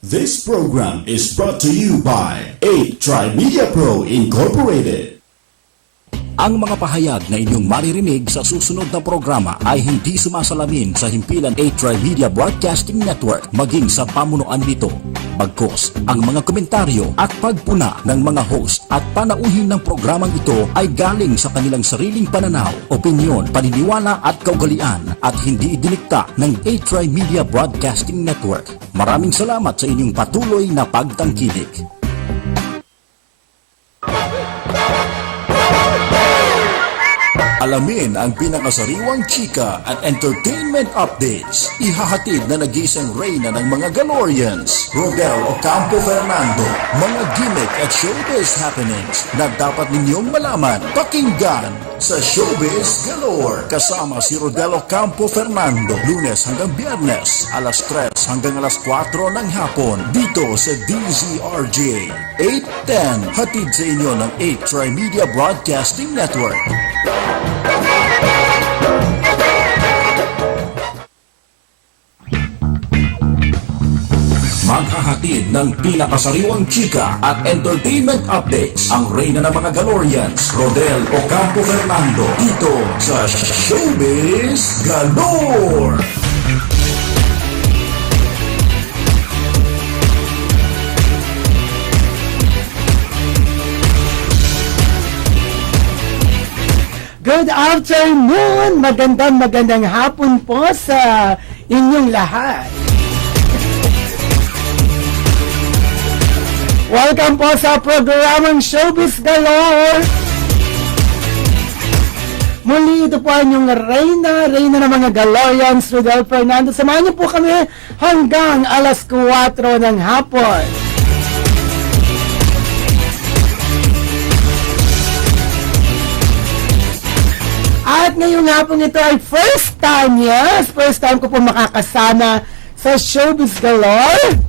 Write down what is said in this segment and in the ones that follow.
This program is brought to you by 8 Tri-Media Pro Incorporated. Ang mga pahayag na inyong maririnig sa susunod na programa ay hindi sumasalamin sa himpilan 8 Tri-Media Broadcasting Network maging sa pamunuan nito. Bagkus, ang mga komentaryo at pagpuna ng mga host at panauhin ng programang ito ay galing sa kanilang sariling pananaw, opinyon, paniniwala at kaugalian at hindi idinikta ng 8 Tri-Media Broadcasting Network. Maraming salamat sa inyong patuloy na pagtangkilik. Alamin ang pinakasariwang chika at entertainment updates. Ihahatid na nag-iisang reyna ng mga Galoreans, Rodel Ocampo Fernando. Mga gimmick at showbiz happenings na dapat ninyong malaman. Pakinggan sa Showbiz Galore. Kasama si Rodel Ocampo Fernando. Lunes hanggang Biyernes, alas 3 hanggang alas 4 ng hapon. Dito sa DZRJ 810. Hatid sa inyo ng 8 Tri-Media Broadcasting Network. Maghahatid ng pinakasariwang chika at entertainment updates ang reyna ng mga Galorians, Rodel Ocampo Fernando, dito sa Showbiz Galore. Good afternoon! Magandang hapon po sa inyong lahat. Welcome po sa programang Showbiz Galore. Muli ito po ang inyong reyna ng mga Galorians, Rodel Fernando. Samahan niyo po kami hanggang alas 4 ng hapon. At ngayong hapon ito ay first time ko po makakasama sa Showbiz Galore.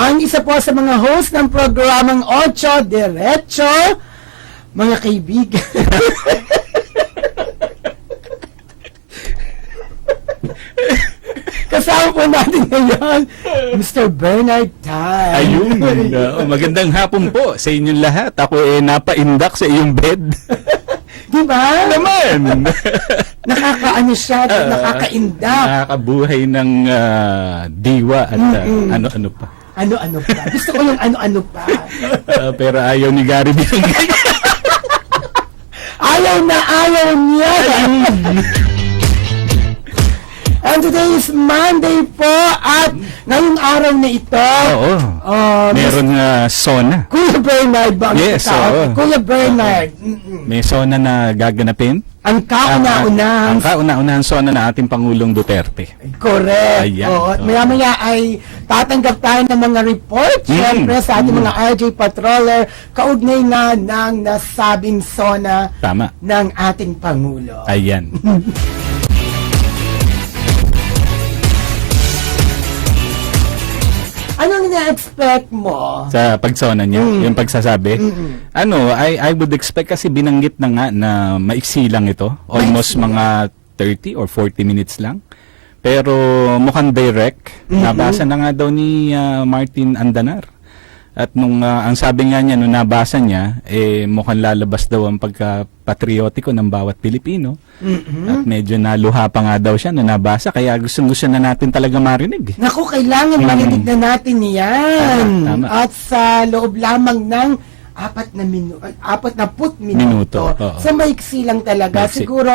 Ang isa po sa mga host ng programang Ocho Diretso, mga kaibigan. Kasama po natin ngayon, Mr. Bernard Tan. Ayun, magandang hapon po sa inyong lahat. Ako napaindak sa iyong bed. Di ba? Naman! Nakakaano siya, nakakaindak. Nakakabuhay ng diwa at ano-ano pa. Ano-ano pa. Gusto ko yung ano-ano pa. Pero ayaw ni Gary binanggit. Ayaw niya. And today is Monday po at ngayong araw na ito. Oo. Meron sauna. Kuya Bernard ba? Yes, oo. Kuya Bernard. May sauna na gaganapin. Ang kauna-unahan sauna na ating Pangulong Duterte. Correct. Ayan. Oo. At maya-maya ay tatanggap tayo ng mga report. Siyempre sa ating mga RJ Patroller, kaugnay na ng nasabing sauna ng ating Pangulo. Ayan. Anong na-expect mo? Sa pagsauna niya, yung pagsasabi? I would expect kasi binanggit na nga na maiksi lang ito. Almost mga 30 or 40 minutes lang. Pero mukhang direct. Nabasa na nga daw ni Martin Andanar. At nung ang sabi nga niya, nung nabasa niya, mukhang lalabas daw ang pagka-patriotiko ng bawat Pilipino. At medyo naluha pa nga daw siya nung nabasa. Kaya gusto na natin talaga marinig. Naku, kailangan marinig na natin yan. Tama. At sa loob lamang ng 40 minuto. So maiksi lang talaga. Maiksi. Siguro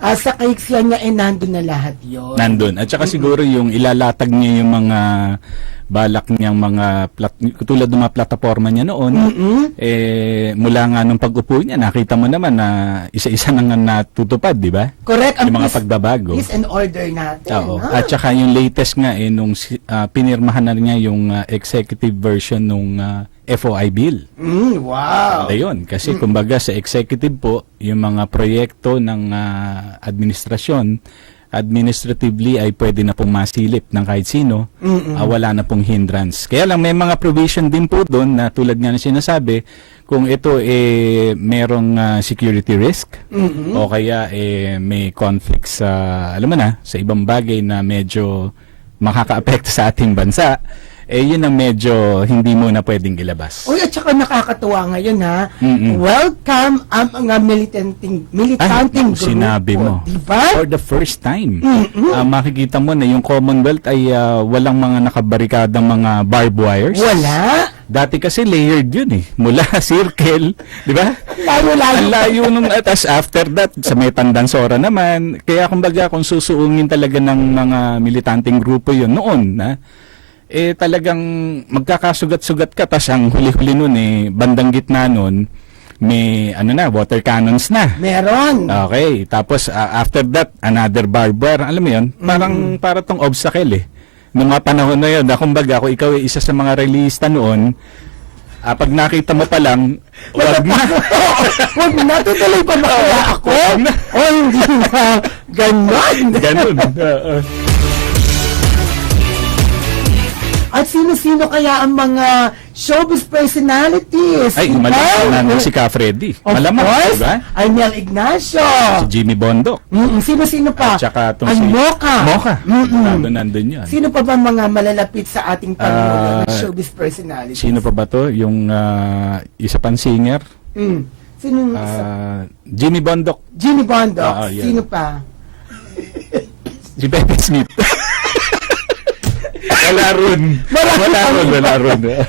sa kaiksiyan niya nandun na lahat yun. Nandun. At saka siguro yung ilalatag niya yung mga balak niyang mga tulad ng mga plataforma niya noon, mula nga nung pag-upo niya, nakita mo naman na isa-isa na nga natutupad, di ba? Correct. Yung mga pagbabago. Peace and order natin. Oo. At saka yung latest nga, nung pinirmahan na niya yung executive version nung FOI bill. Wow. Ayun, kasi kumbaga sa executive po, yung mga proyekto ng administrasyon, administratively ay pwede na pong masilip ng kahit sino, wala na pong hindrance. Kaya lang may mga provision din po doon na tulad nga na sinasabi, kung ito merong security risk o kaya may conflict sa alam mo na sa ibang bagay na medyo makakaapekto sa ating bansa, yun ang medyo hindi mo na pwedeng ilabas. Uy, at saka nakakatuwa ngayon ha. Welcome ang mga militanteng grupo. Sinabi mo. Diba? For the first time. Makikita mo na yung Commonwealth ay walang mga nakabarikadang mga barbed wires. Wala. Dati kasi layered yun mula circle, di ba? Layo-layo. Ang layo nung atas after that, sa may Tandansora naman. Kaya kumbaga kung susuungin talaga ng mga militanteng grupo yun noon, talagang magkakasugat-sugat ka. Tas ang huli-huli nun bandang gitna nun, may water cannons na. Meron. Okay, tapos after that, another barbed wire. Alam mo yun, para tong obstacle Nung mga panahon na yun, kumbaga, kung ikaw ay isa sa mga realista noon, pag nakita mo pa lang, wag na. Wag na, tutuloy pa ba kaya ako? O hindi na, ganon. Ganon. At sino-sino kaya ang mga showbiz personalities? Ay, diba? malamang si Ka Freddy. Of Malamang, course, diba? Arnel Ignacio. Si Jimmy Bondok. Sino-sino pa? At saka itong Ang si Mocha. Mocha. Nandun yun. Sino pa ba mga malalapit sa ating Pangulo na showbiz personalities? Sino pa ba to? Yung isa pang singer? Sino? Jimmy Bondok. Jimmy Bondok. Yan. Sino pa? Si Pepe Smith. Wala ron.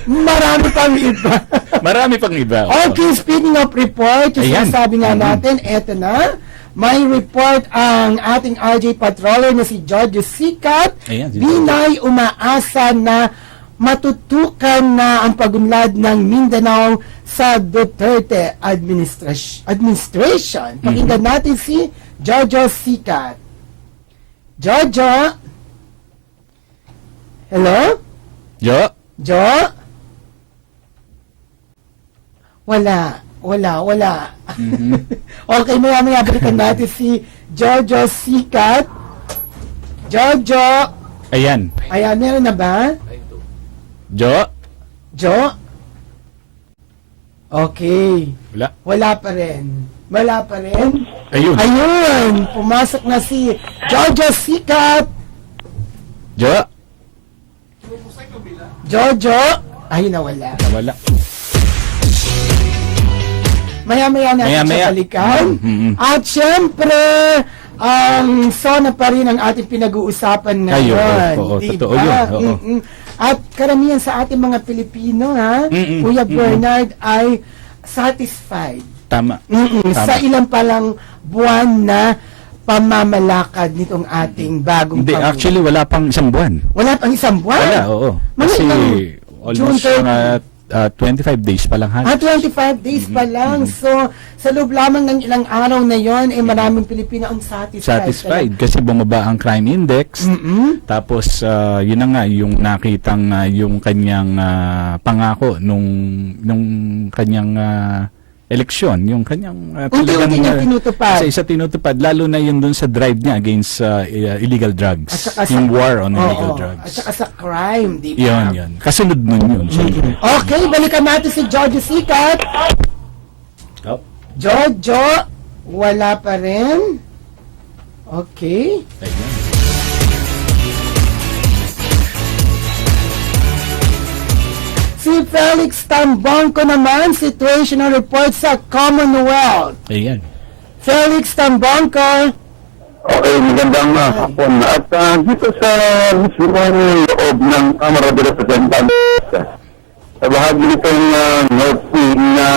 Marami pang iba. Marami pang iba. Okay, speaking of report, yung sabi nga natin, eto na. May report ang ating RJ Patroller na si George Sikat. Binay umaasa na matutukan na ang pagunlad ng Mindanao sa Duterte administration. Pakinggan natin si Jojo Sikat. Jojo? Hello? Jo? Wala. Okay, maya balikan natin si Jojo Sikat. Jojo. Ayan, Meron na ba? Jo? Okay. Wala. Wala pa rin. Ayun. Pumasok na si Jojo Sikat. Jojo. Ay, nawala. Maya-maya natin siya balikan. At syempre, ang SONA pa rin ang ating pinag-uusapan ngayon. Totoo yun. At karamihan sa ating mga Pilipino, Kuya Bernard, ay satisfied. Tama. Sa ilang palang buwan na pamamalakad nitong ating bagong Pangulo. Actually, wala pang isang buwan. Wala pang isang buwan? Wala, oo. Kasi almost 25 days pa lang. 25 days pa lang. So, sa loob lamang ng ilang araw na yon, maraming Pilipino ang satisfied. Kasi bumaba ang crime index. Tapos, yun na nga, yung nakitang yung kanyang pangako nung kanyang eleksyon, yung kanyang unti-unti niya tinutupad. Isa tinutupad, lalo na yun dun sa drive niya against illegal drugs. Yung war on illegal drugs. At saka sa crime, di ba? Yun. Kasunod nun yun. Okay, balikan natin si George Sikat. Jojo, wala pa rin. Okay. Si Felix Tambongco naman, situational report sa Commonwealth. Ayan. Felix Tambongco. Okay, magandang hapon. At dito sa mismong loob ng Kamara de Representantes, sa bahagi nitong North Sea na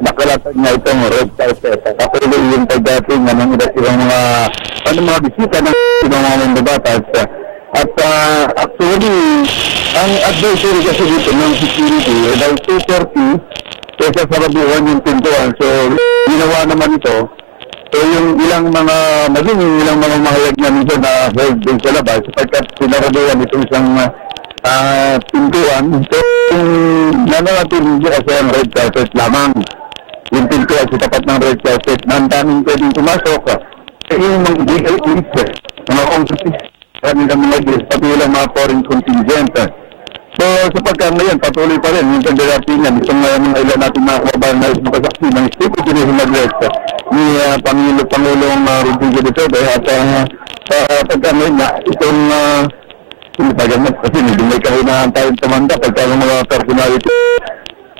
nakalatag niya itong red carpet. Kapatuloy yung pagdating ng iba't ibang mga bisita ng ibang mga mambabatas. At actually, ang advisory kasi dito ng security ay daw 230 kesa sa rabuhan yung pintuan. So, ginawa naman ito. So, yung ilang mga mahayag na nito na hold din sa labas sapagkat sinarabuhan ito isang pintuan. So, nananatin hindi kasi ang red carpet lamang. Yung pintuan sa tapat ng red carpet na ang daming pwedeng pumasok. Yung mga DLPs, mga offices, kami mga guest, pati lang mga foreign contingent. So, sa pagkama yan, patuloy pa rin yung pagdarating niya. Itong mga ilan natin mga kababayan na nakasaksi ng State of the Nation Address ni Pangulong Rodrigo Duterte. At sa pagkama yun, itong pagkamat kasi may kahinahan tayong tumanda pagka mga personality.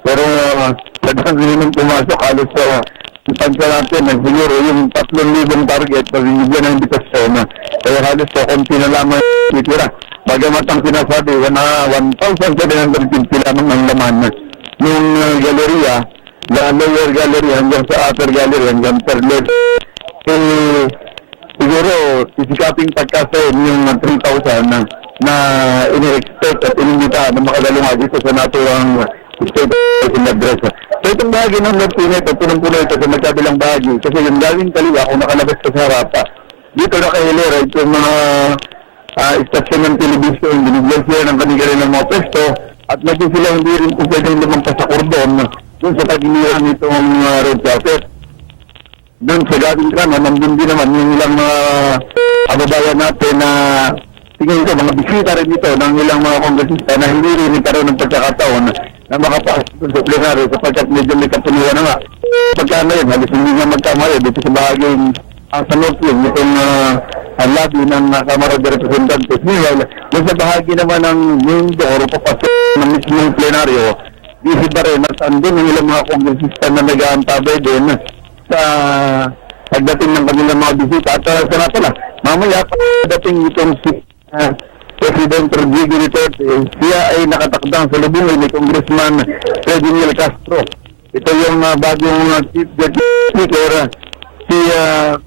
Pero sadyang rin pumasok halos sa pansa natin, siguro yung 3,000 target na binigyan ng imbitasyon. Kaya halos sa konti na lamang titira. Bagamat ang sinasabi, 1,750 lamang ang laman ng galeria, lower gallery hanggang sa upper gallery hanggang per level. Siguro isikaping pagkasayin yung 3,000 na ini-expect at inimita na makadalunga dito sa naturang State of Address. So itong bahagi ng North-Pinay, punong-puno ito sa magkabilang bahagi. Kasi yung galing kaliwa, kung nakalabas ka sa harapa, dito nakahilera itong mga istasyon ng television, binigyan sila ng kanilang mga pwesto, at naging sila hindi rin kung pwedeng lumampas sa kordon dun sa tagiliran itong road traffic. Doon sa galing ka, nandun din naman yung ilang mga kababayan natin na tingin ko, mga bisita rin ito ng ilang mga kongresista na hindi rin nagkaroon ng pagkakataon na makapasok sa plenaryo sapagkat medyo may kapunuan na nga. Pagkano yun, halos hindi nga magkamali dito sa bahaging sa Northfield, itong lobby ng Kamara de Representantes. Meanwhile, doon sa bahagi naman ng main door, papasok ng mismong plenaryo, busy pa rin at andun yung ilang mga kongresista na nag-aantabay din sa pagdating ng kanilang mga bisita. At sa nga pala, mamaya pagdating itong President Rodrigo Duterte, siya ay nakatakdang sa lubungin ni Congressman Ferdinand Castro. Ito yung bagong Chief Justice Speaker, si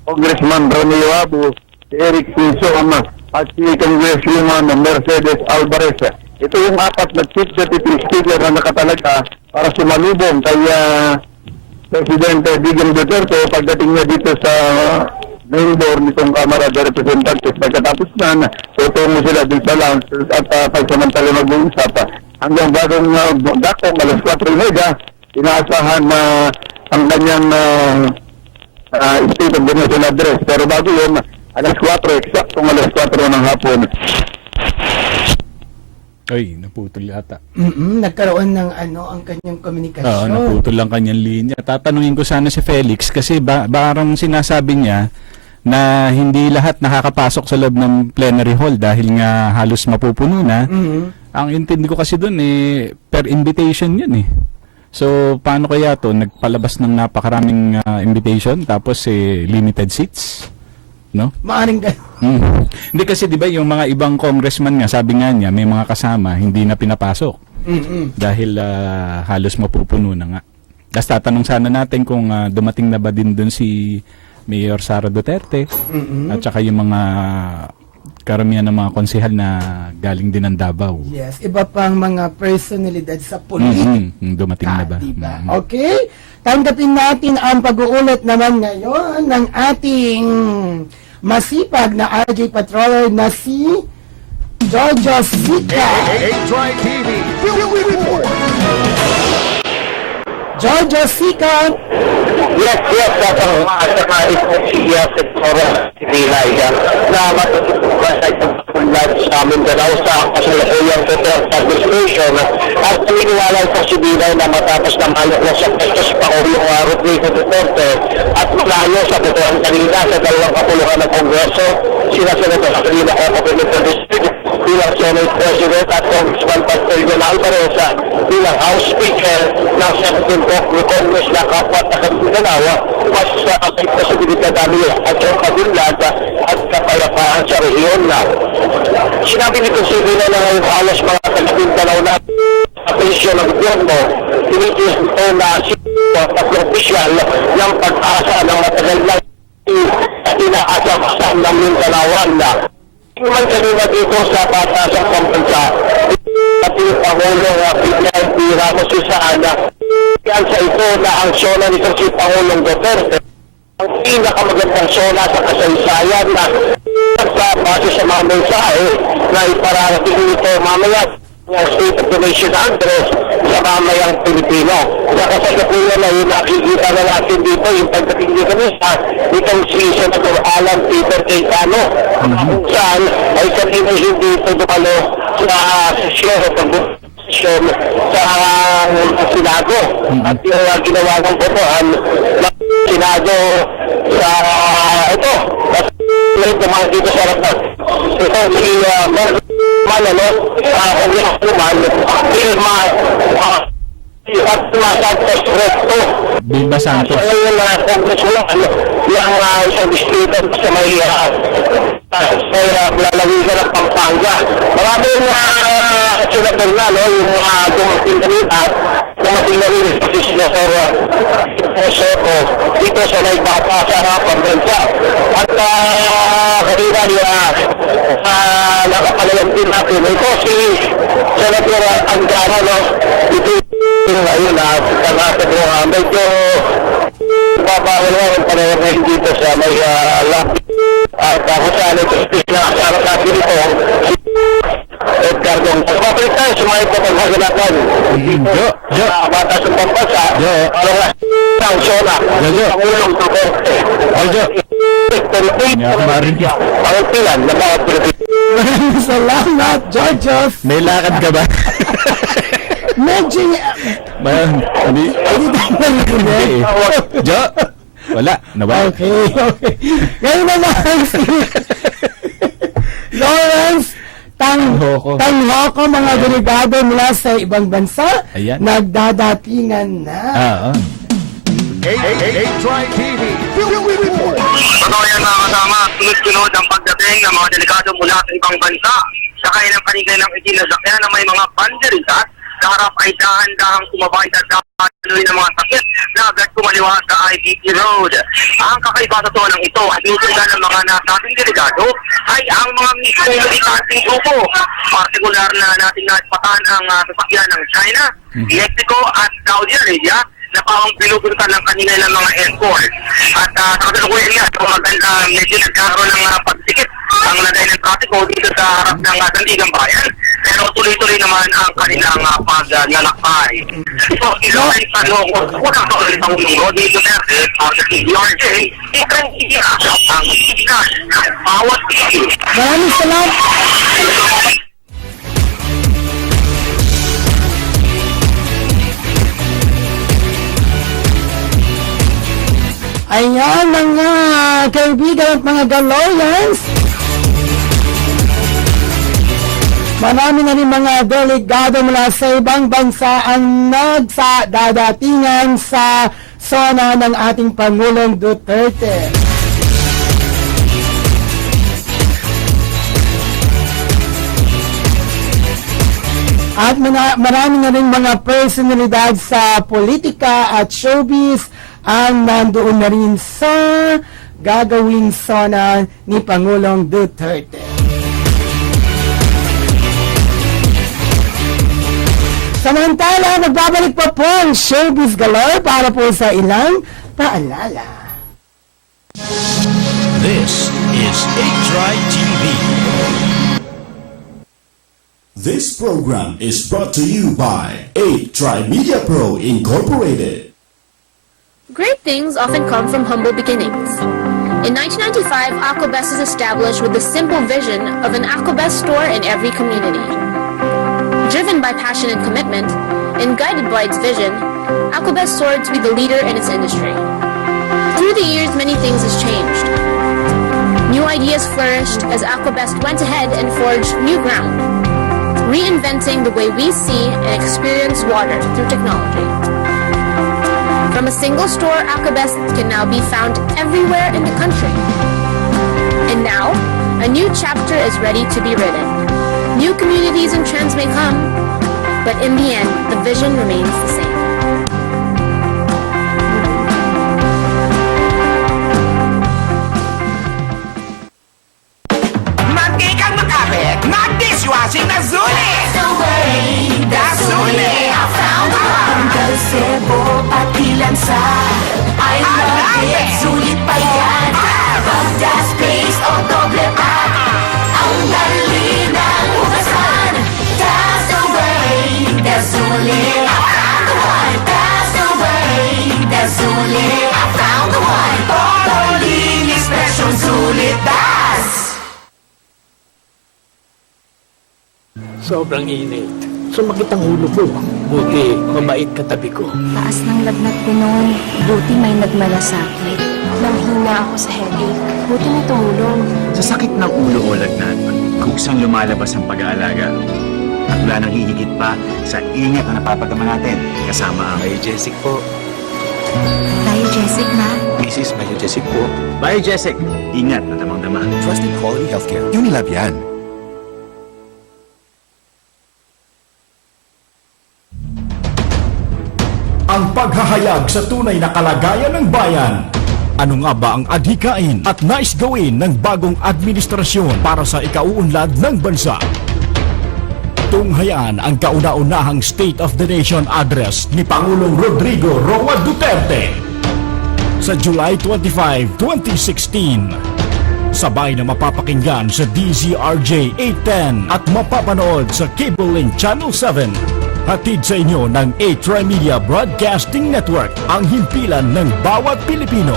Congressman Romeo Abu, si Eric Pinson, at si Congresswoman Mercedes Alvarez. Ito yung 4 na Chief Justice Speaker na nakatalaga para sumalubong kay President Digong Duterte pagdating niya dito sa main door nitong Kamara de Representantes. Pagkatapos na, tutungo sila din sa lounge at pagsamantala mag-uusap hanggang bagong dakong alas 4:30, inaasahan na ang kanyang State of the Nation Address. Pero bago yun, alas 4, eksaktong alas 4 ng hapon. Ay, naputol yata. Nagkaroon ng ang kanyang komunikasyon. Oo, naputol lang kanyang linya. Tatanungin ko sana si Felix kasi parang sinasabi niya na hindi lahat nakakapasok sa loob ng plenary hall dahil nga halos mapupuno na. Ang intindi ko kasi doon per invitation yun eh. So, paano kaya to? Nagpalabas ng napakaraming invitation tapos limited seats? No? Maaring Hindi kasi 'di ba yung mga ibang congressman nga sabi nga niya may mga kasama hindi na pinapasok. Dahil halos mapupuno na nga. Tapos tatanong sana natin kung dumating na ba din doon si Mayor Sara Duterte at saka yung mga karamihan ng mga konsehal na galing din ng Davao. Yes, iba pang mga personalidad sa politika. Dumating na ba? Diba? Okay, tanggapin natin ang pag-uulat naman ngayon ng ating masipag na RJ Patroller na si Jojo Sica. Jojo Sica. Yes, tatang mga itong siya sektora sibilay na matututukan sa itong lunch sa Mindanao sa kasalukuyang Duterte administration at pininiwala itong sibilay na matapos na malok na sa pwesto si Pangulong Rodrigo Duterte at malayo sa butuan kanina sa 2 kapuluhan ng Kongreso, sina Senator Sabrina Coco District bilang Senate President at Congressman Pastor Alvarez bilang House Speaker ng 17th Congress na kapwa na Mindanao mas sa posibilidad namin at yung kabilad at kapayapaan sa rehiyon na. Sinabi nito si Dina na ngayon halos mga taga-Mindanao na apensyon ng gobyerno, tinitis ito na si tatlong opisyal ng pag-asa ng matagal na inaasam ng Mindanaoan na. Tingnan kanina dito sa batasang pambansa, pati yung Pangulong PNP Ramos Susana, yan sa ito na ang sona nito si Pangulong Duterte, ang pinakamagandang sona sa kasaysayan na sa base sa mga mensahe na ipararating nito mamaya ng State of the Nation Address sa mamayang Pilipino. Sa kasalukuyan na yun, nakikita na natin dito yung pagdating dito sa itong si Senator Alan Peter Cayetano, kung saan ay kanina hindi ito dumalo sa sesyon eleksyon sa Senado. At yung ginawa ng botohan ng Senado sa ito. Tumahan dito sa harap na ito si Manalo, Congressman, Vilma Santos Recto. Vilma Santos. Yung Congressman, yung isang distrito sa may lalawigan ng Pampanga. Maraming senador na, no, yung dumating na rin si Senator Soto dito sa nagbata sa harapan bansa. At kanina niya nakapalayan din natin. Ito si Senator Angara, no, ito ngayon medyo babawal ang panayang dito sa may lapit. At kung saan ito pinakasarap natin ito, Edgar Dong. Pagpapalik tayo sa mga ipapaghaganatan dito sa batas ng pambansa, ang SONA, Pangulong Duterte. Ang pilan na mga Pilipino. Maraming salamat, Georgios. May lakad ka ba? Medyo, Hindi tayo narinig. Jo! Wala. Nawala. Okay. Ngayon naman si Lawrence Tanghoko, mga delegado mula sa ibang bansa, Ayan. nagdadatingan na. Patuloy mga kasama, sunod-sunod ang pagdating ng mga delikado mula sa ibang bansa. Sa kanilang panigay ng itinasakyan na may mga banderitas, sa harap ay dahan-dahang sumabay at tuloy ng mga sakit na agad kumaliwa sa IBT Road. Ang kakaiba sa tuwa ng ito at nusundan ng mga nasabing delegado ay ang mga mismong militanteng grupo. Partikular na nating naipatan ang sasakyan ng China, Mexico at Saudi Arabia na pawang pinupunta ng kanina ng mga escort. At sa kasalukuyan niya, medyo nagkaroon ng pagsikip ang lagay ng trapiko dito sa harap ng Sandigang Bayan. Pero tuloy-tuloy naman ang kanilang paglalakbay. So, ilawin pa noong unang tuloy ng Pangulong dito sa CDRJ, ikang iya ang ikas ng bawat issue. Maraming salamat. Ayan mga kaibigan at mga Galoreans. Marami na rin mga delegado mula sa ibang bansa ang nagdadatingan sa SONA ng ating Pangulong Duterte. At marami na rin mga personalidad sa politika at showbiz ang nandoon na rin sa gagawing SONA ni Pangulong Duterte. Samantala, nagbabalik pa po ang Showbiz Galore para po sa ilang paalala. This is 8 TV. This program is brought to you by 8 Media Pro Incorporated. Great things often come from humble beginnings. In 1995, Aquabest was established with the simple vision of an Aquabest store in every community. Driven by passion and commitment, and guided by its vision, Aquabest soared to be the leader in its industry. Through the years, many things has changed. New ideas flourished as Aquabest went ahead and forged new ground, reinventing the way we see and experience water through technology. From a single store, Aquabest can now be found everywhere in the country. And now, a new chapter is ready to be written. New communities and trends may come, but in the end, the vision remains the same. Mantikang makapit, mag-dishwashing na Zuli! That's Zuli! I found the one! Kalsebo pati lansa I love it! Sulit pa yan! Pagdas paste o doble pack ang dali ng hugasan. That's the way! That's Zuli! I found the one! That's the way! That's Zuli! I found the one! Todo linis presyong sulit! Das! Sobrang init. Sumakit ang ulo ko. Buti, mabait katabi ko. Taas ng lagnat ko noon. Buti may nagmalasakit. Nanghina ako sa headache. Buti may tumulong. Sa sakit ng ulo o lagnat, kusang lumalabas ang pag-aalaga. At wala nang hihigit pa sa ingat na napapagama natin kasama ang Biojesic po. Biojesic na. Mrs. Biojesic po. Biojesic, ingat na damang-dama. Trusted quality healthcare. Unilab yan. Ang paghahayag sa tunay na kalagayan ng bayan. Ano nga ba ang adhikain at nais gawin ng bagong administrasyon para sa ikauunlad ng bansa? Tunghayan ang kauna-unahang State of the Nation address ni Pangulong Rodrigo Roa Duterte sa July 25, 2016. Sabay na mapapakinggan sa DZRJ 810 at mapapanood sa Cable Link Channel 7. Hatid sa inyo ng A-Tri-Media Broadcasting Network, ang himpilan ng bawat Pilipino.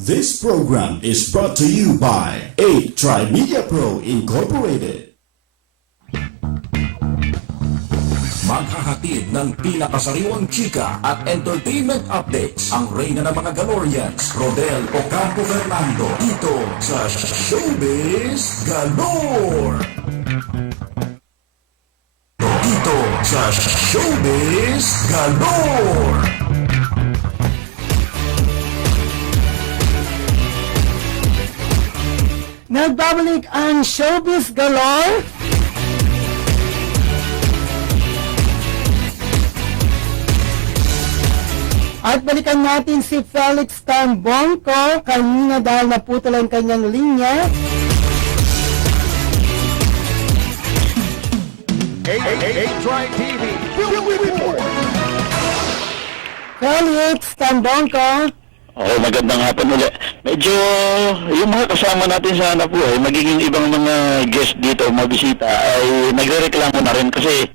This program is brought to you by A-Tri-Media Pro Incorporated. Maghahatid ng pinakasariwang chika at entertainment updates ang reyna ng mga Galorians, Rodel Ocampo Fernando, dito sa Showbiz Galore. Dito sa Showbiz Galore. Nagbabalik ang Showbiz Galore. At balikan natin si Felix Tambongco kanina dahil naputol ang kanyang linya. A-Tri-TV Report. Felix Tambongco. Oo, magandang hapon ulit. Medyo, yung mga kasama natin sa hanap buhay, magiging ibang mga guest dito, mga bisita, ay nagre-reklamo na rin kasi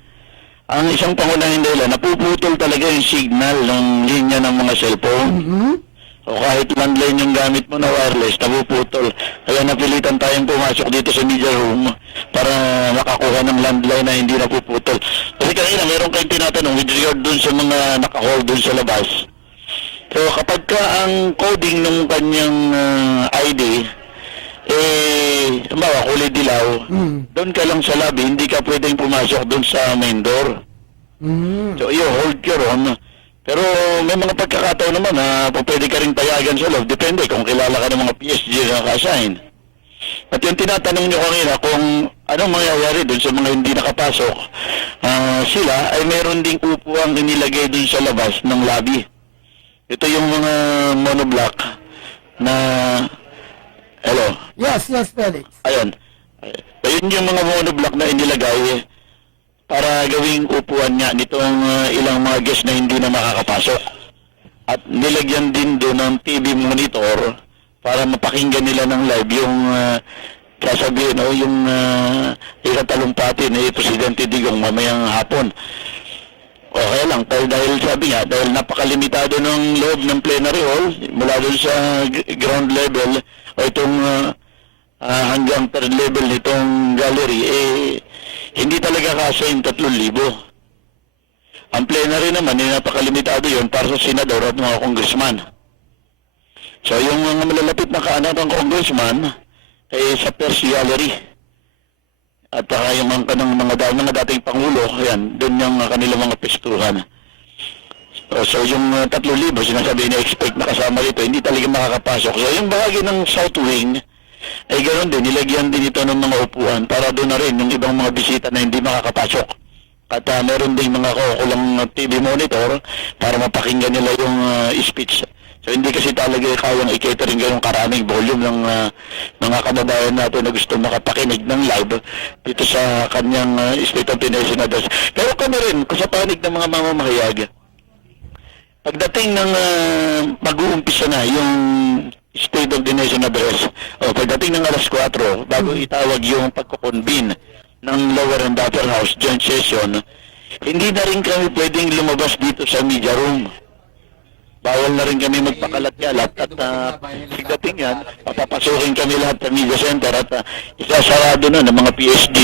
ang isang pangunahing dahilan, napuputol talaga yung signal ng linya ng mga cellphone. O kahit landline yung gamit mo na wireless, napuputol. Kaya napilitan tayong pumasok dito sa media room para makakuha ng landline na hindi napuputol. Kasi kanina, meron kayong tinatanong with regard dun sa mga naka-hold dun sa labas. So kapag ka ang coding ng kanyang ID, halimbawa kulay dilaw, doon ka lang sa lobby, hindi ka pwedeng pumasok doon sa main door. So hold your own. Pero may mga pagkakataon naman na pwede ka rin payagan sa loob, depende kung kilala ka ng mga PSG na ka-assign. At yung tinatanong nyo kanina kung anong mangyayari doon sa mga hindi nakapasok, sila ay meron ding upuang inilagay doon sa labas ng lobby. Ito yung mga monoblock na... Hello? Yes, Felix. Ayun. Ayun yung mga monoblock na inilagay para gawing upuan niya nitong ilang mga guests na hindi na makakapasok. At nilagyan din doon ng TV monitor para mapakinggan nila ng live yung kasabihin o yung ikatalumpati ni Presidente Digong mamayang hapon. Okay lang, dahil sabi nga, dahil napakalimitado ng loob ng plenary hall, mula doon sa ground level, o itong hanggang third level nitong gallery, hindi talaga kasi yung 3,000. Ang plenary naman, napakalimitado yun para sa senador at mga congressman. So yung mga malalapit na kaanak ng congressman, sa first gallery. At yung mga dating Pangulo, ayan, doon yung kanilang mga pestuhan. So yung 3,000, sinasabi na-expect na kasama dito, hindi talaga makakapasok. So yung bahagi ng South Wing, ay ganoon din, nilagyan din ito ng mga upuan para doon na rin yung ibang mga bisita na hindi makakapasok. At meron din mga kukulang TV monitor para mapakinggan nila yung speech. So hindi kasi talaga kayang i-catering gano'ng karaming volume ng mga kababayan natin na gusto makapakinig ng live dito sa kanyang State of the Nation address. Pero kami rin, sa panig ng mga mamamahayag, pagdating ng mag-uumpisa na yung State of the Nation Address. Pagdating ng alas 4, bago itawag yung pagkukonvene ng Lower and Upper House Joint Session, hindi na rin kami pwedeng lumabas dito sa media room. Bawal na rin kami magpakalat-kalat at pagdating yan, papapasukin kami lahat sa media center at isasarado na ng mga PSG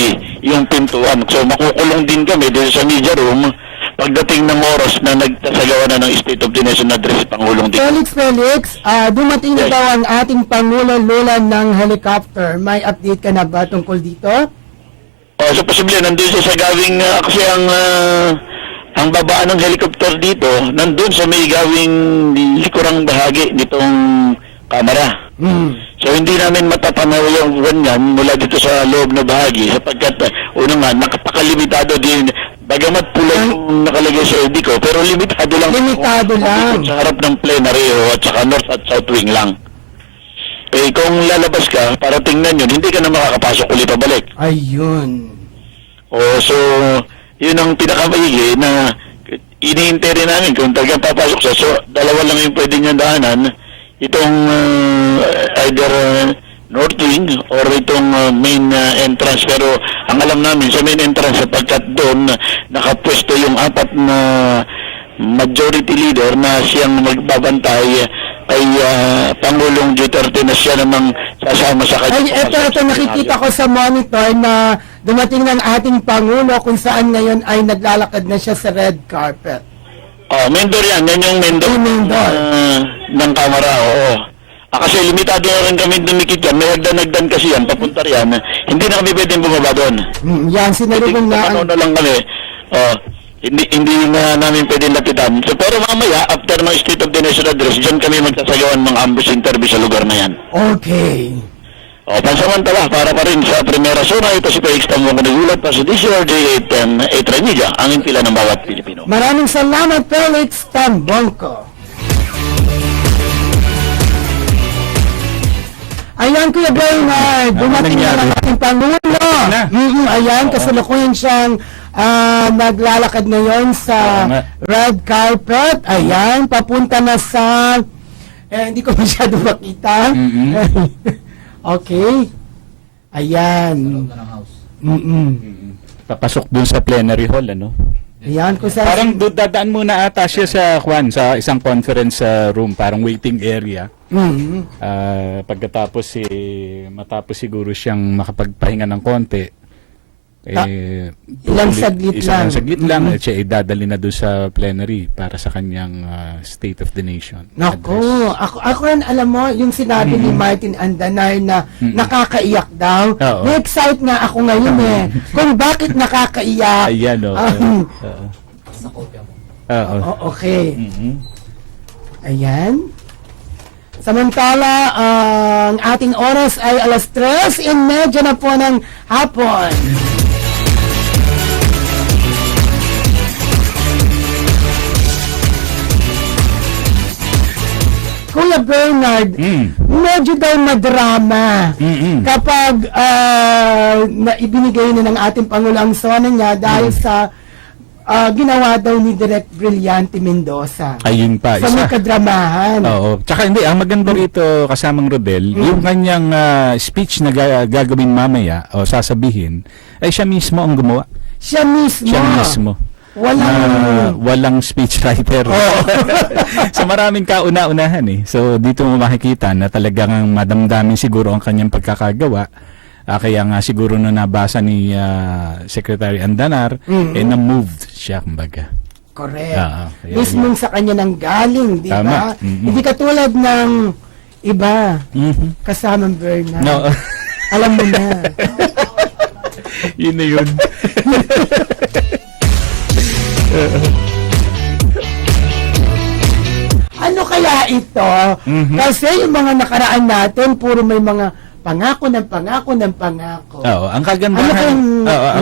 yung pintuan. So makukulong din kami dito sa media room pagdating ng oras na nagtasagawa na ng State of the Nation Address si Pangulong Felix, dumating na daw ang ating Pangulo Lula ng helicopter. May update ka na ba tungkol dito? So posible, nandun siya sa gawing, kasi ang babaan ng helicopter dito, nandun sa may gawing likurang bahagi nitong kamera. So hindi namin matapanaw yung ganyan mula dito sa loob na bahagi sapagkat una nga, nakapakalimitado din, bagamat pula yung nakalagay sa ID ko, pero limitado lang. Limitado lang. Sa harap ng plenary at saka north at south wing lang. Kung lalabas ka, para tingnan yun, hindi ka na makakapasok ulit pabalik. Ayun. So, yun ang pinakamaigi na iniintay rin namin kung talagang papasok siya. So, dalawa lang yung pwede niyang daanan. Itong either north wing or itong main entrance. Pero ang alam namin sa main entrance sapagkat doon nakapwesto yung 4 na majority leader na siyang magbabantay kay Pangulong Duterte na siya namang sasama sa kanya. Ay, ito nakikita ko sa monitor na dumating ng ating Pangulo kung saan ngayon ay naglalakad na siya sa red carpet. Mendor yan. Yan yung mendor ng kamera. Oo. Kasi limitado na rin kami dumikit yan. May hagdan-hagdan kasi yan. Papunta riyan. Hindi na kami pwedeng bumaba doon. Yan, sinalubong na. Na lang kami. Hindi na namin pwedeng lapitan. So, pero mamaya, after ng State of the Nation Address, dyan kami magsasagawan mga ambush interview sa lugar na yan. Okay. Pansamantala, para pa rin sa primera zona, ito si Felix Tambong nagulat pa sa DCRJ 8 Media, ang impila ng bawat Pilipino. Maraming salamat, Felix Tambongko. Ayan, Kuya Bernard, dumating na ang ating Pangulo. Ayan, kasalukuyan siyang naglalakad ngayon sa red carpet. Ayan, papunta na sa... hindi ko masyado makita. Okay. Ayan. Papasok dun sa plenary hall, ano? Ayan, parang dadaan muna ata siya sa isang conference room, parang waiting area. Pagkatapos matapos siguro siyang makapagpahinga ng konti, ilang saglit lang. At siya idadali na doon sa plenary para sa kanyang State of the Nation. Naku, ako rin alam mo, yung sinabi ni Martin Andanay na nakakaiyak daw. Na-excite nga ako ngayon kung bakit nakakaiyak. Ayan, okay. Ayan. Samantala, ang ating oras ay 3:30 na po ng hapon. Kuya Bernard, medyo daw madrama kapag ibinigay na ng ating Pangulo ang sona niya dahil sa ginawa daw ni Direk Brillante Mendoza. Ayun pa. Sa mga kadramahan. Oo. Tsaka hindi, ang maganda rito kasamang Rodel, yung kanyang speech na gagawin mamaya o sasabihin, ay siya mismo ang gumawa. Siya mismo. Siya mismo. Walang speechwriter. So maraming kauna-unahan So dito mo makikita na talagang madamdamin siguro ang kanyang pagkakagawa. Kaya nga siguro na nabasa ni Secretary Andanar, na-moved siya, kumbaga. Correct. Mismong sa kanya nang galing, di ba? Hindi katulad ng iba, kasamang Bernard. No. Alam mo na. Yun na yun. Ano kaya ito? Kasi yung mga nakaraan natin, puro may mga pangako ng pangako. Oo, ang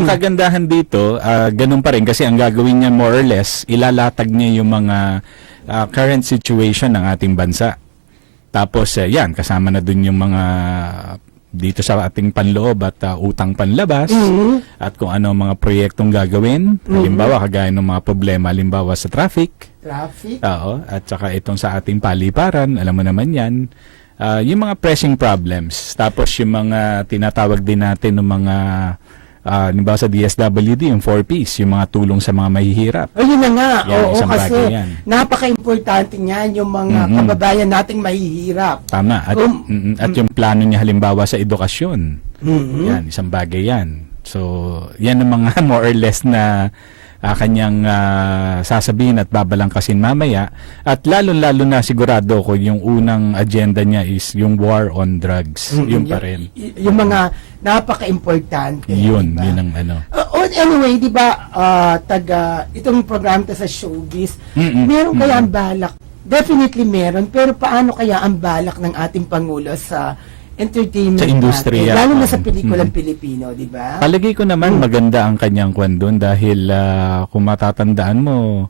kagandahan dito, ganun pa rin kasi ang gagawin niya more or less, ilalatag niya yung mga current situation ng ating bansa. Tapos yan, kasama na dun yung mga dito sa ating panloob at utang panlabas at kung ano mga proyektong gagawin, halimbawa kagaya ng mga problema halimbawa sa traffic. Traffic? Oo, at saka itong sa ating paliparan, alam mo naman yan. yung mga pressing problems. Tapos yung mga tinatawag din natin ng mga nimbawa sa DSWD, yung 4Ps, yung mga tulong sa mga mahihirap. Yun na nga. Yan, Oo, isang kasi bagay yan. napaka-importante niyan yung mga kababayan nating mahihirap. Tama. At yung plano niya halimbawa sa edukasyon. Yan, isang bagay yan. So, yan ang mga more or less na kanyang sasabihin at babalangkasin mamaya. At lalo-lalo na sigurado ko yung unang agenda niya is yung war on drugs. Yun pa rin. Yung mga napaka-importante. Yun, diba? yun ang ano. Anyway, di ba, itong program to sa Showbiz, meron kaya ang balak? Definitely meron, pero paano kaya ang balak ng ating Pangulo sa entertainment Sa industriya. natin? Lalo na sa pelikulang Pilipino, di ba? Palagay ko naman maganda ang kanyang kwan doon dahil kung matatandaan mo,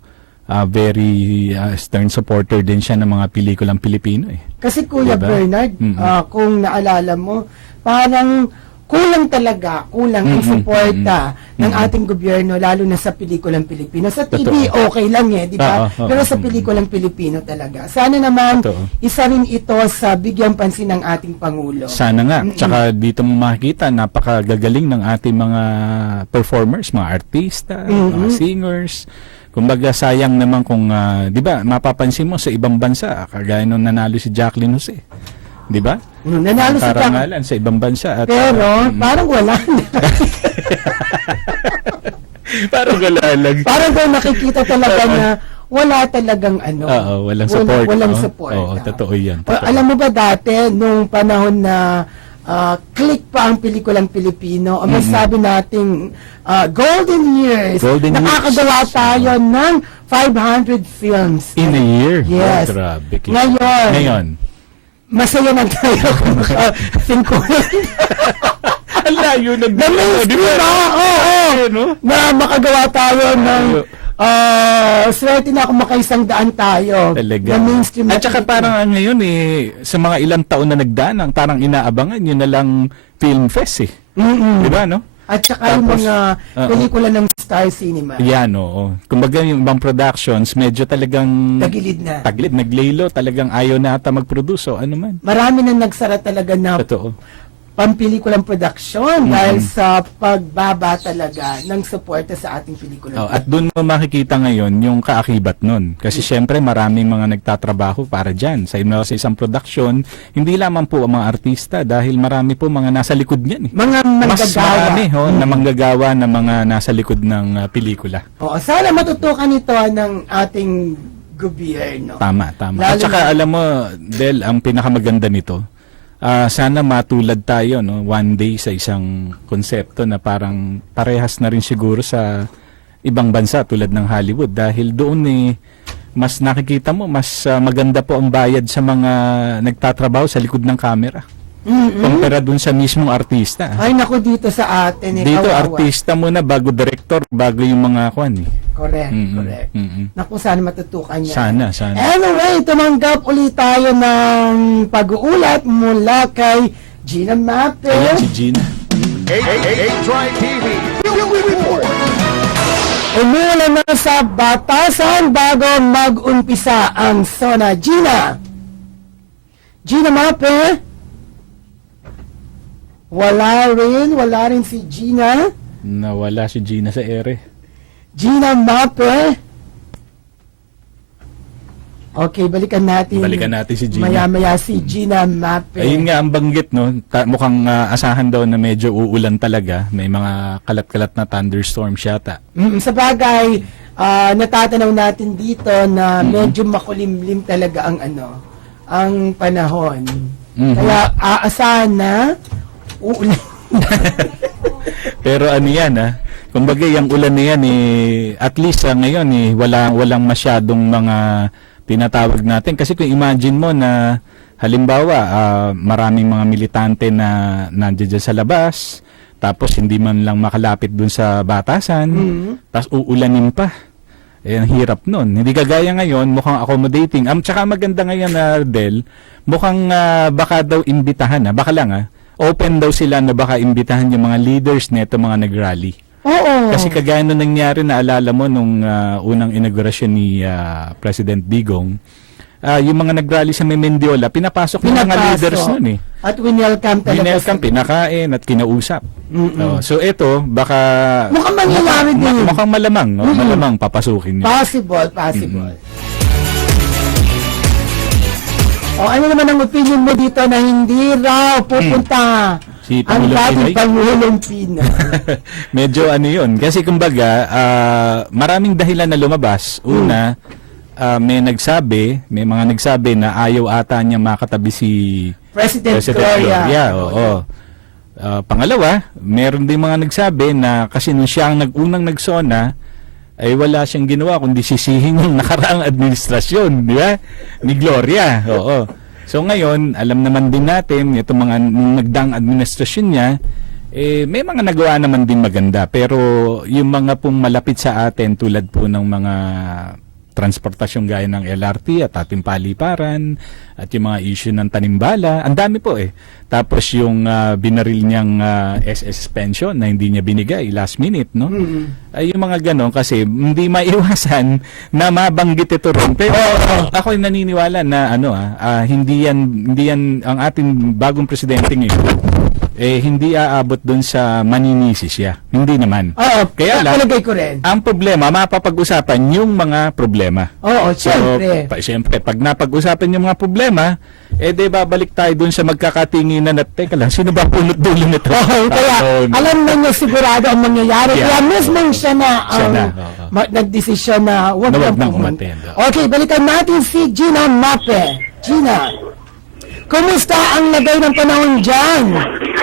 very stern supporter din siya ng mga pelikulang Pilipino eh. Kasi Kuya Diba? Bernard, kung naalala mo, parang kulang ang suporta ng ating gobyerno, lalo na sa pelikulang Pilipino. Sa TV, okay lang di ba? Pero sa pelikulang Pilipino talaga. Sana naman, isa rin ito sa bigyang pansin ng ating Pangulo. Sana nga. Tsaka dito mo makikita, napakagagaling ng ating mga performers, mga artista, mga singers. Kumbaga sayang naman kung, di ba, mapapansin mo sa ibang bansa, kagaya nung nanalo si Jacqueline Jose. Di ba? Nanalo sa karangalan sa ibang bansa. At, pero, parang wala na. parang wala lang. Parang kung nakikita talaga na wala talagang walang support. Walang support. Oo, totoo yan. Alam mo ba dati, nung panahon na click pa ang pelikulang Pilipino, ang masabi nating golden years, nakakagawa tayo ng 500 films. In a year? Yes. Oh, grabe. Ngayon, masaya na tayo kung 50. Ang layo na na makagawa tayo ng swerte na kung makaisang daan tayo. Talaga. Na mainstream. At saka parang ngayon sa mga ilang taon na nagdaan, ang parang inaabangan yun na lang film fest Di ba, no? At saka yung mga pelikula ng Star Cinema. Yan, oo. Kumbaga yung ibang productions, medyo talagang tagilid na. Naglilo, talagang ayaw na ata mag-produce o ano man. Marami na nagsara talaga na pampelikulang production dahil sa pagbaba talaga ng suporta sa ating pelikula. At doon mo makikita ngayon yung kaakibat nun. Kasi syempre maraming mga nagtatrabaho para dyan. Sa isang production, hindi lamang po ang mga artista dahil marami po mga nasa likod niyan. Mga manggagawa. Mas marami na manggagawa na mga nasa likod ng pelikula. Sana matutukan ito ng ating gobyerno. Tama. At saka alam mo, Del, ang pinakamaganda nito, sana matulad tayo one day sa isang konsepto na parang parehas na rin siguro sa ibang bansa tulad ng Hollywood dahil doon mas nakikita mo mas maganda po ang bayad sa mga nagtatrabaho sa likod ng camera kumpara dun sa mismong artista. Ay naku, dito sa atin dito artista muna bago director, bago yung mga kwan Correct. Naku, sana matutukan niya. Sana. Anyway, tumanggap ulit tayo ng pag-uulat mula kay Gina Mape. Ayan si Gina. Umula na sa batasan bago mag-umpisa ang SONA. Gina Mape? Wala rin si Gina. Nawala si Gina sa ere. Gina Mape. Okay, balikan natin si Gina. Maya-maya si Gina Mape. Ayun nga ang banggit, mukhang asahan daw na medyo uulan talaga. May mga kalat-kalat na thunderstorm yata. Sa bagay, natatanaw natin dito na medyo makulimlim talaga ang panahon. Kaya aasahan na uulan. Pero ano yan kumbaga yung ulan na yan at least ngayon walang masyadong mga tinatawag natin kasi kung imagine mo na halimbawa maraming mga militante na nandiyan sa labas tapos hindi man lang makalapit dun sa batasan tapos uulanin pa ang hirap nun. Hindi kagaya ngayon mukhang accommodating. Tsaka maganda ngayon Del, mukhang baka daw imbitahan baka lang open daw sila na baka imbitahan yung mga leaders neto mga nag-rally. Oo. Kasi kagaya nung nangyari na alala mo nung unang inaugurasyon ni President Digong, yung mga nag-rally sa Mendiola, pinapasok ng mga leaders nun eh. At winelcome talaga. Winelcome, pinakain at kinausap. So ito, baka... Mukhang mangyayari din. Mukhang malamang, no? Malamang papasukin niya. Possible. O ano naman ang opinion mo dito na hindi raw pupunta Si ang Pangulong dating Pinoy? Pangulong Pinoy? Medyo ano yun. Kasi kumbaga, maraming dahilan na lumabas. Una, may mga nagsabi na ayaw ata niya makatabi si President Gloria. Oo. Pangalawa, meron din mga nagsabi na kasi nung siya ang unang nagsona, ay wala siyang ginawa kundi sisihin yung nakaraang administrasyon, di ba? Ni Gloria. Oo. So ngayon, alam naman din natin, itong mga nagdaang administrasyon niya, may mga nagawa naman din maganda. Pero yung mga pong malapit sa atin, tulad po ng mga transportasyon gaya ng LRT at ating paliparan at yung mga issue ng tanimbala, ang dami po eh. Tapos yung binaril niyang SS pension na hindi niya binigay last minute, no? Ay yung mga ganon kasi hindi maiwasan na mabanggit ito rin. Pero ako ay naniniwala na hindi yan ang ating bagong presidente ngayon. Hindi aabot doon sa maninisi siya. Hindi naman. Kaya lang, ko rin. ang problema, mapapag-usapan yung mga problema. Siyempre, pag napag-usapan yung mga problema, babalik tayo doon sa magkakatinginan at teka lang, sino ba punot dulo nito? Kaya alam na niya sigurado ang mangyayari. Kaya mismo siya na nagdesisyon na huwag nang umattend. Okay, balikan natin si Gina Mape. Gina, kumusta ang lagay ng panahon dyan?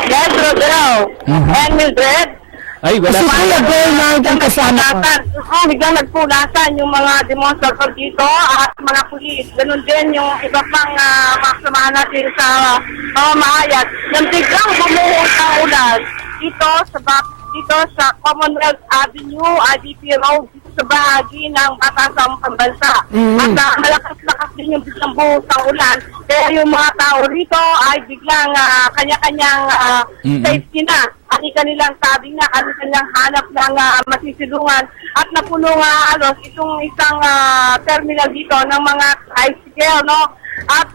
Yes, Rodel. And Mildred. Ay, wala si Kuya Bernard ang kasama ko. Biglang nagpulasan yung mga demonstrator dito at mga pulis. Ganun din yung iba pang maksamahan natin sa pamahayag. Yung biglang bumuhos ng ulan dito sa Commonwealth Avenue, IDP Road, sa bahagi ng Batasang Pambansa. At malakas-lakas din yung biglang buhos ng ulan. Kaya yung mga tao rito ay biglang kanya-kanyang safety na. Kanilang sabi na, kanilang hanap ng masisilungan. At napuno nga halos itong isang terminal dito ng mga tricycle, no? At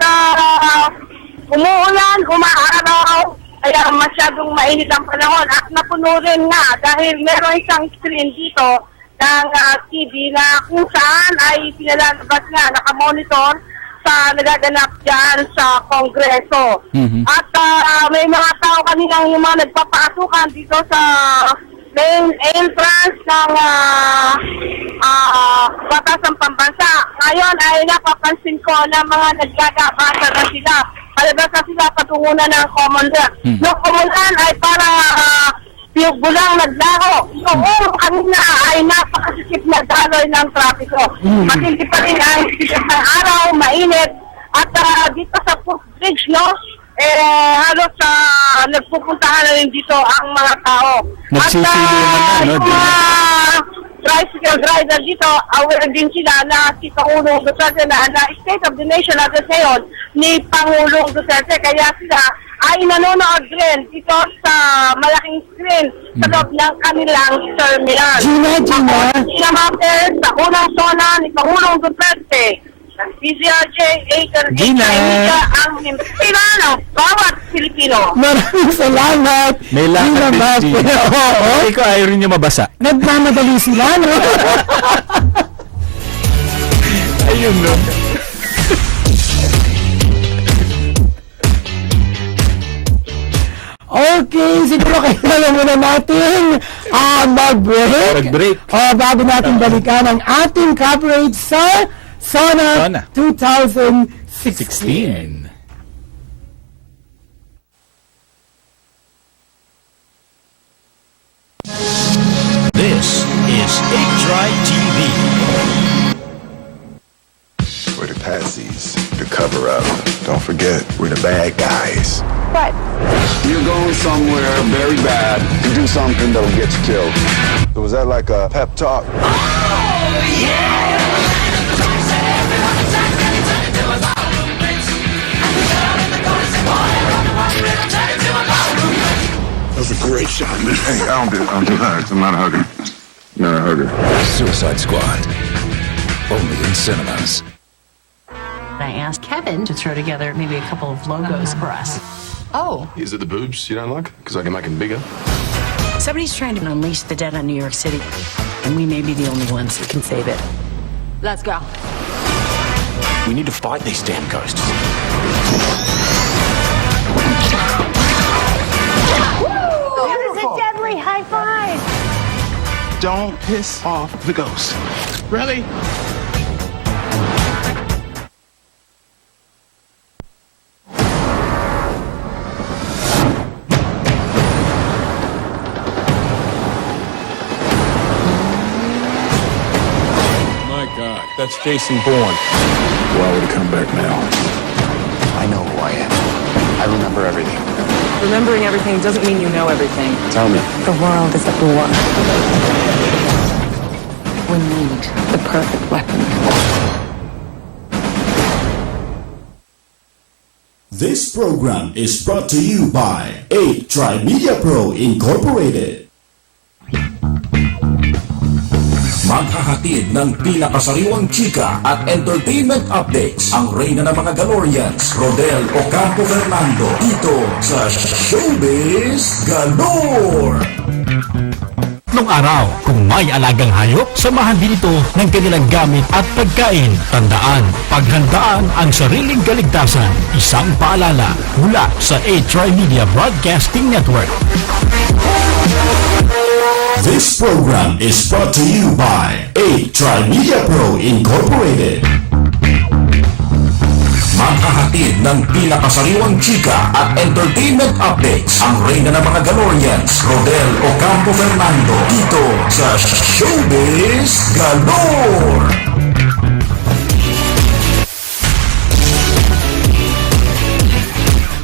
umuulan, umaaraw, kaya masyadong mainit ang panahon. At napuno rin nga dahil meron isang screen dito ng TV na kung saan ay pinalalabas nga, nakamonitor sa nagaganap dyan sa Kongreso. At may mga tao kaninang yung mga nagpapasukan dito sa main entrance ng Batasang Pambansa. Ngayon ay napapansin ko na mga naggagabasa na sila. Palabas na sila patungo na ng Commonwealth. Yung Commonwealth ay parang yung bulang naglaro. Yung kanina ay napakasikip na daloy ng trapiko. Matindi pa rin ang sikip ng araw, mainit. At dito sa footbridge, no? Halos nagpupuntahan na rin dito ang mga tao. At yung mga tricycle rider dito, aware din sila na si Pangulong Duterte na State of the Nation address ngayon ni Pangulong Duterte. Kaya sila ay nanonood rin dito sa malaking screen sa loob ng kanilang terminal. Gina Mape, sa unang zona ni Pangulong Duterte. Ng PZRJ 8 Media ang himpila ng bawat Pilipino. Maraming salamat. May lakad din. Ikaw ayaw rin niyo mabasa. Nagmamadali sila, no? Ayun, no? Okay, siguro kailangan muna natin mag-break. Bago natin balikan ang ating coverage sa Sona 2016. This is 8 TV. We're the patsies, the cover-up. Don't forget, we're the bad guys. What? You're going somewhere very bad to do something that'll get you killed. So was that like a pep talk? Oh, yeah! That was a great shot, man. Hey, I don't do hugs. I'm not a hugger. Not a hugger. Suicide Squad. Only in cinemas. I asked Kevin to throw together maybe a couple of logos for us. Oh. Is it the boobs you don't like? Because I can make them bigger. Somebody's trying to unleash the dead on New York City, and we may be the only ones that can save it. Let's go. We need to fight these damn ghosts. That is a deadly high five. Don't piss off the ghost. Really? That's Jason Bourne. Why would he come back now? I know who I am. I remember everything. Remembering everything doesn't mean you know everything. Tell me. The world is at war. We need the perfect weapon. This program is brought to you by 8 Tri-Media Pro Incorporated. Maghahatid ng pinakasariwang chika at entertainment updates ang reyna ng mga Galorians, Rodel Ocampo Fernando, dito sa Showbiz Galore. Nung araw, kung may alagang hayop, samahan din ito ng kanilang gamit at pagkain. Tandaan, paghandaan ang sariling kaligtasan. Isang paalala mula sa 8 Tri-Media Broadcasting Network. This program is brought to you by 8 Tri-Media Pro Incorporated. Maghahatid ng pinakasariwang chika at entertainment updates ang reyna ng mga Galorians, Rodel Ocampo Fernando, dito sa Showbiz Galore.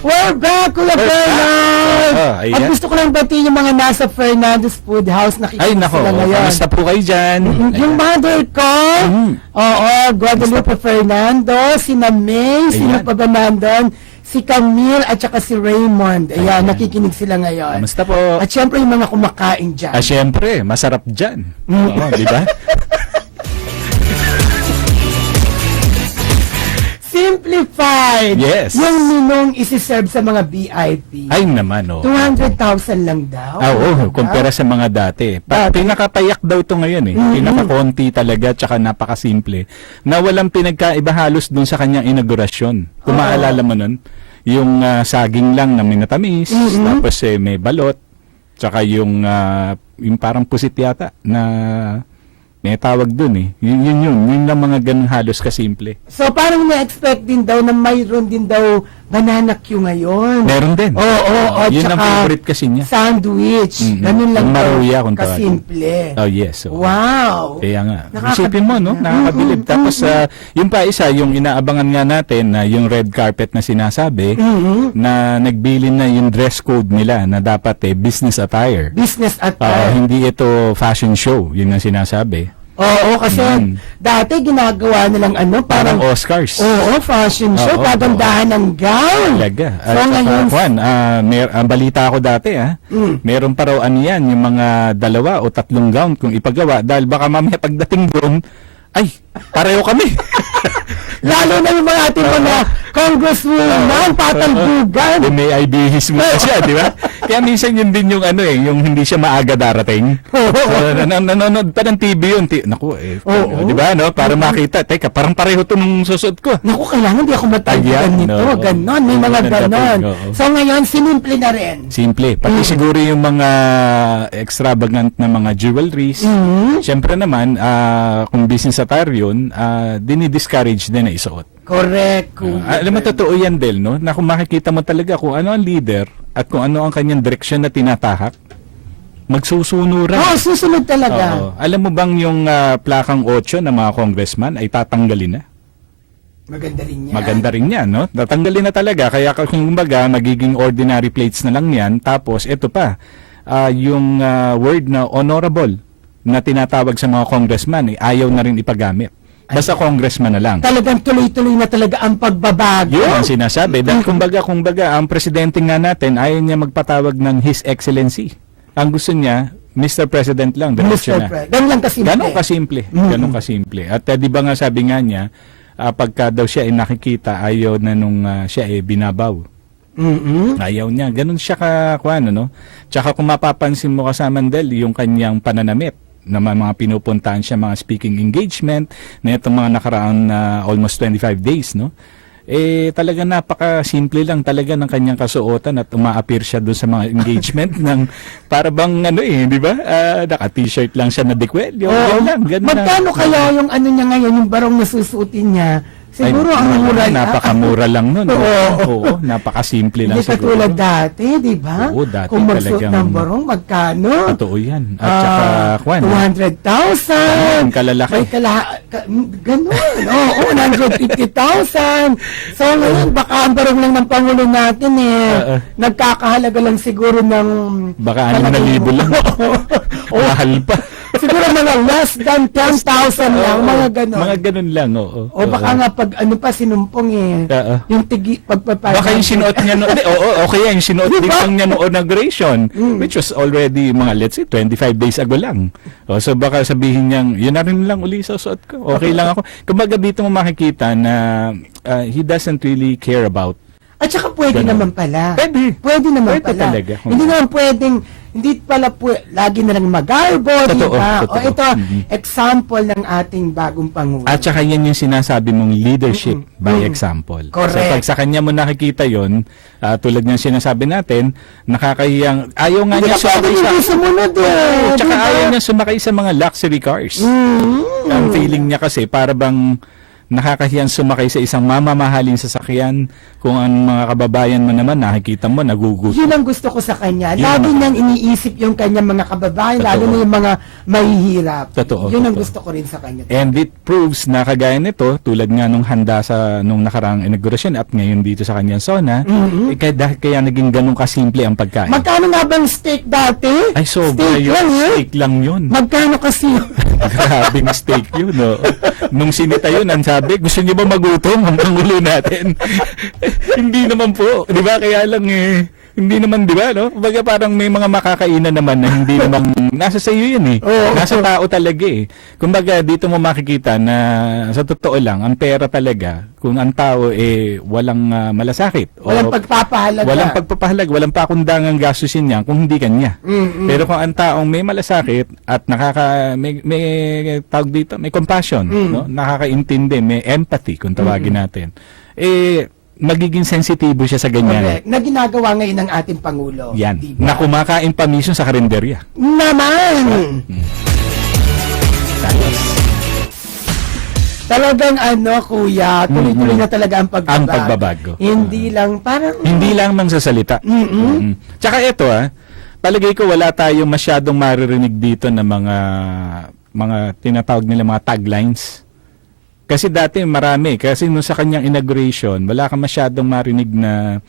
We're back, Kuya Bernard! At gusto ko lang batiin yung mga nasa Fernandez Food House. Nakikita sila ngayon. Kamusta po kayo dyan? Yung mother ko, Guadalupe Fernando, sina May, sino pa ba nandun? Si Camille at saka si Raymond. Ayan, nakikinig sila ngayon. Kamusta po? At syempre yung mga kumakain dyan. Syempre, masarap dyan. Oo, di ba? Simplified. Yes. Yung minong isi-serve sa mga VIP. Ay naman, 200,000 lang daw. Oo, kumpara sa mga dati. Pinakapayak daw to ngayon eh. Pinakakonti talaga, tsaka napakasimple. Na walang pinagkaiba halos dun sa kanyang inaugurasyon. Kung maalala mo nun, yung saging lang na minatamis, tapos may balot, tsaka yung parang pusit yata na may tawag dun eh. Yun lang mga ganun halos kasimple. So parang na-expect din daw na mayroon din daw banana Q ngayon. Meron din. Oo, yun ang favorite kasi niya. Sandwich. Ganun lang maruya, kasimple. Oh yes. Wow. Kaya nga. Isipin mo, no? Nakakabilib. Tapos yung pa isa, yung inaabangan nga natin na yung red carpet na sinasabi, na nagbilin na yung dress code nila na dapat business attire. Business attire. Hindi ito fashion show. Yun ang sinasabi. Oo, kasi dati ginagawa nilang parang Oscars. Oo, fashion show, pagandahan ng gown. Talaga. So ngayon, Juan, ang balita ko dati, meron pa raw yan, yung mga 2 o 3 gown kung ipagawa, dahil baka mamaya pagdating doon, ay, pareho kami. Lalo na yung mga ating mga congresswoman, patalbugan. May IBHs mo siya, di ba? Kaya minsan yun din yung yung hindi siya maaga darating. So, nanonood pa ng TV yun. Naku, di ba, no? Para makita, teka, parang pareho to nung susod ko. Naku, kailangan di ako matagyan nito. Ganon, may mga ganon. So ngayon, simple na rin. Simple. Pati siguro yung mga extravagant na mga jewelries. Siyempre naman, kung business attire yun, dinidiscourage din na isuot. Correct. Alam mo, totoo yan, Del, no? Na kung makikita mo talaga kung ano ang leader at kung ano ang kanyang direksyon na tinatahak, magsusunuran. Oo, susunod talaga. Alam mo bang yung plakang 8 ng mga congressman ay tatanggalin na? Maganda rin yan. Maganda rin yan, no? Tatanggalin na talaga. Kaya kung kumbaga, magiging ordinary plates na lang yan. Tapos, ito pa, yung word na honorable na tinatawag sa mga congressman, ayaw na rin ipagamit. Basta congressman na lang. Talagang tuloy-tuloy na talaga ang pagbabago. Yun ang sinasabi. Dahil kumbaga, ang presidente nga natin, ayaw niya magpatawag ng His Excellency. Ang gusto niya, Mr. President lang. Mr. President. Ganun lang kasimple. Ganun kasimple. Ganun kasimple. At di ba nga sabi nga niya, pagka daw siya ay nakikita, ayaw na nung siya ay binabaw. Ayaw niya. Ganun siya no? Tsaka kung mapapansin mo kasama Del, yung kanyang pananamit na mga pinupuntahan siya, mga speaking engagement na itong mga nakaraang almost 25 days, no? Talaga napaka-simple lang talaga ng kanyang kasuotan at uma-appear siya doon sa mga engagement ng para bang di ba? Naka-t-shirt lang siya na dekwelyo. Magkano kaya yung niya ngayon, yung barong na susuotin niya? Siguro ang mura lang. Napakamura lang nun. Oo, napakasimple lang siguro. Hindi katulad dati, di ba? Oo, dati kung magsuot talagang ng barong, magkano? Totoo yan. At saka, 200,000. Kalalaki. Ganun. Oo, 150,000. So ngayon, baka ang barong lang ng Pangulo natin nagkakahalaga lang siguro ng... Baka 6,000 lang. Mahal pa. Siguro mga less than 10,000 lang, mga ganun. Mga ganun lang, oo. O baka nga pag sinumpong yung pagpapayag. Baka yung sinuot niya okay yan, yung sinuot din niya noong inauguration, which was already let's say, 25 days ago lang. So baka sabihin niyang, yun na rin lang uli sa suot ko. Okay lang ako. Kumbaga dito mo makikita na he doesn't really care about. At saka pwede naman pala. Pwede naman pala. Talaga. Hindi naman pwedeng, hindi pala lagi na lang magarbo, di ba? O ito, example ng ating bagong Pangulo. At saka yan yung sinasabi mong leadership by example. Correct. So pag sa kanya mo nakikita yon, tulad ng sinasabi natin, nakakahiyang, ayaw nga niya sumakay tsaka ayaw niya sumakay sa mga luxury cars. Ang feeling niya kasi para bang nakakahiyang sumakay sa isang mamamahaling sasakyan kung ang mga kababayan mo naman nakikita mo nagugusto. Yun ang gusto ko sa kanya. Lagi niyang iniisip yung kanyang mga kababayan, lalo na yung mga mahihirap. Yun ang gusto ko rin sa kanya. And it proves na kagaya nito, tulad nga nung handa nung nakaraang inaugurasyon at ngayon dito sa kanyang zona, kaya naging ganun kasimple ang pagkain. Magkano nga bang steak dati? Ay, sobra yun. Steak lang yun. Magkano kasi yun? Grabing steak yun, no? Nung sinita yun, ang sabi, gusto niyo ba magutom ang Pangulo natin? Hindi naman po. Di ba? Kaya lang hindi naman, di ba, no? Kumbaga parang may mga makakainan naman na hindi naman, nasa sa iyo yun nasa tao talaga Kumbaga dito mo makikita na sa totoo lang, ang pera talaga, kung ang tao walang malasakit. Walang pagpapahalaga. Walang pagpapahalaga, walang pakundangang gastusin niya kung hindi kanya. Pero kung ang taong may malasakit at may tawag dito, may compassion, no? Nakakaintindi, may empathy kung tawagin natin. Magiging sensitibo siya sa ganyan. Correct. Na ginagawa ngayon ng ating Pangulo. Yan. Diba? Na kumakain pa mismo sa karinderya. Naman! Talagang kuya, tuloy-tuloy na talaga ang pagbabago. Ang pagbabago. Hindi lang, parang... Hindi lang mang sasalita. Tsaka ito palagay ko wala tayong masyadong maririnig dito na mga tinatawag nila mga taglines. Kasi dati marami. Kasi nung sa kanyang inauguration, wala kang masyadong marinig na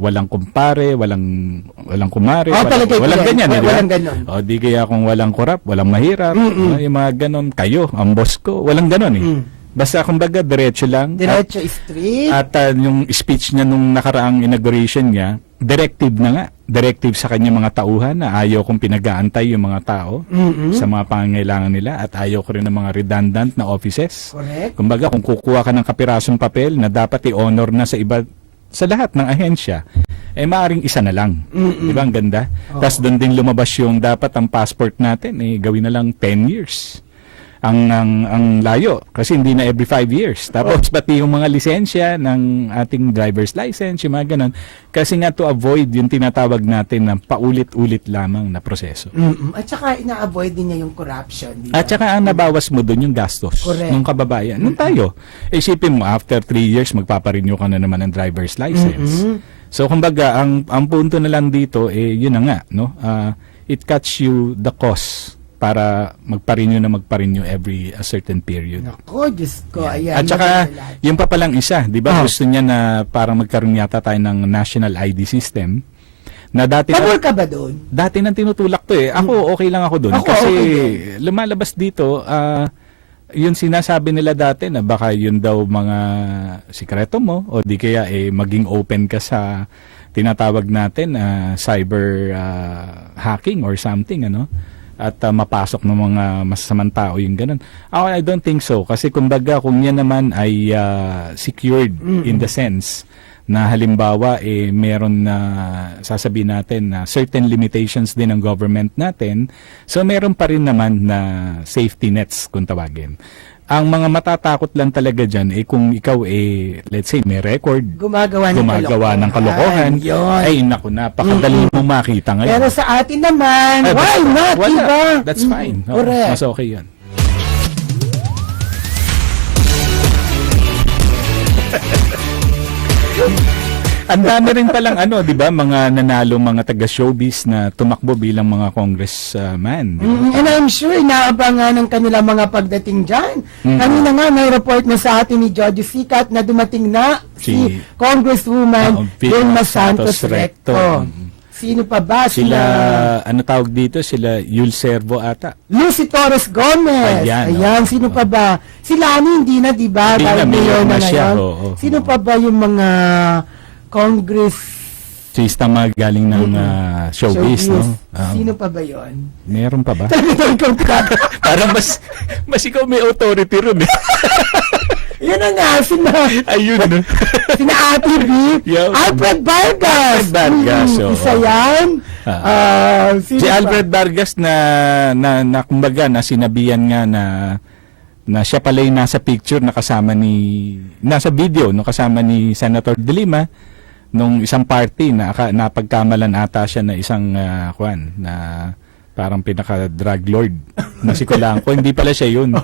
walang kumpare, walang kumare, walang ganyan. Walang ganon. O di kaya kung walang korap, walang mahirap, yung mga ganon, kayo, ang boss ko, walang ganon Basta kumbaga, diretso lang. Diretso, straight. At yung speech niya nung nakaraang inauguration niya, directive na nga. Directive sa kanyang mga tauhan na ayaw kong pinag-aantay yung mga tao sa mga pangangailangan nila at ayaw ko rin ng mga redundant na offices. Correct. Kumbaga, kung kukuha ka ng kapirasong papel na dapat i-honor na sa lahat ng ahensya, maaring isa na lang. Di ba? Ang ganda. Tapos doon din lumabas yung dapat ang passport natin, gawin na lang 10 years. Ang layo kasi hindi na every 5 years. Tapos pati yung mga lisensya ng ating driver's license, yung mga ganun. Kasi nga to avoid yung tinatawag natin na paulit-ulit lamang na proseso. At saka ina-avoid din niya yung corruption. Diba? At saka ang nabawas mo doon yung gastos ng kababayan. Nung tayo, isipin mo after 3 years magpaparenew ka na naman ng driver's license. So kumbaga ang punto na lang dito yun na nga, no? It cuts you the cost para magpa-renew every a certain period. Nako, Diyos ko. Ayan, at saka, yung pa palang isa, di ba? Gusto niya na parang magkaroon yata tayo ng national ID system. Na dati Pabor ka ba doon? Dati nang tinutulak to Ako, okay lang ako doon. Kasi lumalabas dito, yun sinasabi nila dati na baka yun daw mga sikreto mo o di kaya maging open ka sa tinatawag natin cyber hacking or something, ano? at mapasok ng mga masasamang tao yung ganun. I don't think so. Kasi kumbaga kung yan naman ay secured in the sense na halimbawa meron na sasabihin natin na certain limitations din ng government natin, so meron pa rin naman na safety nets kung tawagin. Ang mga matatakot lang talaga dyan kung ikaw let's say may record, gumagawa ng kalokohan, ay naku, napakadali mo makita ngayon. Pero sa atin naman, why not? Wala. Diba? That's fine. Correct. Mas okay yun. Ang dami rin palang di ba, mga nanalo mga taga-showbiz na tumakbo bilang mga congressman. And I'm sure inaabangan ng kanilang mga pagdating dyan. Kanina nga may report na sa atin ni Judge Sikat na dumating na si Congresswoman Vilma Santos Recto. Sino pa ba? Sila, ano tawag dito? Sila Yul Servo ata. Lucy Torres Gomez. Ayan, sino pa ba? Si Lani hindi na, di ba? Hindi na, mayor na siya. Sino pa ba yung mga Congress Sista magaling ng showbiz, no? Sino pa ba yon? Meron pa ba? Parang mas ikaw may authority ron Yun na nga, sina Ate B, Alfred Vargas. Isa yan. Si Alfred Vargas na kumbaga na sinabihan nga na siya pala yung nasa picture na nasa video no, kasama ni Senator De Lima nung isang party na napagkamalan ata siya na isang na parang pinaka-drug lord na si Colanco. Hindi pala siya yun.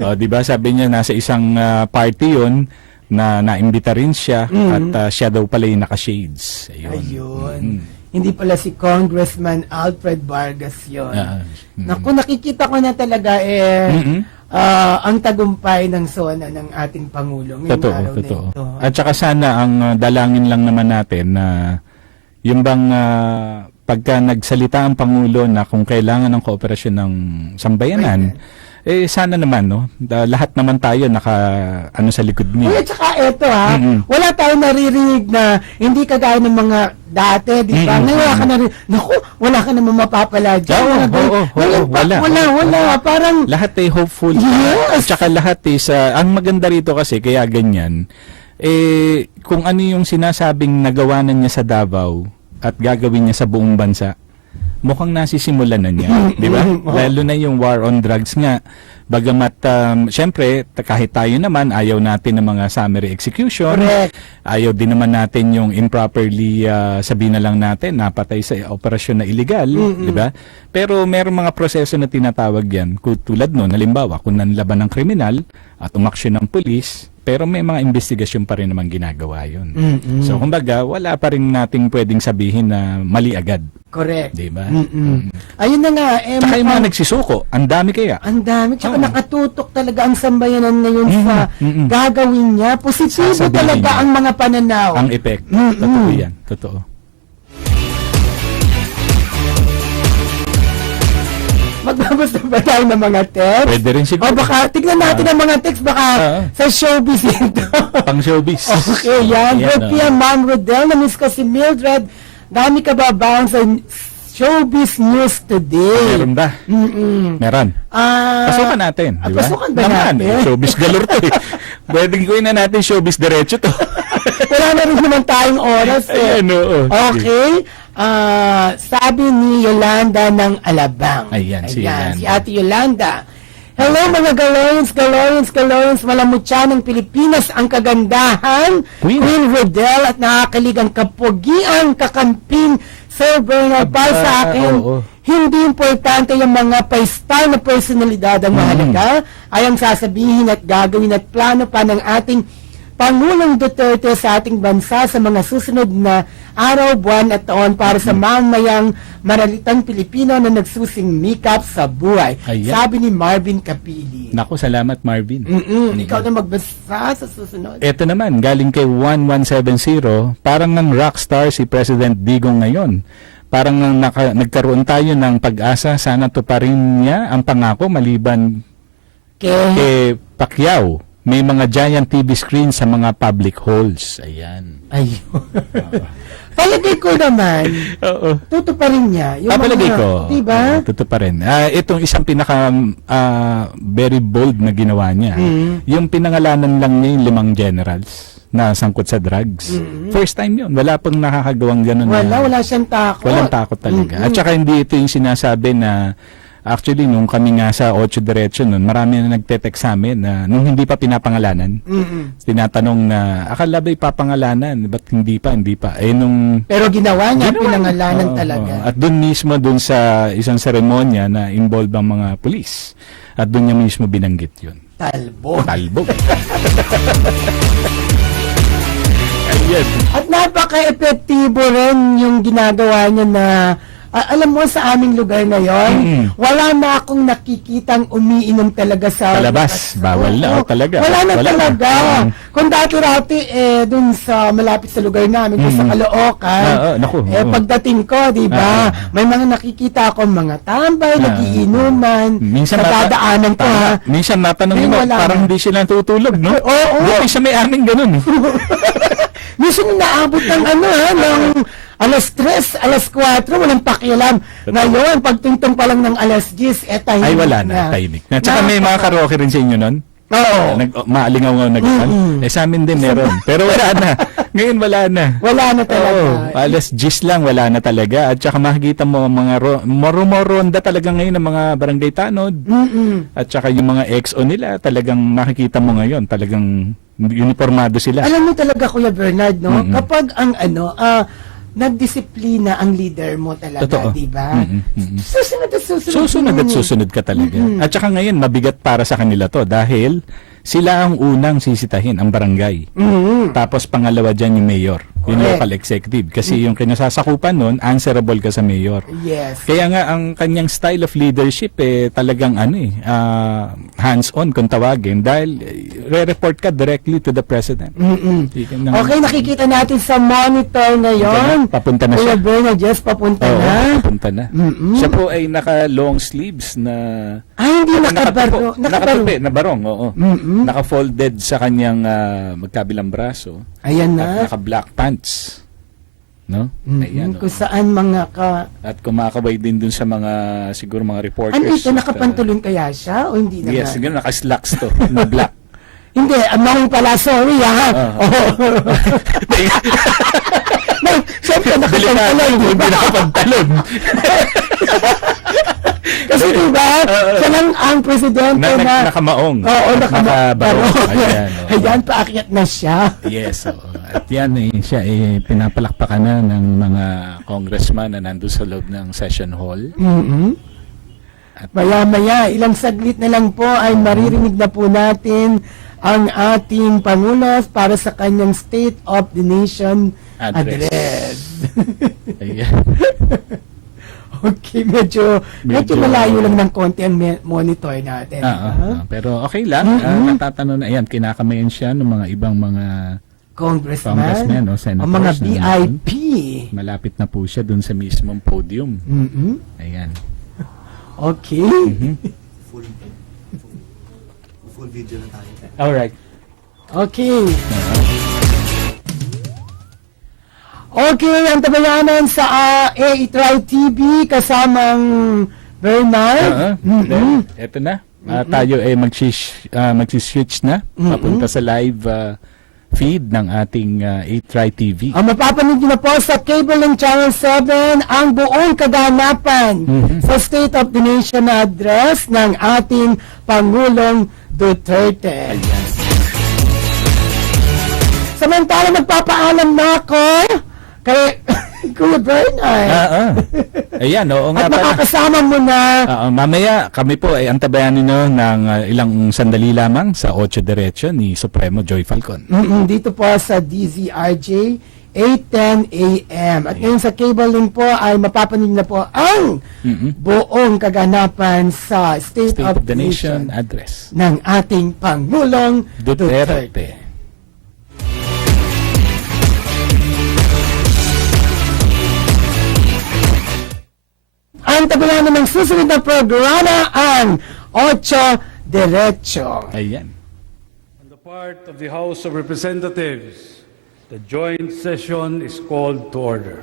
Di ba? Sabi niya nasa isang party yun na naimbita rin siya at siya daw pala yung naka-shades. Ayun. Hindi pala si Congressman Alfred Vargas yun. Naku, nakikita ko na talaga ang tagumpay ng SONA ng ating Pangulo. Totoo. At saka sana ang dalangin lang naman natin na yung bang pagka nagsalita ang Pangulo na kung kailangan ng kooperasyon ng sambayanan, sana naman, no? Lahat naman tayo sa likod niya. At saka eto wala tayong naririnig na hindi kagaya ng mga dati, di ba? Wala ka naman mapapala dyan. Wala. Parang lahat ay hopeful. Yes. At saka lahat ang maganda rito kasi, kaya ganyan, kung ano yung sinasabing nagawa na niya sa Davao at gagawin niya sa buong bansa, mukhang nasisimulan na niya, di ba? Lalo na yung war on drugs nga. Bagamat, syempre, kahit tayo naman, ayaw natin ng mga summary execution. Correct. Ayaw din naman natin yung improperly, sabihin na lang natin, napatay sa operasyon na illegal, di ba? Pero merong mga proseso na tinatawag yan, tulad nun, halimbawa, kung nanlaban ng kriminal at umaksyon ng pulis, pero may mga investigasyon pa rin naman ginagawa yun. So, kumbaga, wala pa rin nating pwedeng sabihin na mali agad. Correct. Diba? Ayun na nga. Saka yung mga nagsisuko, ang dami kaya. Ang dami. Tsaka nakatutok talaga ang sambayanan ngayon sa gagawin niya. Positibo talaga ang mga pananaw. Ang effect. Totoo yan. Totoo. Magbabasa ba tayo ng mga text? Pwede rin siguro. O baka, tignan natin ang mga text. Baka sa showbiz ito. Pang showbiz. Okay, yan. Good PM, Ma'am Rodel. Namiss ko si Mildred. Dami ka ba bang sa showbiz news today? Meron ba? Meron. Pasukan natin. Diba? Pasukan ba natin? Showbiz galore to Pwede gawin na natin showbiz diretso to. Wala na rin naman tayong oras. Ayan, Okay. Sabi ni Yolanda ng Alabang. Ayan, si Ate Yolanda. Hello mga Galoreans, malamutya ng Pilipinas ang kagandahan, Queen Rodel at nakakaligang kapugiang kakamping Sir Bernard. Para sa akin, hindi importante yung mga pa-star na personalidad ang mahalaga ay ang sasabihin at gagawin at plano pa ng ating Pangulong Duterte sa ating bansa sa mga susunod na araw, buwan at taon para sa mamayang maralitang Pilipino na nagsusing mikap sa buhay. Sabi ni Marvin Capili. Naku, salamat Marvin. Ikaw na magbasa sa susunod. Ito naman, galing kay 1170, parang ng rockstar si President Digong ngayon. Parang nagkaroon tayo ng pag-asa, sana tuparin niya ang pangako maliban kay Pacquiao. may mga giant TV screen sa mga public halls. Ayan. Ayun. Palagay ko naman, tuto pa rin niya. Yung Palagay mga, ko. Diba? Tuto pa rin. Itong isang pinaka very bold na ginawa niya. Yung pinangalanan lang niya yung 5 generals na sangkot sa drugs. First time yun. Wala pang nakakagawang gano'n. Wala siyang takot. Walang takot talaga. At saka hindi ito yung sinasabi na actually, nung kami nga sa 8 Diretso nun, marami na nagte-text sa amin na nung hindi pa pinapangalanan. Tinatanong na, akala ba ipapangalanan? Ba't hindi pa? Pero ginawa niya, pinangalanan talaga. At dun mismo, dun sa isang seremonya na involved ang mga pulis. At dun niya mismo binanggit yun. Talbog. Ayan. At napaka-epektibo rin yung ginagawa niya na alam mo, sa aming lugar na yon, wala na akong nakikitang umiinom talaga sa palabas. Bawal na. Talaga. Wala na talaga. Kung dati-rati, dun sa malapit sa lugar namin, dun sa Caloocan, pagdating ko, di ba, may mga nakikita akong mga tambay, nagiinuman, nadadaanan ko, ha. Minsan natanong mo, parang hindi sila tutulog, no? Buti sa may aming ganun. Minsan naabot ng ng alas 3, alas 4, walang pakialam. Ngayon, pagtungtong pa lang ng alas 10, tahimik na. Ay, wala na, tahimik na. Tsaka may mga karaoke rin sa inyo nun? Oo. Maalingaw nag-iwan. Sa amin din meron. Pero wala na. Ngayon wala na. Wala na talaga. Alas 10 lang, wala na talaga. At saka makikita mo mga moronda talaga ngayon ng mga barangay tanod. At saka yung mga XO nila, talagang makikita mo ngayon, talagang uniformado sila. Alam mo talaga, Kuya Bernard, no? Kapag ang nagdisiplina ang leader mo talaga, di ba? Susunod at susunod ka talaga. At saka ngayon, mabigat para sa kanila to dahil sila ang unang sisitahin, ang barangay. Tapos pangalawa dyan yung mayor, yung local executive. Kasi yung kinasasakupan nun, answerable ka sa mayor. Yes. Kaya nga, ang kanyang style of leadership, talagang hands-on kung tawagin. Dahil, re-report ka directly to the president. Okay, nakikita natin sa monitor ngayon. Papunta na siya. Kuya Bernard, yes, papunta na. Papunta na. Siya po ay naka-long sleeves na... hindi nakabarong. Nakatupi, na barong, oo. Naka-folded sa kanyang magkabilang braso. Ayan na. Naka-black pants. No? Ayan. Kung saan mga At kumakaway din dun sa mga, siguro mga reporters. Ito, nakapantulon kaya siya o hindi naman? Yes, siguro naka-slacks to, na black. Hindi, amang pala, sorry ha. Siyempre, nakapantalon. Hindi nakapantalon. Kasi diba, siya lang ang presidente na... Nakamaong. Oo, nakabarong. Ayan, paakyat na siya. Yes, oo. At yan, siya pinapalakpakan na ng mga congressman na nandun sa loob ng session hall. At maya-maya, ilang saglit na lang po ay maririnig na po natin ang ating Pangulo para sa kanyang State of the Nation address. Ayan. Okay, medyo malayo lang ng konti ang monitor natin. Pero okay lang. Natatanong na, ayan, kinakamayan siya ng mga ibang mga congressmen o senators. Ang mga VIP. Malapit na po siya dun sa mismong podium. Ayan. Okay. Full video na tayo. Alright. Okay. Okay, ang tabayanan sa A-Try TV kasamang Bernard. Ito na. Tayo ay mag-switch na papunta sa live feed ng ating A-Try TV. Mapapanood nyo na po sa cable ng Channel 7 ang buong kaganapan sa State of the Nation address ng ating Pangulong Duterte. Ayan. Samantala, magpapaalam na ako kay Kuya Bernard. Ayan, oo nga. At makakasama mo na. Mamaya, kami po ay antabayanin nyo ng ilang sandali lamang sa 8 Diretso ni Supremo Joy Falcon. Dito po sa DZRJ 8:10 a.m. At ngayon sa cable link po ay mapapanood na po ang buong kaganapan sa State of the Nation address ng ating Pangulong Duterte. Ang tagulan ng susunod na programa ang 8 Diretso. Ayan. Part of the House of Representatives, the joint session is called to order.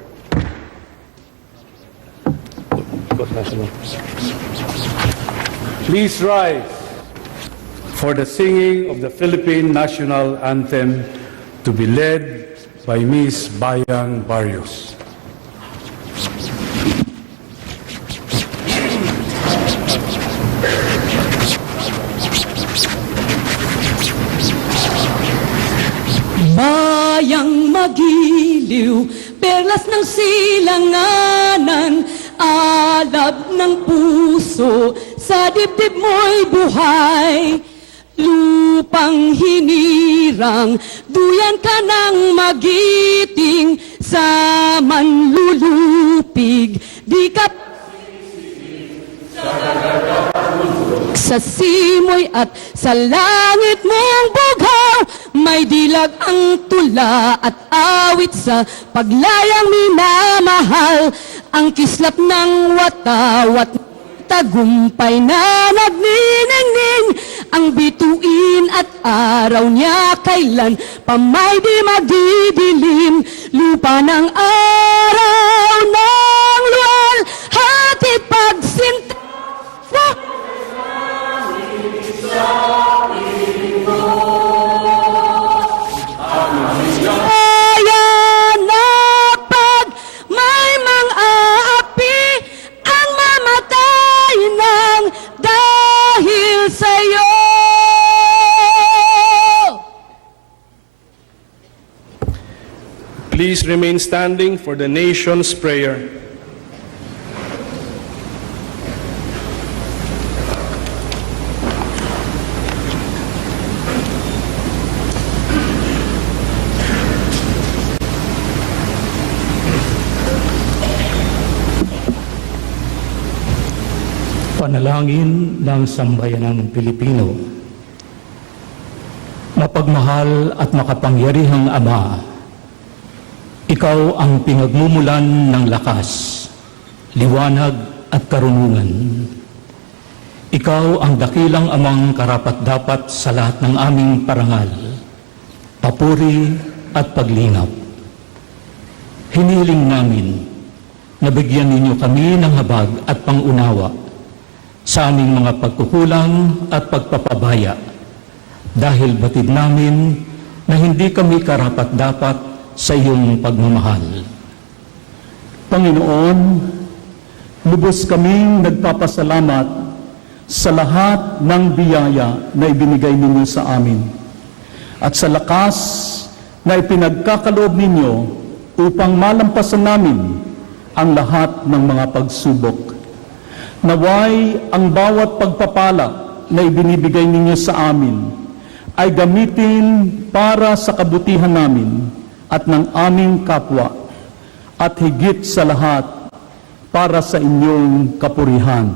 Please rise for the singing of the Philippine National Anthem to be led by Ms. Bayang Barrios. Bayang magiliw, perlas ng silanganan, alab ng puso, sa dibdib mo'y buhay. Lupang hinirang, duyan ka ng magiting, sa manlulupig, di ka sa simoy at sa langit mong bughaw, may dilag ang tula at awit sa paglayang minamahal. Ang kislap ng watawat, tagumpay na nagniningning, ang bituin at araw niya kailan pa may di magdidilim. Lupa ng araw ng luwal, hatid pagsinta Please remain standing for the nation's prayer. Panalangin ng sambayanang Pilipino. Mapagmahal at makapangyarihang Ama, Ikaw ang pinagmumulan ng lakas, liwanag at karunungan. Ikaw ang dakilang amang karapat-dapat sa lahat ng aming parangal, papuri at paglingap. Hiniling namin na bigyan ninyo kami ng habag at pangunawa sa aming mga pagkukulang at pagpapabaya, dahil batid namin na hindi kami karapat-dapat sa iyong pagmamahal. Panginoon, lubos kaming nagpapasalamat sa lahat ng biyaya na ibinigay ninyo sa amin at sa lakas na ipinagkakaloob ninyo upang malampasan namin ang lahat ng mga pagsubok. Naway ang bawat pagpapala na ibinibigay ninyo sa amin ay gamitin para sa kabutihan namin at ng aming kapwa, at higit sa lahat, para sa inyong kapurihan.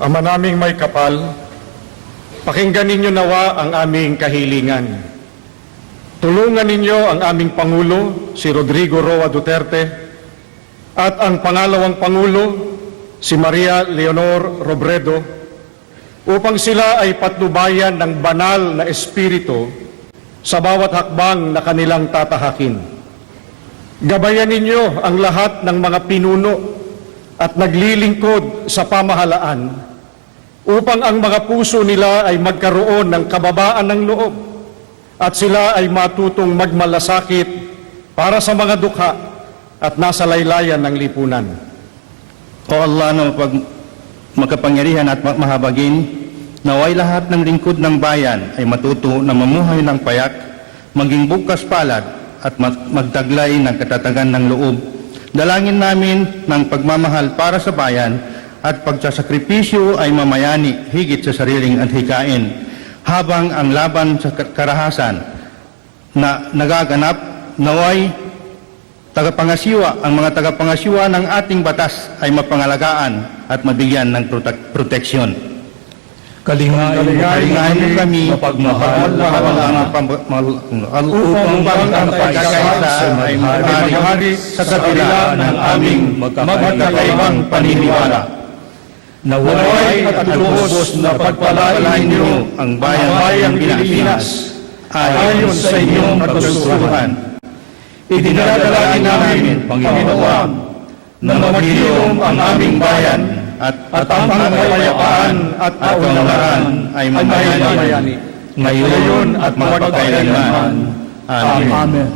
Ama naming may kapal, pakinggan ninyo nawa ang aming kahilingan. Tulungan ninyo ang aming Pangulo, si Rodrigo Roa Duterte, at ang pangalawang Pangulo, si Maria Leonor Robredo, upang sila ay patnubayan ng banal na espiritu sa bawat hakbang na kanilang tatahakin. Gabayan ninyo ang lahat ng mga pinuno at naglilingkod sa pamahalaan upang ang mga puso nila ay magkaroon ng kababaan ng loob at sila ay matutong magmalasakit para sa mga dukha at nasa laylayan ng lipunan. O Allah na magkapangyarihan at mahabagin, naway lahat ng lingkod ng bayan ay matuto na mamuhay ng payak, maging bukas palad at magtaglay ng katatagan ng loob. Dalangin namin ng pagmamahal para sa bayan at pagsasakripisyo ay mamayani higit sa sariling adhikain, habang ang laban sa karahasan na nagaganap, naway ang mga tagapangasiwa ng ating batas ay mapangalagaan at mabigyan ng proteksyon. Kalingain mo kami mapagmahal upang ang pagkakaisa ay mahari sa kabila ng aming magkakaibang paniniwala. Naway at lubos na pagpalain niyo ang bayang Pilipinas ayon sa inyong kagustuhan. Idinadalangin namin, Panginoon, na maghilom ang aming bayan at ang kapayapaan at kaunlaran ay mamayani ngayon at magpakailanman. Amen. Amen.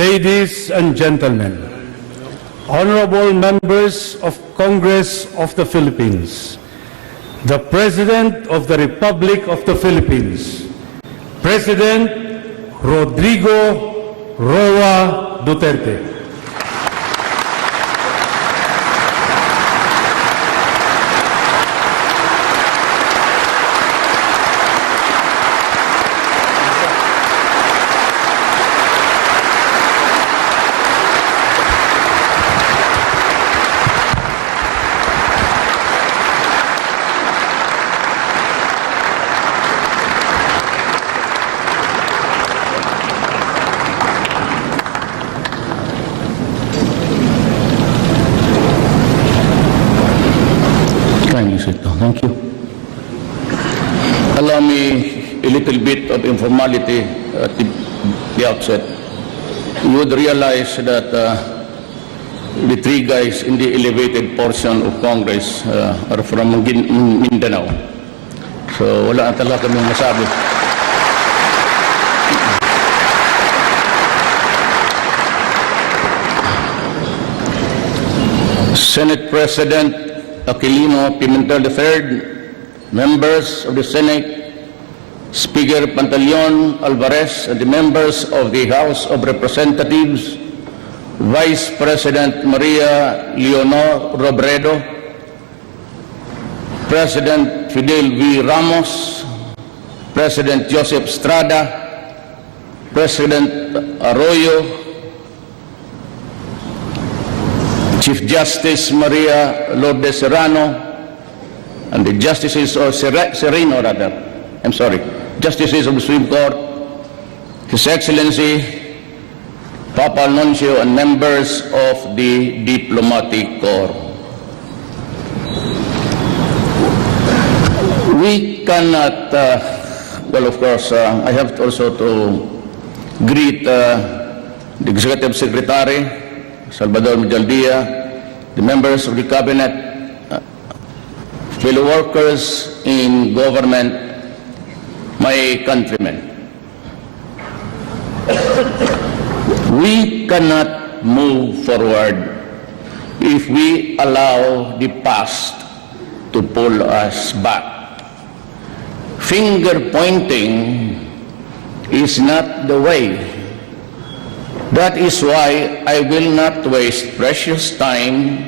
Ladies and gentlemen, honorable members of Congress of the Philippines, the President of the Republic of the Philippines, President Rodrigo Roa Duterte. Thank you. Allow me a little bit of informality at the outset. You would realize that the three guys in the elevated portion of Congress are from Mindanao. So wala na talaga kaming masabi. Senate President Aquilino Pimentel III, members of the Senate, Speaker Pantaleon Alvarez, and the members of the House of Representatives, Vice President Maria Leonor Robredo, President Fidel V. Ramos, President Joseph Estrada, President Arroyo, Chief Justice Maria Lourdes Serrano, and the justices, or Sereno rather, I'm sorry, justices of the Supreme Court, His Excellency, Papal Nuncio, and members of the Diplomatic Corps. We cannot, well, of course, I have also to greet the Executive Secretary, Salvador Medaldia, the members of the Cabinet, fellow workers in government, my countrymen. We cannot move forward if we allow the past to pull us back. Finger pointing is not the way. That is why I will not waste precious time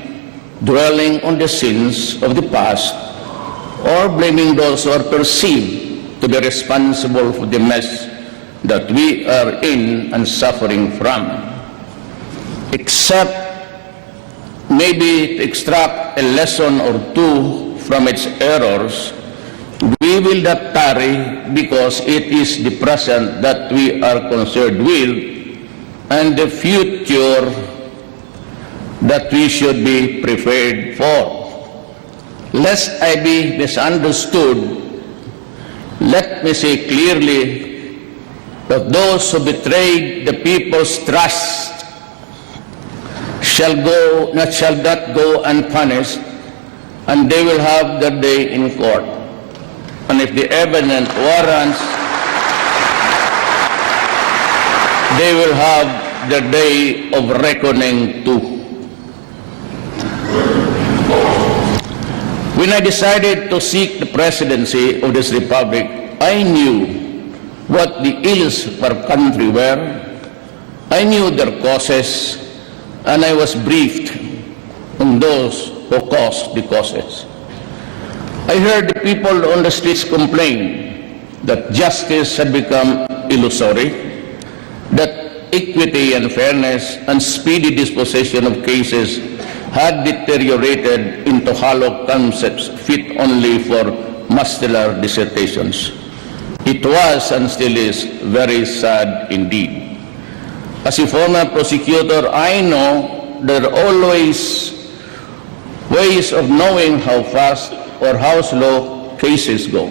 dwelling on the sins of the past or blaming those who are perceived to be responsible for the mess that we are in and suffering from. Except maybe to extract a lesson or two from its errors, we will not tarry because it is the present that we are concerned with and the future that we should be prepared for. Lest I be misunderstood, let me say clearly that those who betrayed the people's trust shall not go unpunished, and they will have their day in court. And if the evidence warrants, they will have their day of reckoning too. When I decided to seek the presidency of this republic, I knew what the ills of our country were. I knew their causes, and I was briefed on those who caused the causes. I heard the people on the streets complain that justice had become illusory, that equity and fairness and speedy disposition of cases had deteriorated into hollow concepts fit only for muscular dissertations. It was and still is very sad indeed. As a former prosecutor, I know there are always ways of knowing how fast or how slow cases go.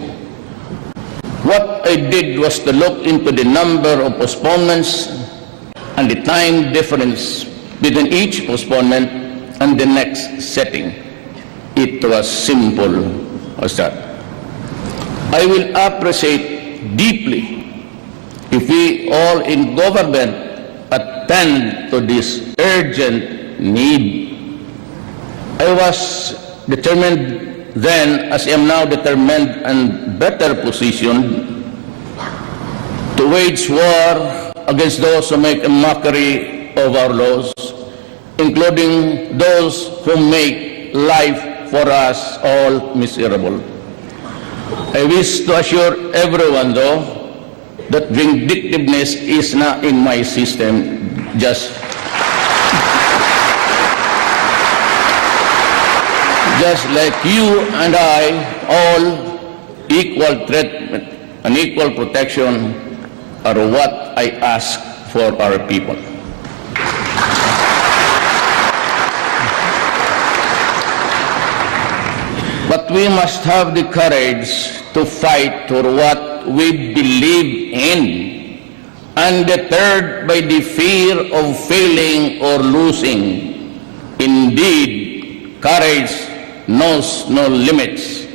What I did was to look into the number of postponements and the time difference between each postponement and the next setting. It was simple as that. I will appreciate deeply if we all in government attend to this urgent need. I was determined then, as I am now determined and better positioned, to wage war against those who make a mockery of our laws, including those who make life for us all miserable. I wish to assure everyone, though, that vindictiveness is not in my system, just like you and I, all equal treatment and equal protection are what I ask for our people. But we must have the courage to fight for what we believe in, undeterred by the fear of failing or losing. Indeed, courage knows no limits.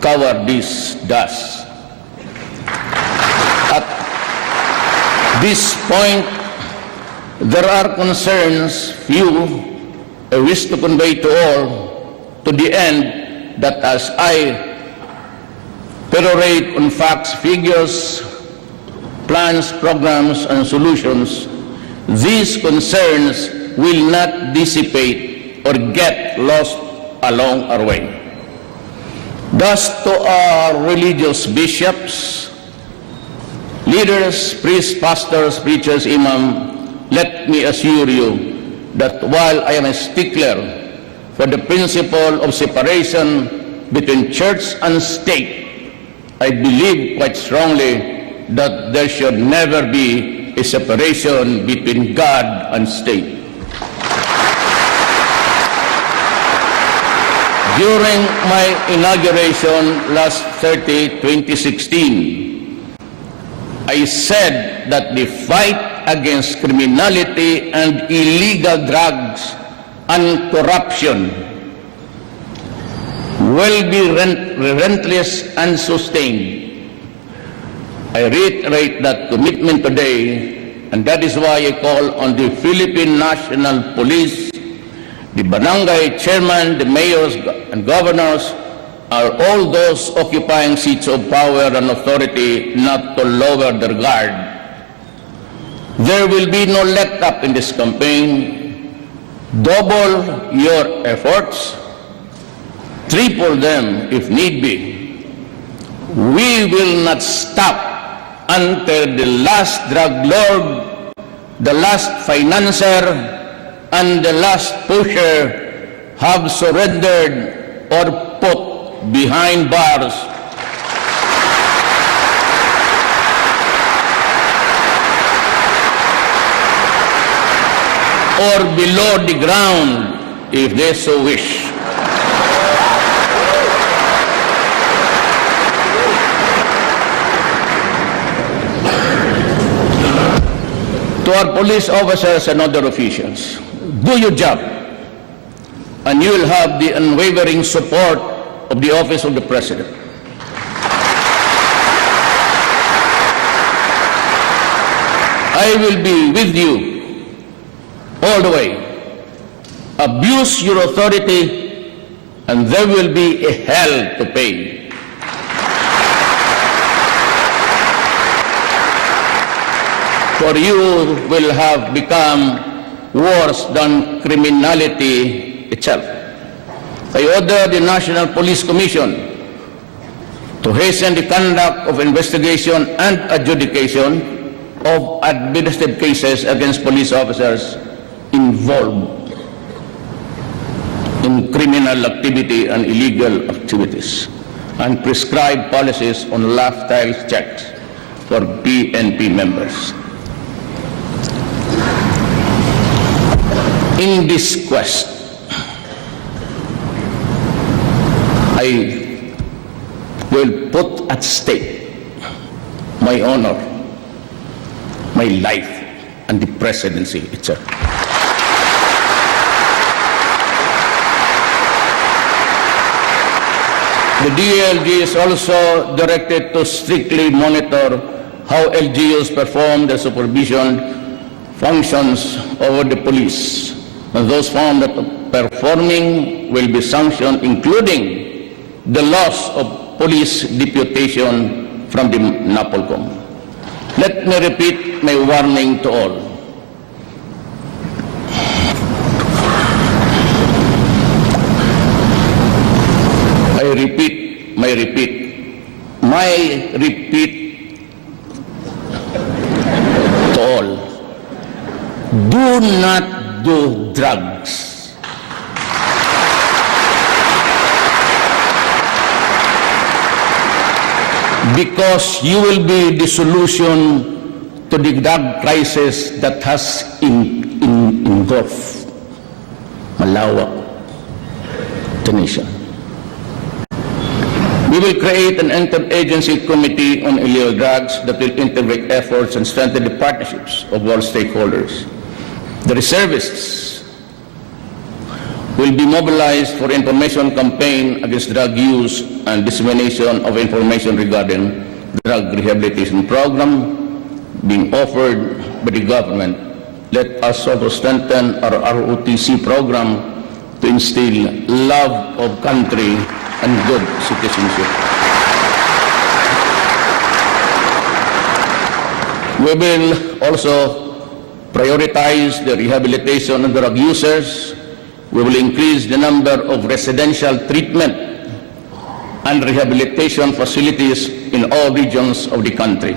Cowardice does. At this point, there are concerns few I wish to convey to all, to the end that as I perorate on facts, figures, plans, programs, and solutions, these concerns will not dissipate or get lost along our way. Thus, to our religious bishops, leaders, priests, pastors, preachers, imam, let me assure you that while I am a stickler for the principle of separation between church and state, I believe quite strongly that there should never be a separation between God and state. During my inauguration last 2016, I said that the fight against criminality and illegal drugs and corruption will be relentless and sustained. I reiterate that commitment today, and that is why I call on the Philippine National Police, the barangay chairman, the mayors and governors, are all those occupying seats of power and authority not to lower their guard. There will be no let up in this campaign. Double your efforts, triple them if need be. We will not stop until the last drug lord, the last financier, and the last pusher have surrendered or put behind bars. Or below the ground, if they so wish. To our police officers and other officials, do your job, and you will have the unwavering support of the Office of the President. I will be with you all the way. Abuse your authority, and there will be a hell to pay. For you will have become worse than criminality itself. I order the National Police Commission to hasten the conduct of investigation and adjudication of administrative cases against police officers involved in criminal activity and illegal activities, and prescribe policies on lifestyle checks for PNP members. In this quest, I will put at stake my honor, my life, and the presidency itself. The DLG is also directed to strictly monitor how LGUs perform their supervision functions over the police, and those found that performing will be sanctioned, including the loss of police deputation from the NAPOLCOM. Let me repeat my warning to all. I repeat to all. Do not do drugs. Because you will be the solution to the drug crisis that has engulfed malawak the nation. We will create an interagency committee on illegal drugs that will integrate efforts and strengthen the partnerships of all stakeholders. The reservists will be mobilized for information campaign against drug use and dissemination of information regarding drug rehabilitation program being offered by the government. Let us also strengthen our ROTC program to instill love of country and good citizenship. We will also prioritize the rehabilitation of drug users. We will increase the number of residential treatment and rehabilitation facilities in all regions of the country.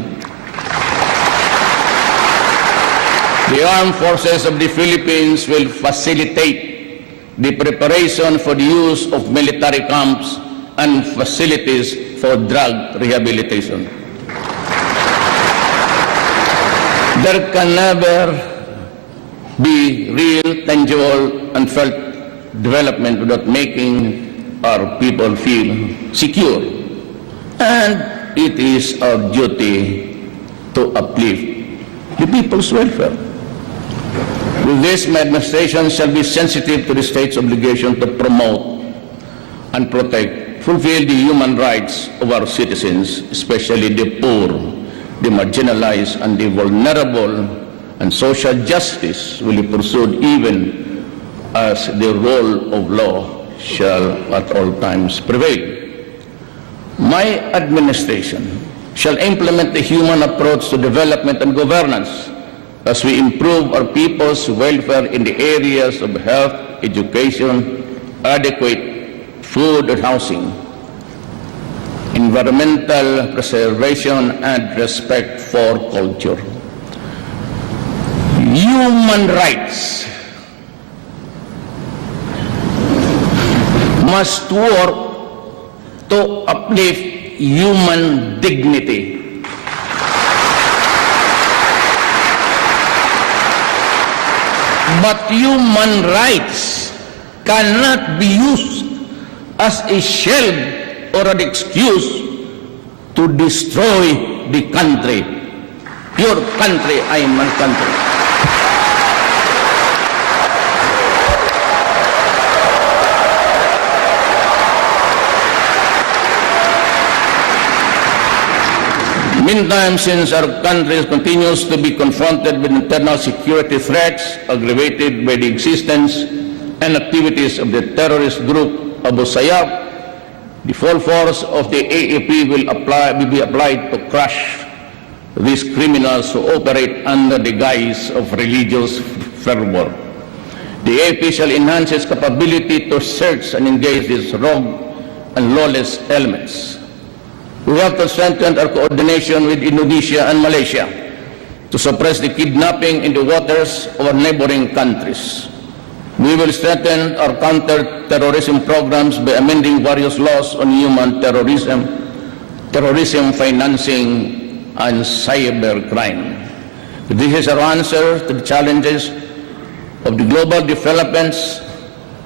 The armed forces of the Philippines will facilitate the preparation for the use of military camps and facilities for drug rehabilitation. There can never be real, tangible, and felt development without making our people feel secure. And it is our duty to uplift the people's welfare. With this, my administration shall be sensitive to the state's obligation to promote and protect, fulfill the human rights of our citizens, especially the poor, the marginalized, and the vulnerable, and social justice will be pursued even as the rule of law shall at all times prevail. My administration shall implement the human approach to development and governance as we improve our people's welfare in the areas of health, education, adequate food and housing, environmental preservation, and respect for culture. Human rights must work to uplift human dignity. But human rights cannot be used as a shield or an excuse to destroy the country. Your country, I am my country. Meantime, since our country continues to be confronted with internal security threats aggravated by the existence and activities of the terrorist group Abu Sayyaf, the full force of the AAP will be applied to crush these criminals who operate under the guise of religious fervor. The AP shall enhance its capability to search and engage these rogue and lawless elements. We have to strengthen our coordination with Indonesia and Malaysia to suppress the kidnapping in the waters of our neighboring countries. We will strengthen our counter-terrorism programs by amending various laws on human terrorism, terrorism financing, and cybercrime. This is our answer to the challenges of the global developments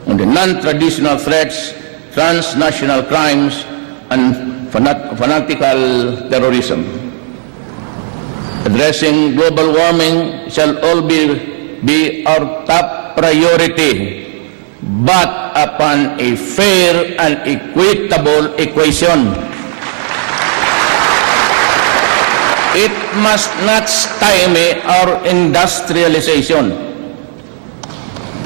on the non-traditional threats, transnational crimes, and fanatical terrorism. Addressing global warming shall all be our top priority, but upon a fair and equitable equation. It must not stymie our industrialization.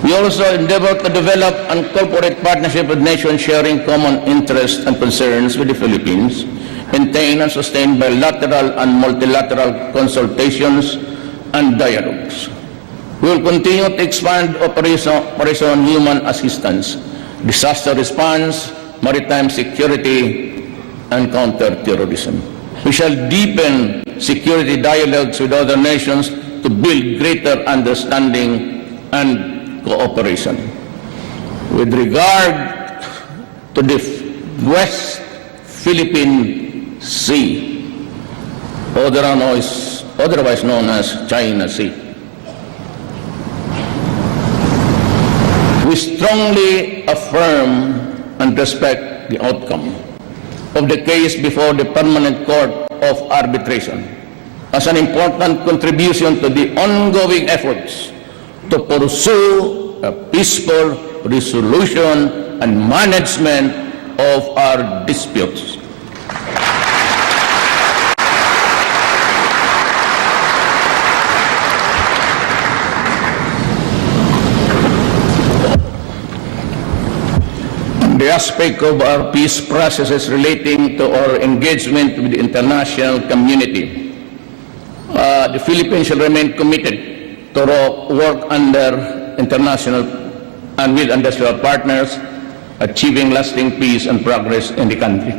We also endeavor to develop and corporate partnership with nations sharing common interests and concerns with the Philippines, maintain and sustain bilateral and multilateral consultations and dialogues. We will continue to expand Operation Human Assistance, disaster response, maritime security, and counter-terrorism. We shall deepen security dialogues with other nations to build greater understanding and cooperation. With regard to the West Philippine Sea, otherwise known as China Sea, we strongly affirm and respect the outcome of the case before the Permanent Court of Arbitration as an important contribution to the ongoing efforts to pursue a peaceful resolution and management of our disputes. The aspect of our peace processes relating to our engagement with the international community. The Philippines shall remain committed to work under international and with industrial partners, achieving lasting peace and progress in the country.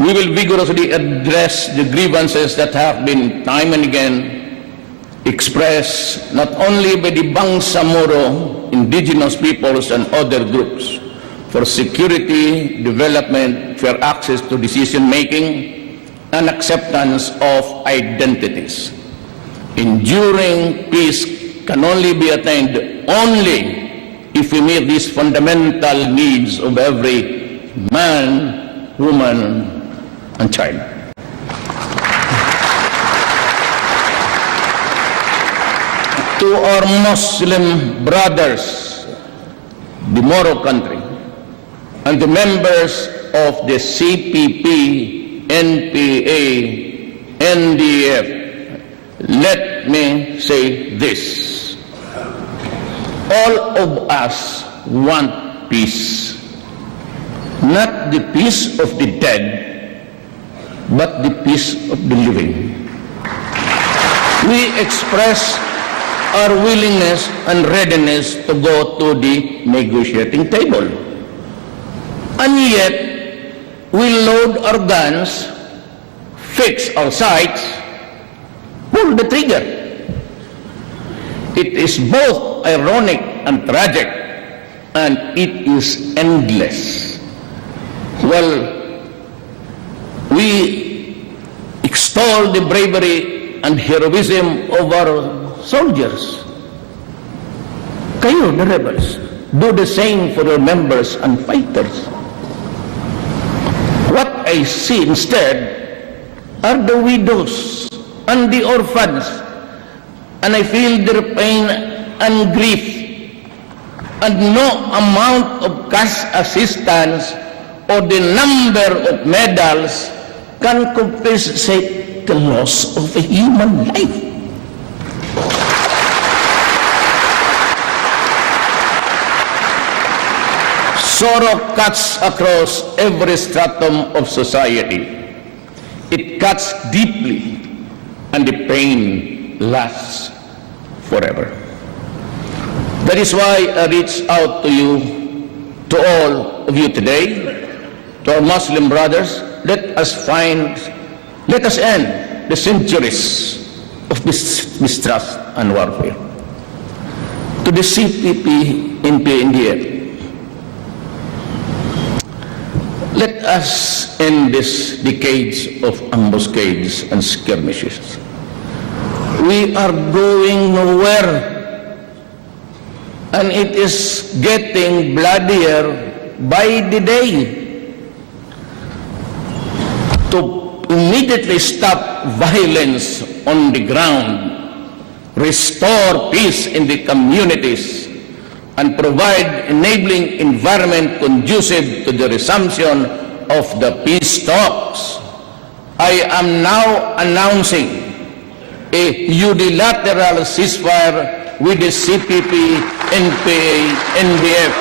We will vigorously address the grievances that have been time and again expressed not only by the Bangsamoro indigenous peoples and other groups for security, development, fair access to decision-making, and acceptance of identities. Enduring peace can only be attained only if we meet these fundamental needs of every man, woman, and child. To our Muslim brothers, the Moro country, and the members of the CPP, NPA, NDF, let me say this. All of us want peace. Not the peace of the dead, but the peace of the living. We express our willingness and readiness to go to the negotiating table. And yet, we load our guns, fix our sights, pull the trigger. It is both ironic and tragic, and it is endless. Well, we extol the bravery and heroism of our soldiers. Kayo, the rebels, do the same for your members and fighters. What I see instead are the widows and the orphans, and I feel their pain and grief, and no amount of cash assistance or the number of medals can compensate the loss of a human life. Sorrow cuts across every stratum of society. It cuts deeply, and the pain lasts forever. That is why I reach out to you, to all of you today, to our Muslim brothers. Let us end the centuries of mistrust and warfare. To the CPP, NP, NDF, let us end these decades of ambuscades and skirmishes. We are going nowhere, and it is getting bloodier by the day. To immediately stop violence on the ground, restore peace in the communities, and provide enabling environment conducive to the resumption of the peace talks, I am now announcing a unilateral ceasefire with the CPP, NPA, NDF,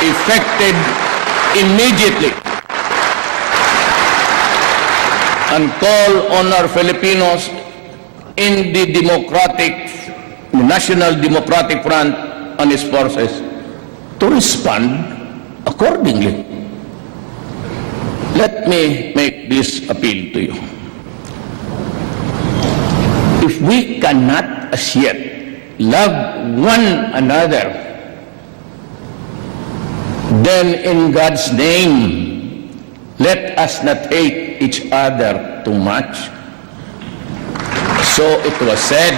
effected immediately, and call on our Filipinos in the National Democratic Front and its forces to respond accordingly. Let me make this appeal to you. If we cannot as yet love one another, then in God's name, let us not hate each other too much. So it was said,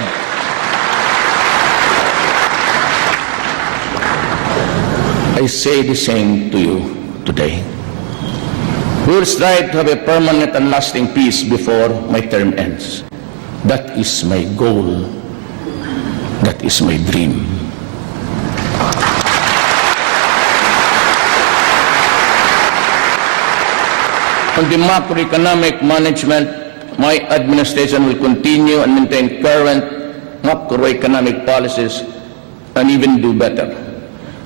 I say the same to you today. We will strive to have a permanent and lasting peace before my term ends. That is my goal. That is my dream. On the macroeconomic management, my administration will continue and maintain current macroeconomic policies and even do better.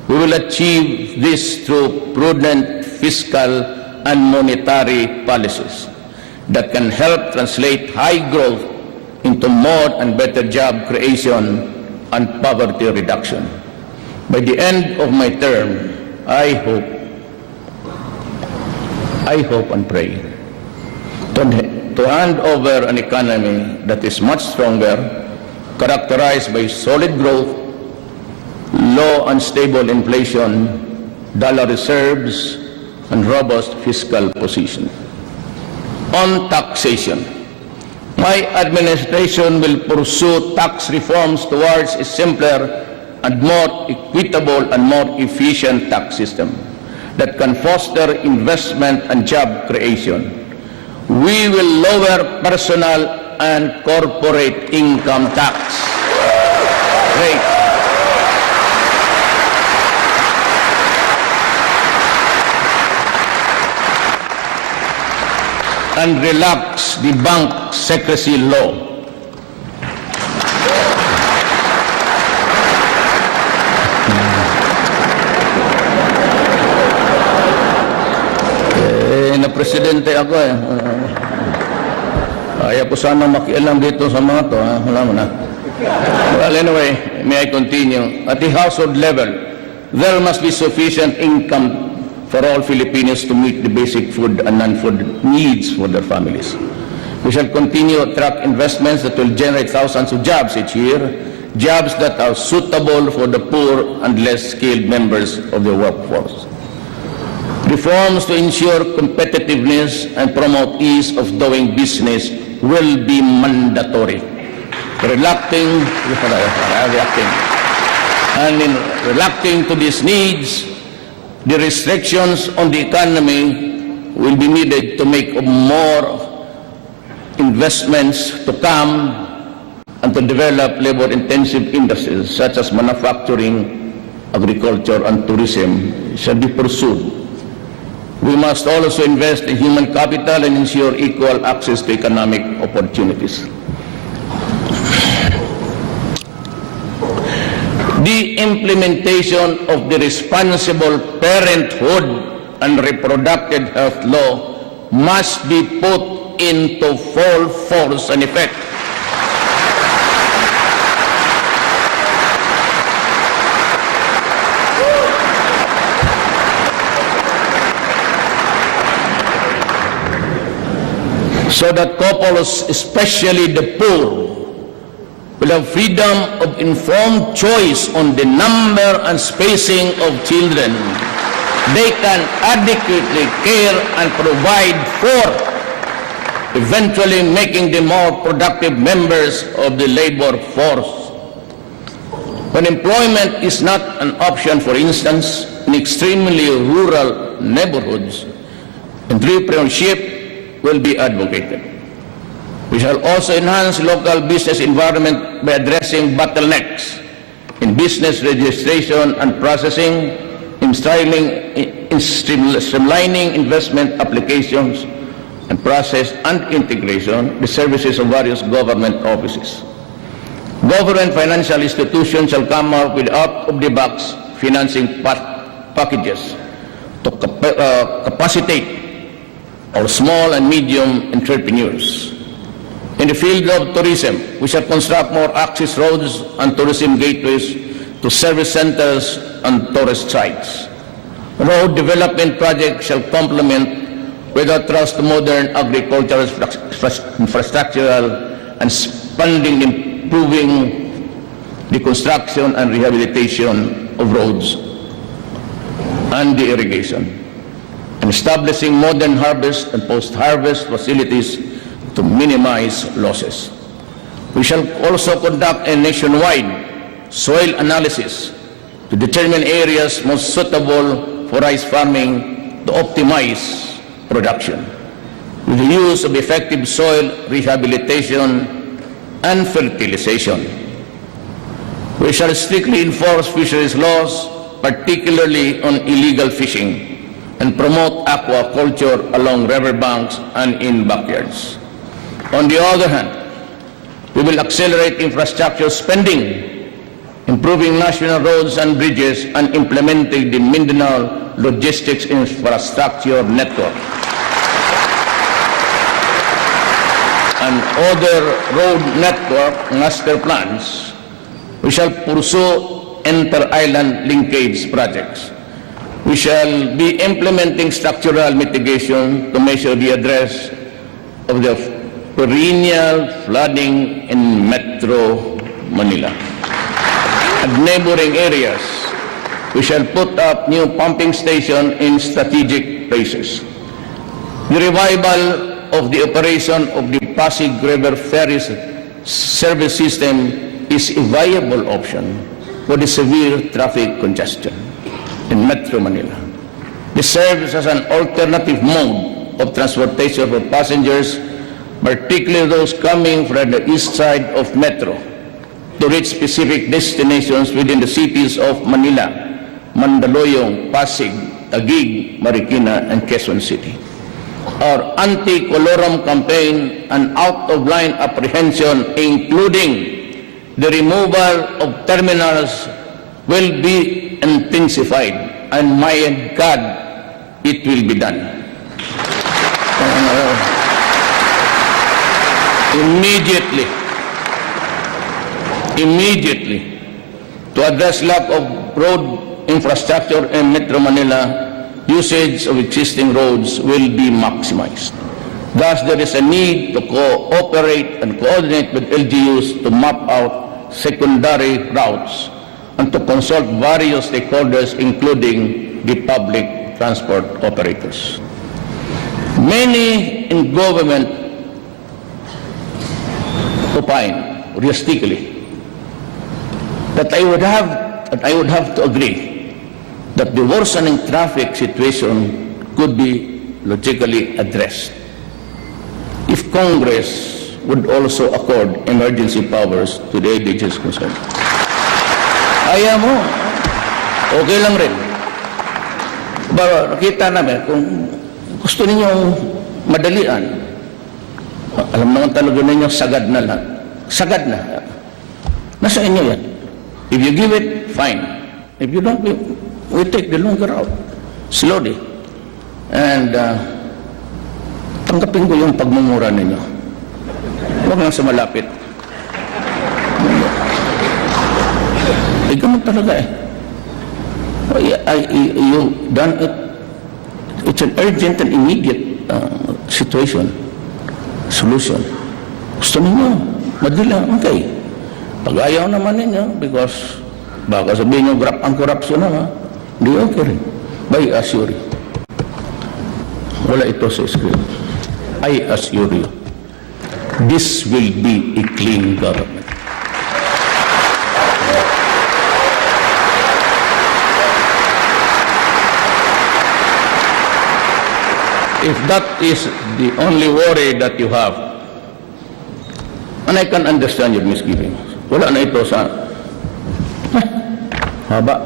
We will achieve this through prudent fiscal and monetary policies that can help translate high growth into more and better job creation and poverty reduction. By the end of my term, I hope and pray to hand over an economy that is much stronger, characterized by solid growth, low and stable inflation, dollar reserves, and robust fiscal position. On taxation, my administration will pursue tax reforms towards a simpler and more equitable and more efficient tax system that can foster investment and job creation. We will lower personal and corporate income tax rates and relax the bank secrecy law. Na presidente ako eh. Ayaw ko sana makialam dito sa mga to. Wala mo na. Well, anyway, may I continue? At the household level, there must be sufficient income for all Filipinos to meet the basic food and non-food needs for their families. We shall continue to attract investments that will generate thousands of jobs each year, jobs that are suitable for the poor and less skilled members of the workforce. Reforms to ensure competitiveness and promote ease of doing business will be mandatory. Reacting to these needs, the restrictions on the economy will be needed to make more investments to come and to develop labor-intensive industries such as manufacturing, agriculture, and tourism shall be pursued. We must also invest in human capital and ensure equal access to economic opportunities. The implementation of the Responsible Parenthood and Reproductive Health Law must be put into full force and effect. so that couples, especially the poor, will have freedom of informed choice on the number and spacing of children they can adequately care and provide for, eventually making them more productive members of the labor force. When employment is not an option, for instance, in extremely rural neighborhoods, entrepreneurship will be advocated. We shall also enhance local business environment by addressing bottlenecks in business registration and processing, in streamlining investment applications and process and integration the services of various government offices. Government financial institutions shall come up with out-of-the-box financing packages to capacitate our small and medium entrepreneurs. In the field of tourism, we shall construct more access roads and tourism gateways to service centers and tourist sites. Road development projects shall complement with a trust to modern agricultural infrastructural and spending improving the construction and rehabilitation of roads and the irrigation, and establishing modern harvest and post-harvest facilities to minimize losses. We shall also conduct a nationwide soil analysis to determine areas most suitable for rice farming to optimize production, with the use of effective soil rehabilitation and fertilization. We shall strictly enforce fisheries laws, particularly on illegal fishing, and promote aquaculture along riverbanks and in backyards. On the other hand, we will accelerate infrastructure spending, improving national roads and bridges, and implementing the Mindanao Logistics Infrastructure Network and other road network master plans. We shall pursue inter-island linkage projects. We shall be implementing structural mitigation to measure the address of the perennial flooding in Metro Manila. At neighboring areas, we shall put up new pumping stations in strategic places. The revival of the operation of the Pasig River Ferry service system is a viable option for the severe traffic congestion in Metro Manila. This serves as an alternative mode of transportation for passengers, particularly those coming from the east side of Metro, to reach specific destinations within the cities of Manila, Mandaluyong, Pasig, Taguig, Marikina, and Quezon City. Our anti-colorum campaign and out-of-line apprehension, including the removal of terminals, will be intensified, and my God, it will be done. Immediately, to address lack of road infrastructure in Metro Manila, usage of existing roads will be maximized. Thus, there is a need to cooperate and coordinate with LGUs to map out secondary routes and to consult various stakeholders, including the public transport operators. Many in government opine realistically that I would have to agree that the worsening traffic situation could be logically addressed if Congress would also accord emergency powers to the agencies concerned. Ayaw mo, okay lang rin. Pero nakita namin, kung gusto ninyong madalian, alam naman talaga ninyo, sagad na lang. Sagad na. Nasa inyo yan. If you give it, fine. If you don't, we take the longer route, slowly. And tanggapin ko yung pagmumura ninyo. Huwag lang sa malapit. Eh, ganun talaga eh. You done it. It's an urgent and immediate situation. solution. Gusto ninyo, madila, okay. Pag ayaw naman ninyo, because baka sabihin nyo, ang corruption na, di okay rin. I assure you. Wala ito sa script. I assure you, this will be a clean government. If that is the only worry that you have, and I can understand your misgivings, wala na ito sa haba.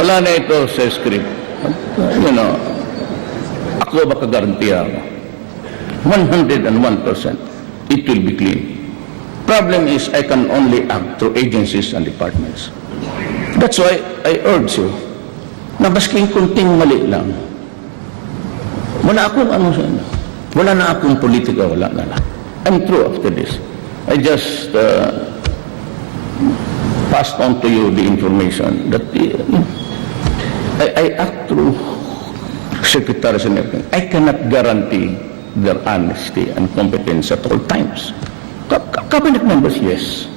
Wala na ito sa script. You know, ako makagarantiya ako. 101%, it will be clean. Problem is, I can only act through agencies and departments. That's why I urge you, na basking kunting mali lang, wala akong ano sa inyo. Wala na akong politika, wala na lang. I'm through after this. I just passed on to you the information that I act through secretaries and everything. I cannot guarantee their honesty and competence at all times. Cabinet members, yes.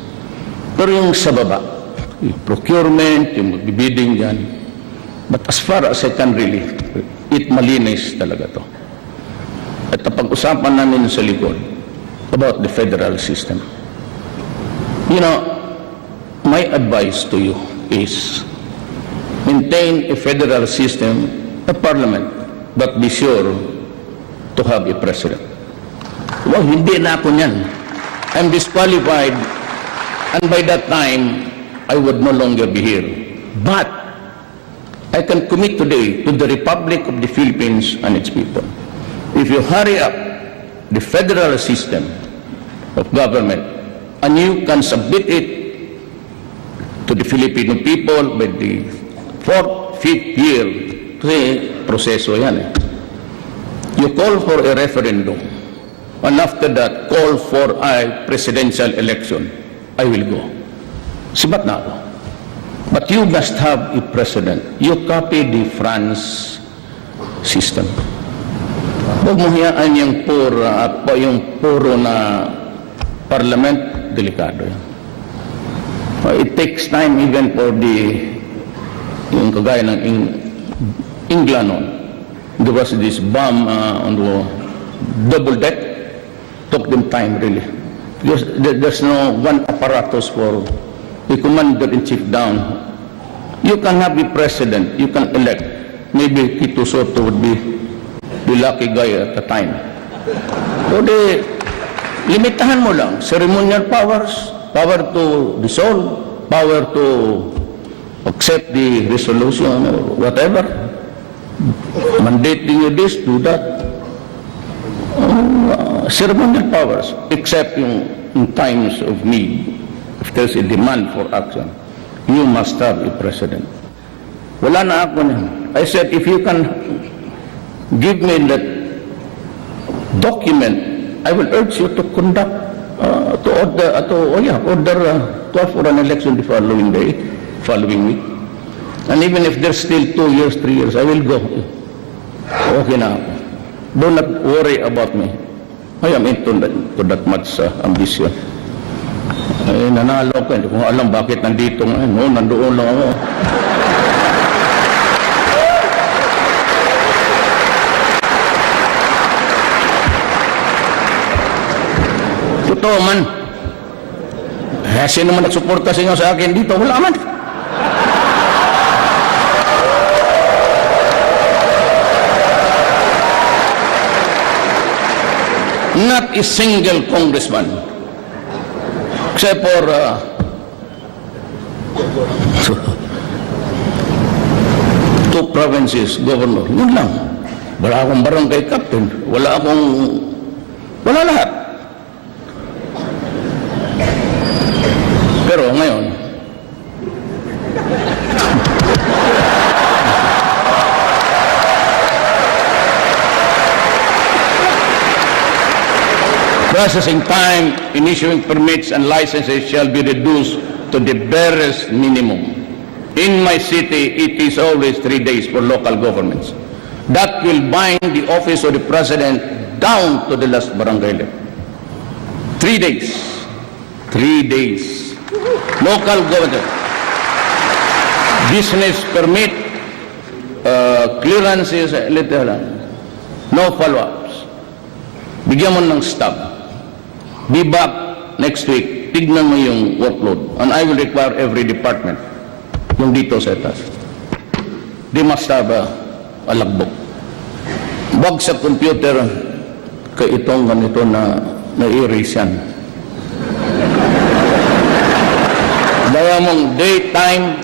Pero yung sa baba, yung procurement, yung magbibidding dyan, but as far as I can really, it malinis talaga to. At pag-usapan namin sa likod about the federal system. You know, my advice to you is maintain a federal system, a parliament, but be sure to have a president. Well, hindi na ako niyan. I'm disqualified, and by that time, I would no longer be here. But I can commit today to the Republic of the Philippines and its people. If you hurry up the federal system of government and you can submit it to the Filipino people by the 4th, 5th year, kasi proseso yan eh. You call for a referendum, and after that, call for a presidential election. I will go. Sibat na ako. But you must have a president. You copy the France system. Huwag mo hiyaan yung puro na parliament, delikado yan. It takes time even for yung kagaya ng England noon. There was this bomb on the double deck. Took them time really. Because there's no one apparatus for the commander-in-chief down. You can have the president, you can elect. Maybe Tito Soto would be the lucky guy at the time. So limitahan mo lang. Ceremonial powers, power to dissolve, power to accept the resolution or whatever. Mandating you this, do that. Ceremonial powers, except in times of need. If there's a demand for action, you must have a president. Wala na ako na. I said, if you can give me that document, I will urge you to conduct, to have for an election the following day, following week. And even if there's still 2 years, 3 years, I will go. Okay na ako. Do not worry about me. I am into that much ambition. Ay, nanalo ko. Hindi ko alam bakit nandito ngayon. No, nandoon lang ako. Totoo man. Sino man nagsuporta sa inyo sa akin dito? Wala man. Not a single congressman. Except for two provinces, governor. Yun lang. Wala akong barangay captain. Wala lahat. Pero ngayon, processing time in issuing permits and licenses shall be reduced to the barest minimum. In my city, it is always 3 days for local governments. that will bind the office of the president down to the last barangay level. 3 days. 3 days. Local government. Business permit, clearances, literal. No follow-ups. Bigyan mo ng stop. Be back next week. Tignan mo yung workload. And I will require every department yung dito sa etas. They must have a logbook. Wag sa computer kay itong ganito na na-erase yan. Daya mong daytime,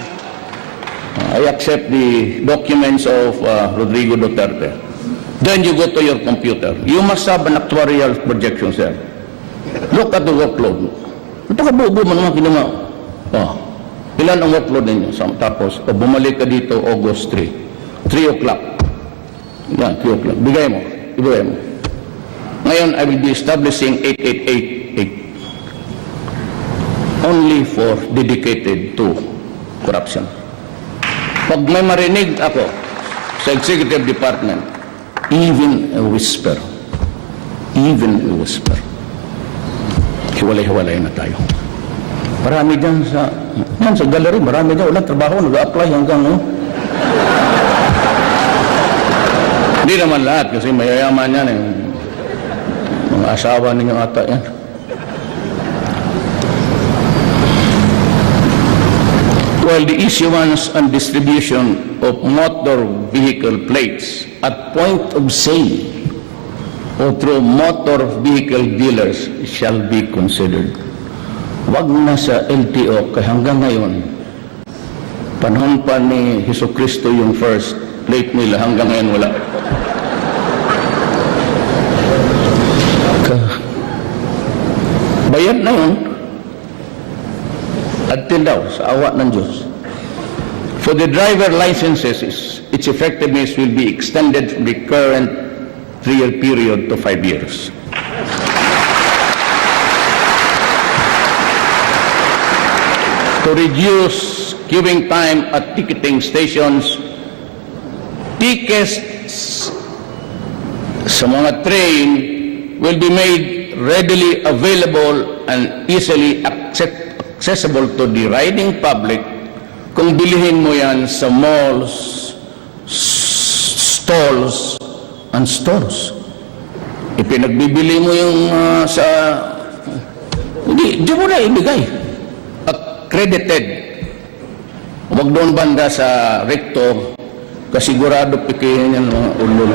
I accept the documents of Rodrigo Duterte. Then you go to your computer. You must have an actuarial projection, sir. Look at the workload. Ito ka buo mo naman kinama. Ilan ang workload ninyo? Tapos, bumalik ka dito August 3. 3 o'clock. Yan, 3 o'clock. Bigay mo. Ibigay mo. Ngayon, I will be establishing 8888. Only for dedicated to corruption. Pag may marinig ako sa executive department, even a whisper, hiwalay-hiwalay na tayo. Marami dyan sa Galore, marami dyan, walang trabaho, nag-apply hanggang, Hindi naman lahat, kasi mayayaman yan, mga asawa ninyo ata yan. While the issuance and distribution of motor vehicle plates at point of sale o through motor vehicle dealers shall be considered. Wag na sa LTO kaya hanggang ngayon, panahon pa ni Jesucristo yung first plate nila, hanggang ngayon wala. Bayad na yun. Until daw, sa awa ng Diyos. For the driver licenses, its effectiveness will be extended from the current 3-year period to 5 years. To reduce queuing time at ticketing stations, tickets sa mga train will be made readily available and easily accessible to the riding public kung bilihin mo yan sa malls, stalls, and stores. Ipinagbibili mo yung sa... Hindi mo na ibigay. Accredited. Huwag doon banda sa recto, kasigurado pikihin yan mga ulol.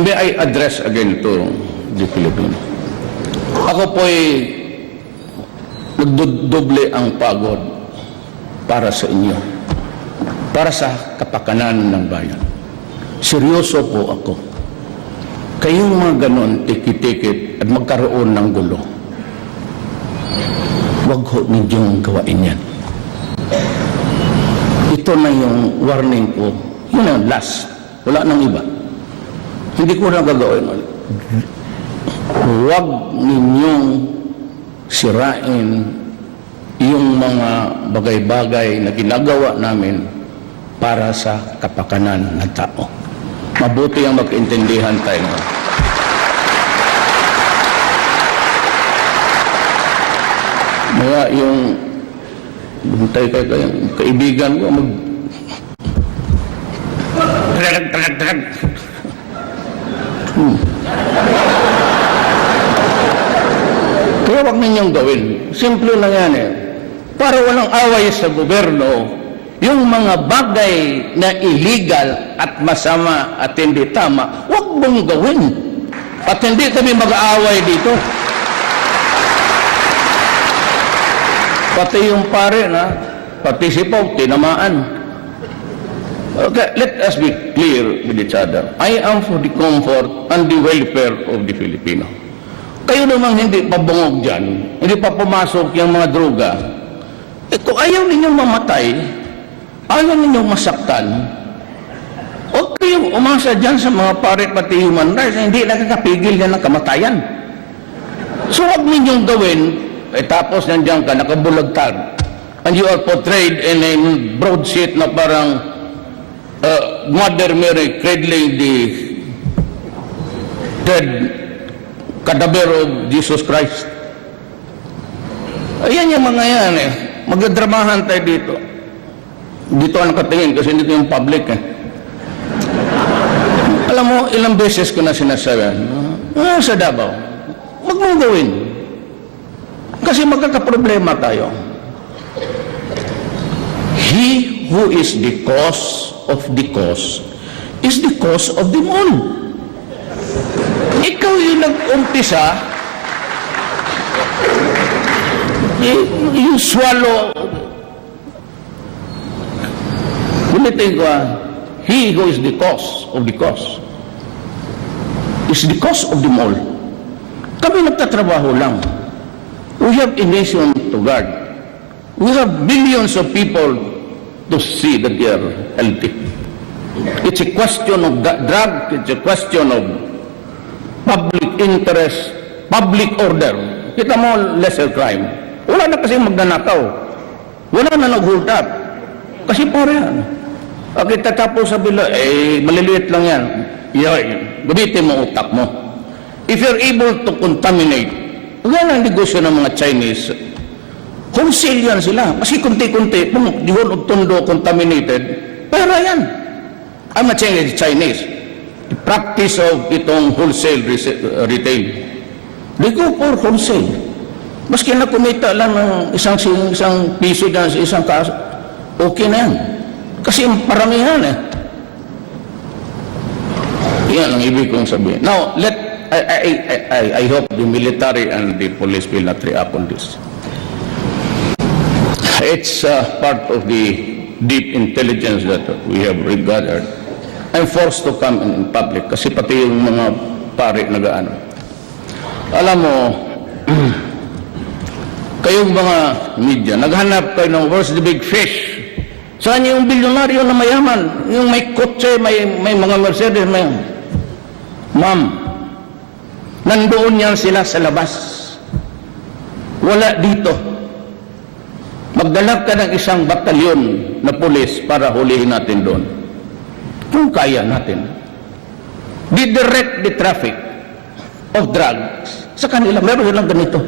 May I address again to the Philippines. Ako po'y nagdoble ang pagod para sa inyo, para sa kapakanan ng bayan. Seryoso po ako. Kayong mga ganon, tikit-tikit at magkaroon ng gulo, huwag ho ninyong gawain yan. Ito na yung warning ko. Yun ang last. Wala nang iba. Hindi ko na gagawin ulit. Huwag ninyong sirain yung mga bagay-bagay na ginagawa namin para sa kapakanan ng tao. Mabuti ang magkaintindihan tayo. Kaya yung buntay kayong kaibigan ko trag. Kaya wag ninyong gawin. Simple lang yan Para walang away sa gobyerno, yung mga bagay na illegal at masama at hindi tama, wag mong gawin. At hindi kami mag-aaway dito. Pati yung pare na, pati si Pau, tinamaan. Okay, let us be clear with each other. I am for the comfort and the welfare of the Filipino. Kayo namang hindi pabungog dyan, hindi pa pumasok yung mga droga. Kung ayaw ninyong mamatay, ayaw ninyong masaktan, huwag kayong umasa dyan sa mga pare pati human rights, hindi nakakapigil yan ng kamatayan. So huwag ninyong gawin, tapos nandiyan ka, nakabulagtad. and you are portrayed in a broadsheet na parang Mother Mary cradling the dead cadaver of Jesus Christ. Ayan yung mga yan eh. Magdadramahan tayo dito. Dito ang nakatingin kasi dito yung public eh. Alam mo, ilang beses ko na sinasabi, sa Davao, wag mong gawin. Kasi magkakaproblema tayo. He who is the cause of the cause is the cause of them all. Ikaw yung nag-umpisa, you swallow. Ulitin ko he who is the cause of the cause is the cause of them all. Kami nagtatrabaho lang. We have a nation to guard. We have billions of people to see that they are healthy. It's a question of drug, it's a question of public interest, public order. Kita mo, lesser crime. Wala na kasi magnanakaw. Wala na nag-hold up. Kasi para yan. Kita tapos sabi lang, maliliit lang yan. Gamitin mo utak mo. If you're able to contaminate, yan ang negosyo ng mga Chinese. Wholesale yan sila. Kasi kunti-kunti, diyon o tondo contaminated, pera yan. I'm not saying it's Chinese. The practice of itong wholesale retail. They go for wholesale. Maski na kumita lang ng isang piso dyan sa isang kaso, okay na yan. Kasi paramihan eh. Yan ang ibig kong sabihin. Now, I hope the military and the police will not react on this. It's part of the deep intelligence that we have regathered. I'm forced to come in public kasi pati yung mga pari nagaano. Alam mo, kayong mga media, naghanap kayo ng where's the big fish? Saan yung bilyonaryo na mayaman? Yung may kotse, may mga Mercedes, may... Ma'am, nandoon yan sila sa labas. Wala dito. Magdala ka ng isang batalyon na pulis para hulihin natin doon. Kung kaya natin. Didirect the traffic of drugs sa kanila. Meron silang ganito.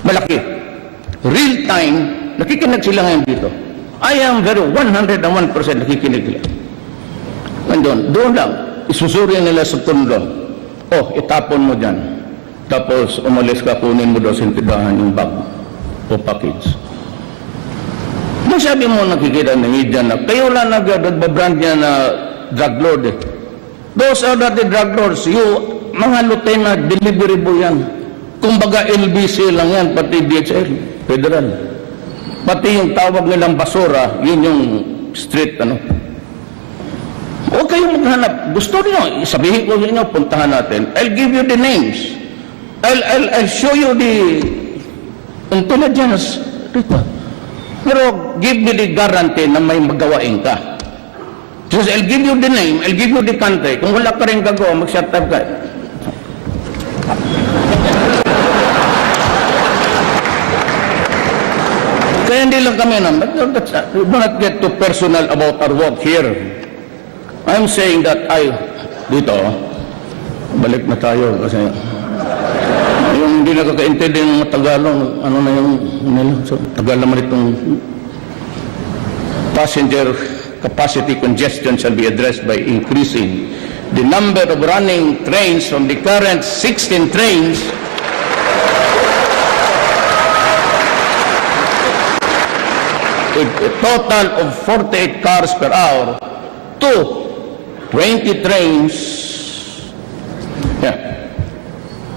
Malaki. Real time, nakikinig sila ngayon dito. I am very 101% nakikinig sila. Doon lang. Isusuri nila sa tondo. Oh, itapon mo dyan. Tapos umalis ka, kunin mo daw sa tindahan yung bag o package. Masabi mo nakikita ng media na kayo lang nagbabrand niya na drug lord eh. Those are not the drug lords. You, mga lieutenant, deliverable yan. Kumbaga LBC lang yan, pati DHL, federal. Pati yung tawag nilang basura, yun yung street, ano. Huwag kayong maghanap. Gusto niyo, sabihin ko sa inyo, puntahan natin. I'll give you the names. I'll show you the intelligence. Rita. Pero give me the guarantee na may magawain ka. Just I'll give you the name, I'll give you the country. Kung wala ka rin gagawa, mag-shut up ka. Kaya hindi lang kami na, do not get too personal about our work here. I'm saying that dito, balik na tayo kasi yung hindi nakakaintindi ng mga Tagalog, ano na yung nila, so, Tagal naman itong passenger capacity congestion shall be addressed by increasing the number of running trains from the current 16 trains with a total of 48 cars per hour to 20 trains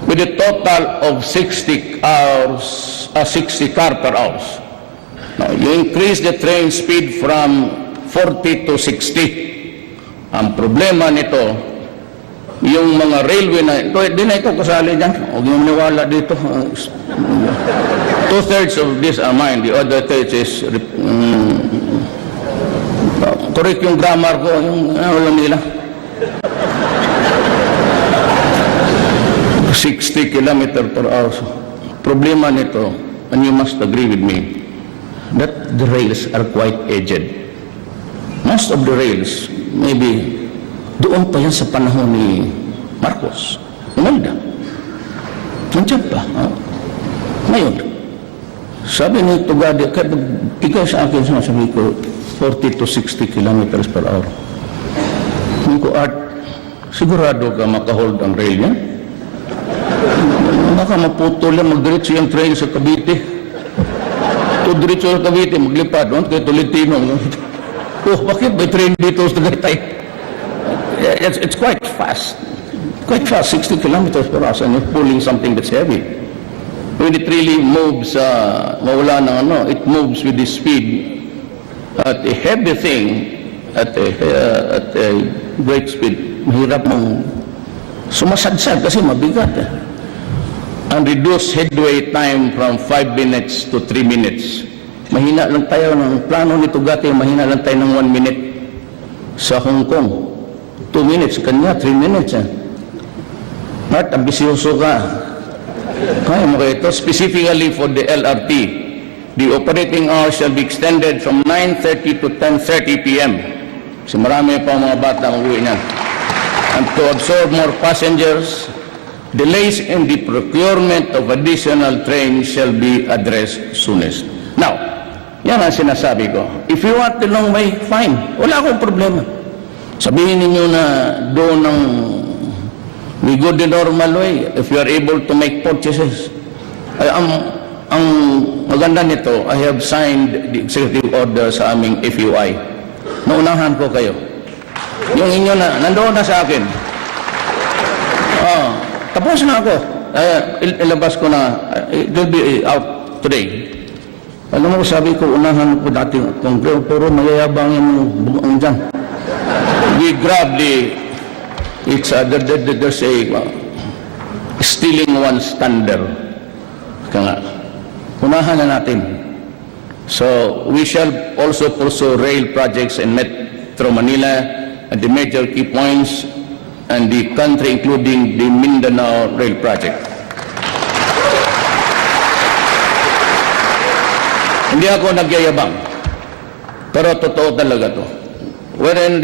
with a total of 60 car per hour. Now, you increase the train speed from 40 to 60. Ang problema nito, yung mga railway na ito, di na ito kasali dyan. Huwag yung maniwala dito. 2/3 of this are mine. The other 1/3 is correct yung grammar ko, yung alam nila. 60 km per hour. Problema nito, and you must agree with me, that the rails are quite aged. Most of the rails, maybe doon pa yan sa panahon ni Marcos, Imelda. Nandiyan pa. Ngayon, sabi ni Tugade, bigay sa akin, sabi ko, 40 to 60 kilometers per hour. Sabi ko, Art, sigurado ka makahold ang rail yan? Baka maputol yan, magdiretso yung train sa Cavite. Diretso sa Cavite, maglipad doon kay Tolentino. Oh, bakit may train dito sa Tagaytay? It's quite fast. Quite fast, 60 kilometers per hour, and you're pulling something that's heavy. When it really moves, mawala ng it moves with the speed at a heavy thing, at a great speed. Mahirap mong sumasadsad kasi mabigat. And reduce headway time from 5 minutes to 3 minutes. Mahina lang tayo ng plano ni Tugate, mahina lang tayo ng 1 minute sa Hong Kong. 2 minutes, kanya 3 minutes. At ambisyoso ka. Kaya mo kayo ito. Specifically for the LRT, the operating hours shall be extended from 9:30 to 10:30 p.m. Kasi marami pa mga bata mag-uwi niyan. And to absorb more passengers, delays in the procurement of additional trains shall be addressed soonest. Now, yan ang sinasabi ko. If you want the long way, fine. Wala akong problema. Sabihin ninyo na doon ng we go the normal way if you are able to make purchases. Ang maganda nito, I have signed the executive order sa aming FUI. Naunahan ko kayo. Yung inyo na, nandoon na sa akin. Tapos na ako. Ilabas ko na. It will be out today. Alam mo, sabi ko, unahan ko dati kung puro mayayabang yung buong dyan. We grab there's a stealing one's thunder. Kaya unahan na natin. So, we shall also pursue rail projects in Metro Manila at the major key points and the country, including the Mindanao Rail Project. Hindi ako nagyayabang, pero totoo talaga to. Wherein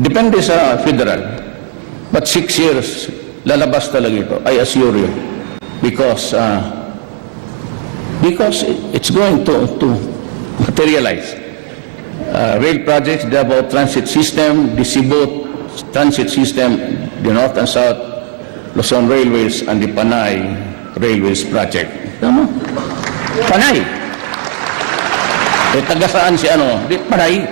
depende sa federal, but 6 years, lalabas talaga ito, I assure you, because it's going to materialize. Rail projects, the Davao Transit System, the Cebu Transit System, the North and South Luzon Railways, and the Panay Railways Project. Tama? Panay. Taga saan si Di Panay.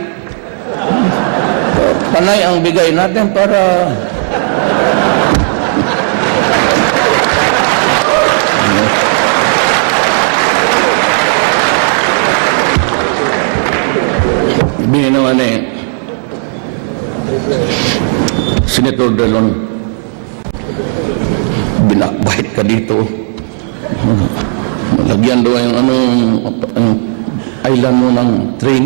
Panay ang bigay natin para ibigay naman Senator Delon, binakbait ka dito. Lagyan doon yung island mo ng train.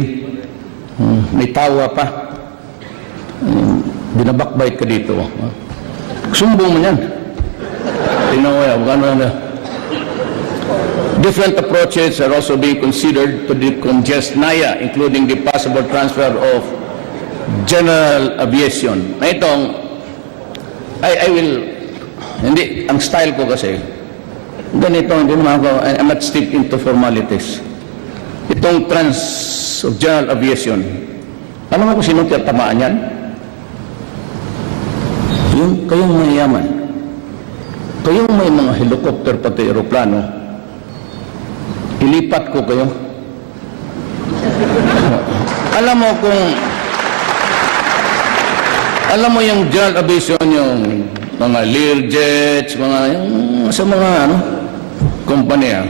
May tawa pa. Binabakbait ka dito. Sumbong mo yan. Tingnan mo yan. Different approaches are also being considered to decongest NAIA, including the possible transfer of general aviation. Na itong, I will, hindi, ang style ko kasi, ganito, hindi naman ako, I'm not steeped into formalities. Itong of general aviation, alam mo kung sino tatamaan yan? Kayong mayayaman. Kayong may mga helicopter pati aeroplano, ilipat ko kayo. Alam mo yung general aviation, yung mga Learjets, sa mga kumpanya,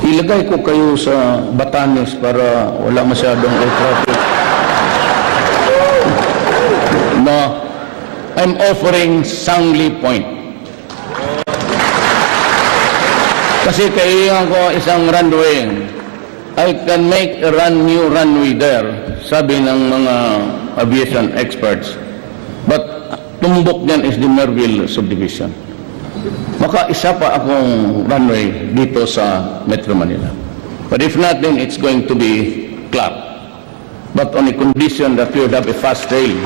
ilagay ko kayo sa Batanes para wala masyadong air traffic. No, I'm offering Sangli Point. Kasi kailangan ko isang runway. I can make a new runway there, sabi ng mga aviation experts. But tumbok niyan is the Merville subdivision. Maka isa pa akong runway dito sa Metro Manila. But if nothing, it's going to be Clark. But on the condition that you would have a fast rail.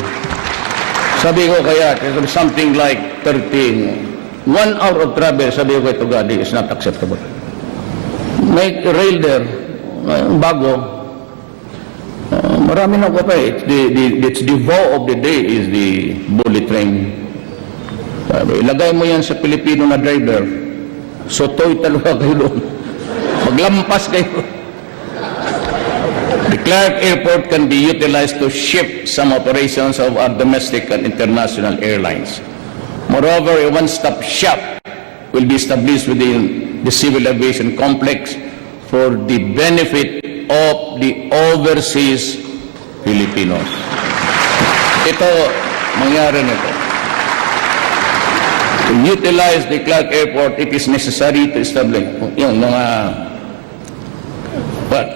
Sabi ko kaya, something like 1 hour of travel, sabi ko kay Tugadi, is not acceptable. Make a rail there, bago. Marami na ko pa eh. It's the vow of the day is the bullet train. Ilagay mo yan sa Pilipino na driver, sotoy talaga kayo doon. Maglampas kayo. The Clark Airport can be utilized to ship some operations of our domestic and international airlines. Moreover, a one-stop shop will be established within the civil aviation complex for the benefit of the overseas Filipinos. Ito, mangyari nito. To utilize the Clark Airport, it is necessary to establish yung mga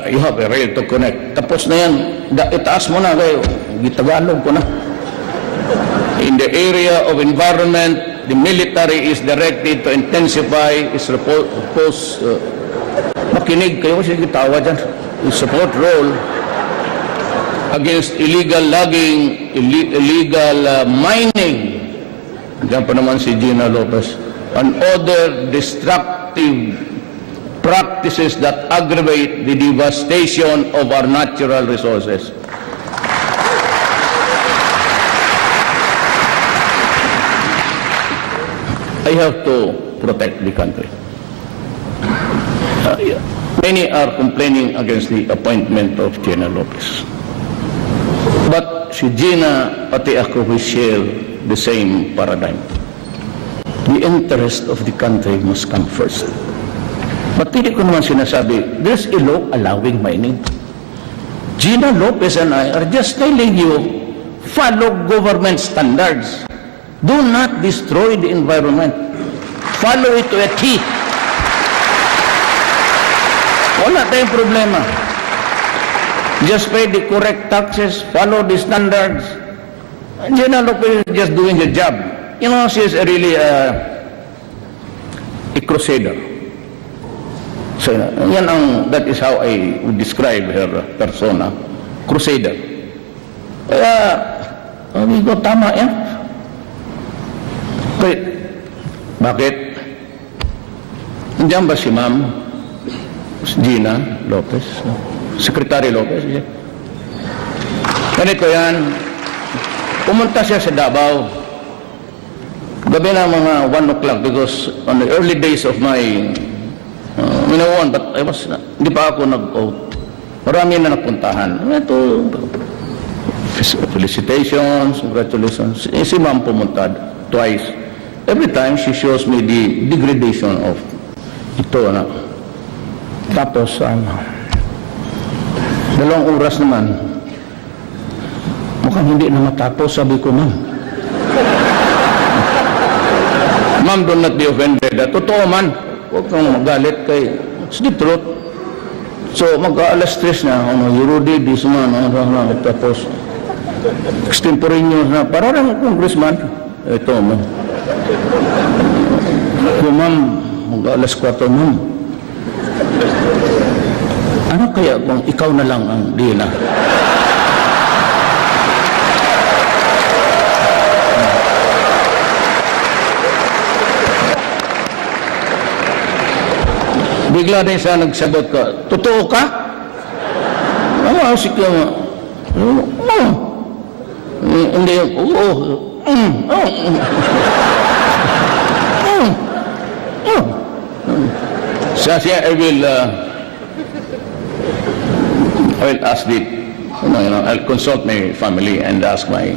you have a rail to connect. Tapos na yan, itaas mo na kayo. Gitagalog ko na. In the area of environment, the military is directed to intensify its makinig kayo kasi gitawa dyan. Support role against illegal logging, illegal mining. Diyan pa naman si Gina Lopez. And other destructive practices that aggravate the devastation of our natural resources. I have to protect the country. Many are complaining against the appointment of Gina Lopez. But si Gina, pati ako, we share the same paradigm. The interest of the country must come first. But hindi ko naman sinasabi, there's a law allowing mining. Gina Lopez and I are just telling you, follow government standards. Do not destroy the environment. Follow it to a T. Wala tayong problema. Just pay the correct taxes, follow the standards. Gina Lopez is just doing the job. You know, she is really a crusader. So, that is how I would describe her persona. Crusader. Kaya, hindi ko tama yan. Wait, bakit? Nandiyan ba si Ma'am Gina Lopez? Secretary Lopez? Ganito yan. Pumunta siya sa Davao. Gabi na mga 1 o'clock because on the early days of my Minawan, but I was, hindi pa ako nag-vote. Marami na napuntahan. Ito, felicitations, congratulations. Si Ma'am pumunta twice. Every time she shows me the degradation of ito na. Tapos, 2 oras naman, mukhang hindi na matapos, sabi ko, Ma'am. Ma'am, do not be offended. Totoo man. Huwag kang magalit kay it's the truth. So mag-aalas 3 na Rudy, this man, tapos extemporaneous na parang congressman. Ito mo. Kung Ma'am, mag-aalas 4, Ma'am. Ano kaya kung ikaw na lang ang Dina? Bigla din siya nagsagot ka, totoo ka? Oo, si ka. Hindi, oo. Siya, I will ask I'll consult my family and ask my,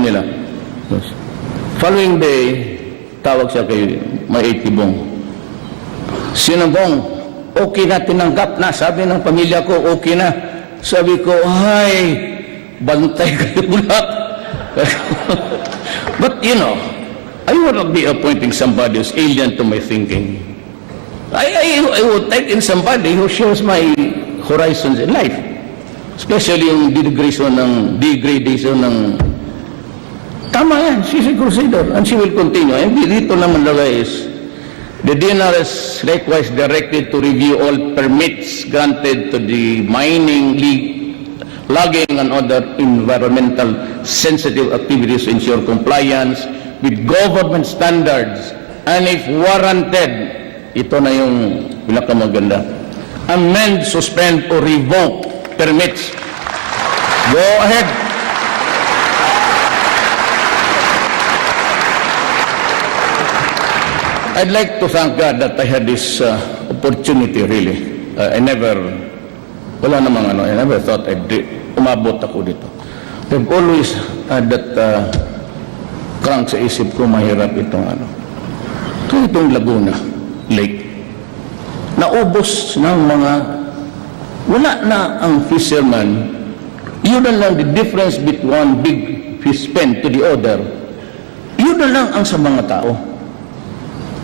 nila. Following day, tawag siya kay may 80 bong. Sinabong, okay na, tinanggap na. Sabi ng pamilya ko, okay na. Sabi ko, ay, bantay kayo lahat. But you know, I would not be appointing somebody who's alien to my thinking. I would take in somebody who shows my horizons in life. Especially yung degradation ng tama yan, she's a crusader and she will continue. And dito naman lagay is The DNR is likewise directed to review all permits granted to the mining, logging, and other environmental sensitive activities to ensure compliance with government standards, and if warranted, ito na yung pinakamaganda, amend, suspend, or revoke permits. Go ahead. I'd like to thank God that I had this opportunity, really. I never thought umabot ako dito. I've always had that crank sa isip ko, mahirap itong Ito itong Laguna Lake. Naubos ng mga, wala na ang fisherman. Yun na lang the difference between one big fish pen to the other. Yun na lang ang sa mga tao.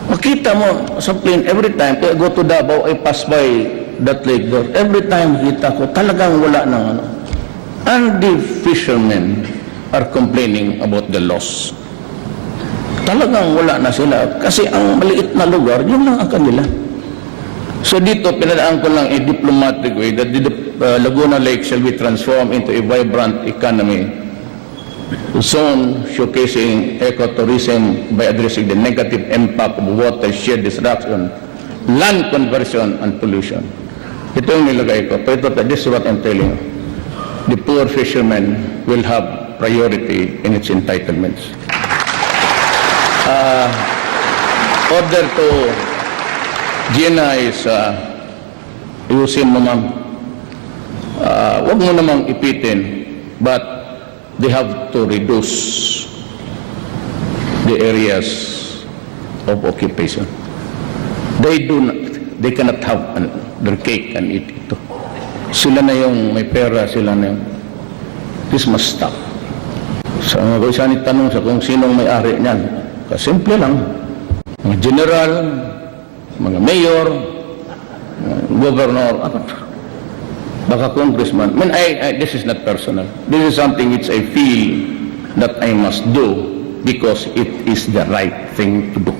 Makita mo sa plane, every time I go to Davao, I pass by that lake there. Every time kita ko, talagang wala ng And the fishermen are complaining about the loss. Talagang wala na sila. Kasi ang maliit na lugar, yun lang ang kanila. So dito, pinadaan ko lang a diplomatic way that the Laguna Lake shall be transformed into a vibrant economy zone showcasing ecotourism by addressing the negative impact of watershed disruption, land conversion, and pollution. Ito yung nilagay ko. Pero this is what I'm telling you. The poor fishermen will have priority in its entitlements. Order to Gina is ayusin mo ma'am. Huwag mo namang ipitin, but they have to reduce the areas of occupation. They cannot have their cake and eat ito. Sila na yung may pera, sila na yung this must stop. So, isa ni tanong sa kung sinong may-ari niyan. Simple lang. Mga general, mga mayor, mga governor, baka congressman. This is not personal. This is something which I feel that I must do because it is the right thing to do.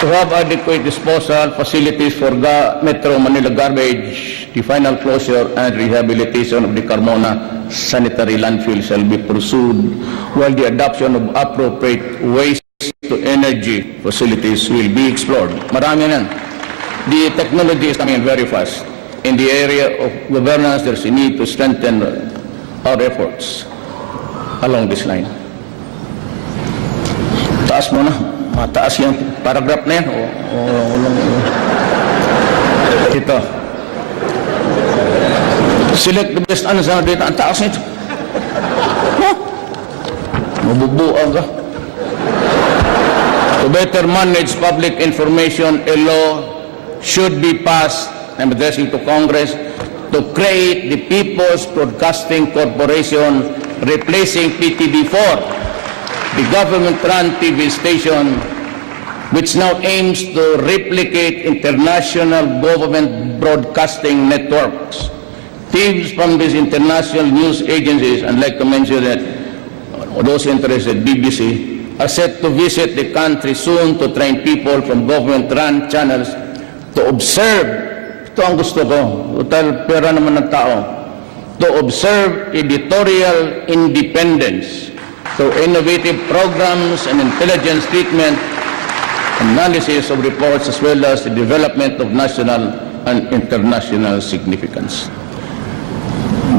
To have adequate disposal facilities for Metro Manila garbage, the final closure and rehabilitation of the Carmona sanitary landfill shall be pursued, while the adoption of appropriate waste to energy facilities will be explored. Marami yan. The technology is coming very fast. In the area of governance, there's a need to strengthen our efforts along this line. Taas mo na. Mataas yung paragraph na yan. Ito. Select the best answer dito. Ang taas nito. Mabubuang ka. To better manage public information, a law should be passed, I'm addressing to Congress, to create the People's Broadcasting Corporation, replacing PTV4, the government-run TV station, which now aims to replicate international government broadcasting networks. Teams from these international news agencies, I'd like to mention that those interested, BBC, are set to visit the country soon to train people from government-run channels to observe, ito ang gusto ko, total pera naman ng tao, to observe editorial independence through innovative programs and intelligence treatment, analysis of reports, as well as the development of national and international significance.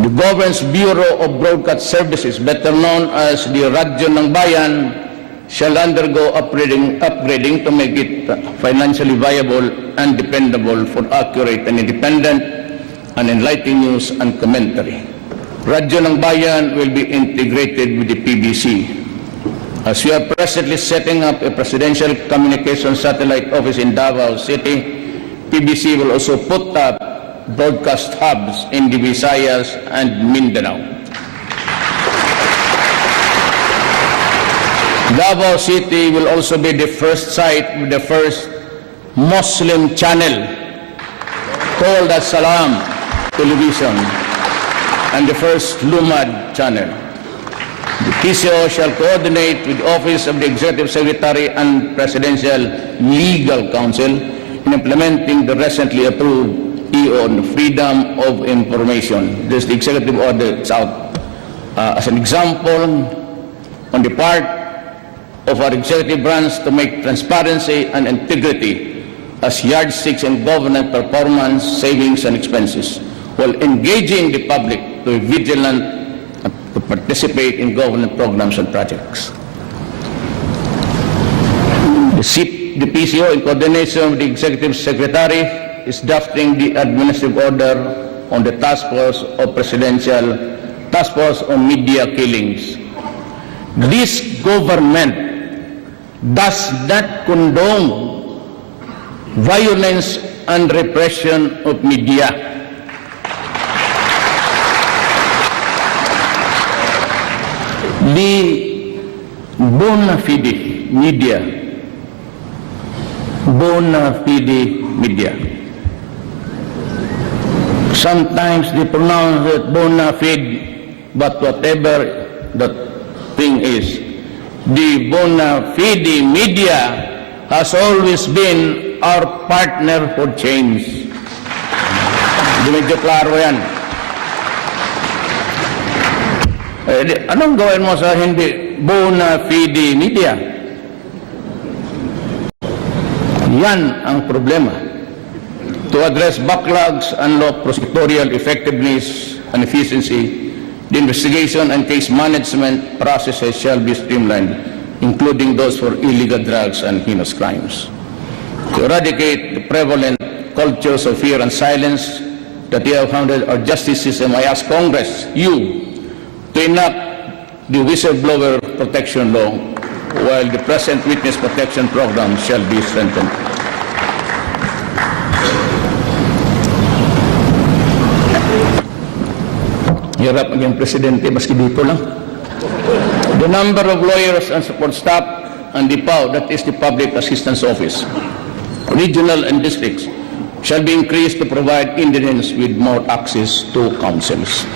The Government's Bureau of Broadcast Services, better known as the Radyo ng Bayan, shall undergo upgrading to make it financially viable and dependable for accurate and independent and enlightening news and commentary. Radyo ng Bayan will be integrated with the PBC. As we are presently setting up a presidential communication satellite office in Davao City, PBC will also put up broadcast hubs in the Visayas and Mindanao. Davao City will also be the first site with the first Muslim channel called as Salam Television and the first Lumad channel. The PCO shall coordinate with the Office of the Executive Secretary and Presidential Legal Counsel in implementing the recently approved EO on Freedom of Information. This the executive order is out. As an example, on the part of our executive branch to make transparency and integrity as yardsticks in government performance, savings, and expenses, while engaging the public to be vigilant to participate in government programs and projects. The PCO, in coordination with the Executive Secretary, is drafting the administrative order on the Task Force on Media Killings. This government does not condone violence and repression of media. The bona fide media, sometimes they pronounce it bona fide, but whatever the thing is, the bona fide media has always been our partner for change. Hindi medyo klaro yan. Anong gawin mo sa hindi bona fide media? Yan ang problema. To address backlogs, unlock prosecutorial effectiveness and efficiency, the investigation and case management processes shall be streamlined, including those for illegal drugs and heinous crimes. To eradicate the prevalent cultures of fear and silence that they have founded our justice system, I ask Congress, you, to enact the whistleblower protection law, while the present witness protection program shall be strengthened. Hirap maging presidente, maski dito lang. The number of lawyers and support staff and the PAO, that is the Public Assistance Office, regional and districts, shall be increased to provide Indians with more access to counsels.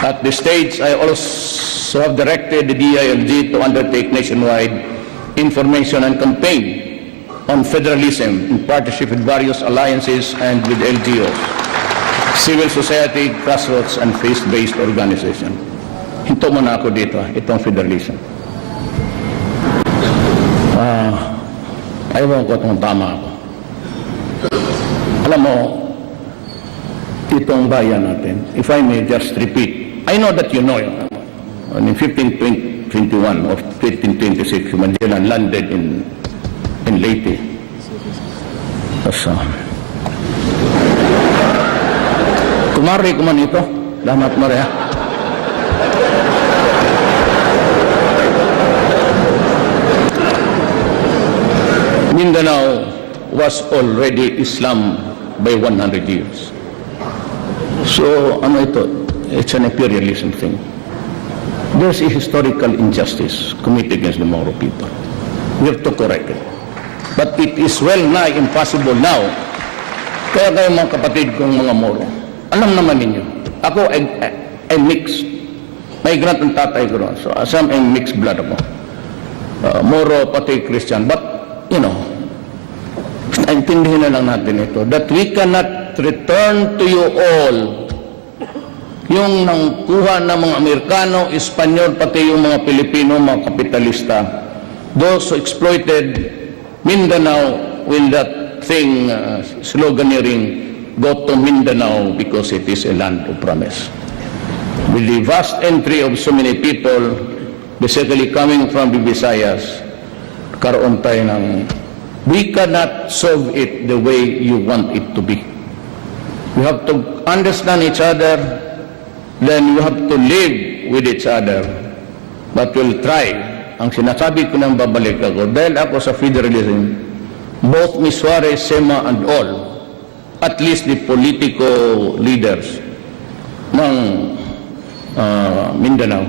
At this stage, I also have directed the DILG to undertake nationwide information and campaign on federalism in partnership with various alliances and with LGOs, civil society, grassroots, and faith-based organization. Hinto mo na ako dito, itong federalism. Ayaw ko itong tama ako. Alam mo, itong bayan natin, if I may just repeat, I know that you know, in 1521 or 1526, Magellan landed in Leyte. Kumari ko man ito. Lamat mo rin. Mindanao was already Islam by 100 years. So, ano ito? It's an imperialism thing. There's a historical injustice committed against the Moro people. We have to correct it. But it is well nigh impossible now. Kaya kayo mga kapatid kong mga Moro, alam naman ninyo, ako ay mixed. Migrant ang tatay ko ron. So, asam ay mixed blood ako. Moro, pati Christian. But, you know, intindihin na lang natin ito, that we cannot return to you all yung nangkuha ng mga Amerikano, Espanyol, pati yung mga Pilipino, mga kapitalista. Those who exploited Mindanao with that thing, sloganeering, go to Mindanao because it is a land of promise. With the vast entry of so many people, basically coming from the Visayas, karoon tayo ng, we cannot solve it the way you want it to be. We have to understand each other, then you have to live with each other. But we'll try. Ang sinasabi ko nang babalik ako, dahil ako sa federalism, both Ms. Suarez, Sema, and all, at least the political leaders ng Mindanao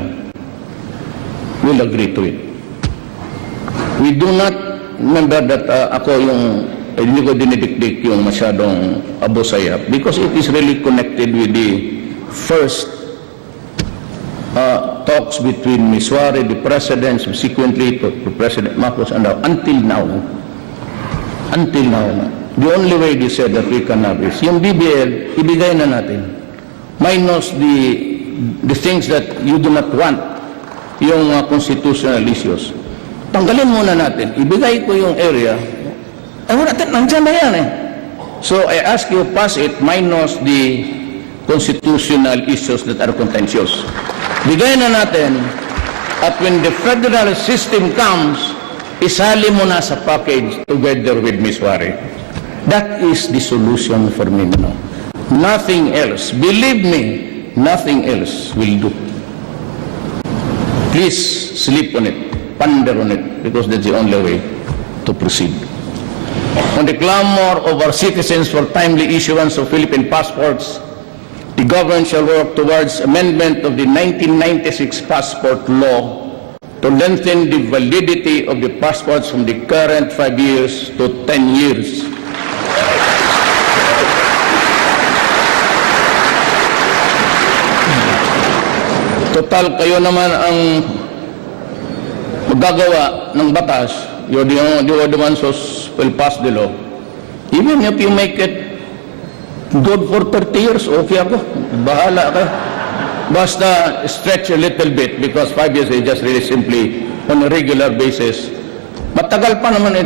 will agree to it. We do not remember that ako yung hindi ko dinidikdik yung masyadong abusayap because it is really connected with the first talks between Ms. Suarez, the President, subsequently to President Marcos, and until now, the only way they said that we can have is, yung BBL, ibigay na natin. Minus the things that you do not want, yung constitutional issues. Tanggalin muna natin. Ibigay ko yung area. Wala natin, nandiyan na yan eh. So I ask you, pass it minus the constitutional issues that are contentious. Bigay na natin, at when the federal system comes, isali mo na sa package together with Ms. Suarez. That is the solution for me now. Nothing else. Believe me, nothing else will do. Please sleep on it, ponder on it, because that's the only way to proceed. On the clamor of our citizens for timely issuance of Philippine passports, the government shall work towards amendment of the 1996 passport law to lengthen the validity of the passports from the current 5 years to 10 years. Total, kayo naman ang magagawa ng batas. You're the ones who will pass the law. Even if you make it good for 30 years, okay ako. Bahala ka. Basta stretch a little bit because 5 years is just really simply on a regular basis. Matagal pa naman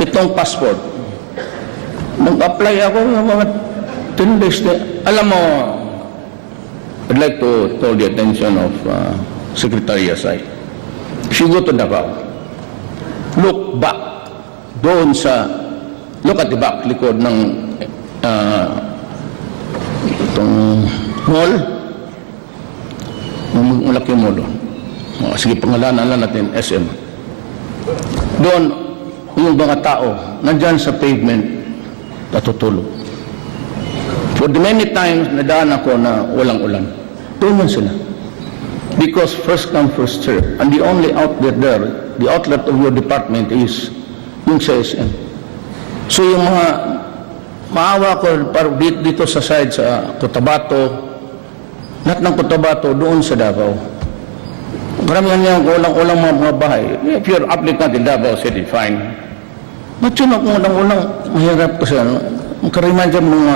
itong passport. Nag-apply ako ng mga 10 days na. Alam mo, I'd like to call the attention of Secretary Yasay. If you go to Davao, look back doon look at the back, likod ng itong mall, malaki mo doon. Sige, pangalanan lang natin, SM. Doon, yung mga tao, nandyan sa pavement, natutulog. For the many times, nadaan ako na walang ulan. Doon sila. Because first come, first serve. And the only outlet there, the outlet of your department is yung sa SM. So yung mga maawa ko dito sa side sa Cotabato, lahat ng Cotabato doon sa Davao. Maramihan niya ulang mga bahay. If you're applicant in Davao City, fine. But yun ako ulang mahirap kasi makariman dyan mga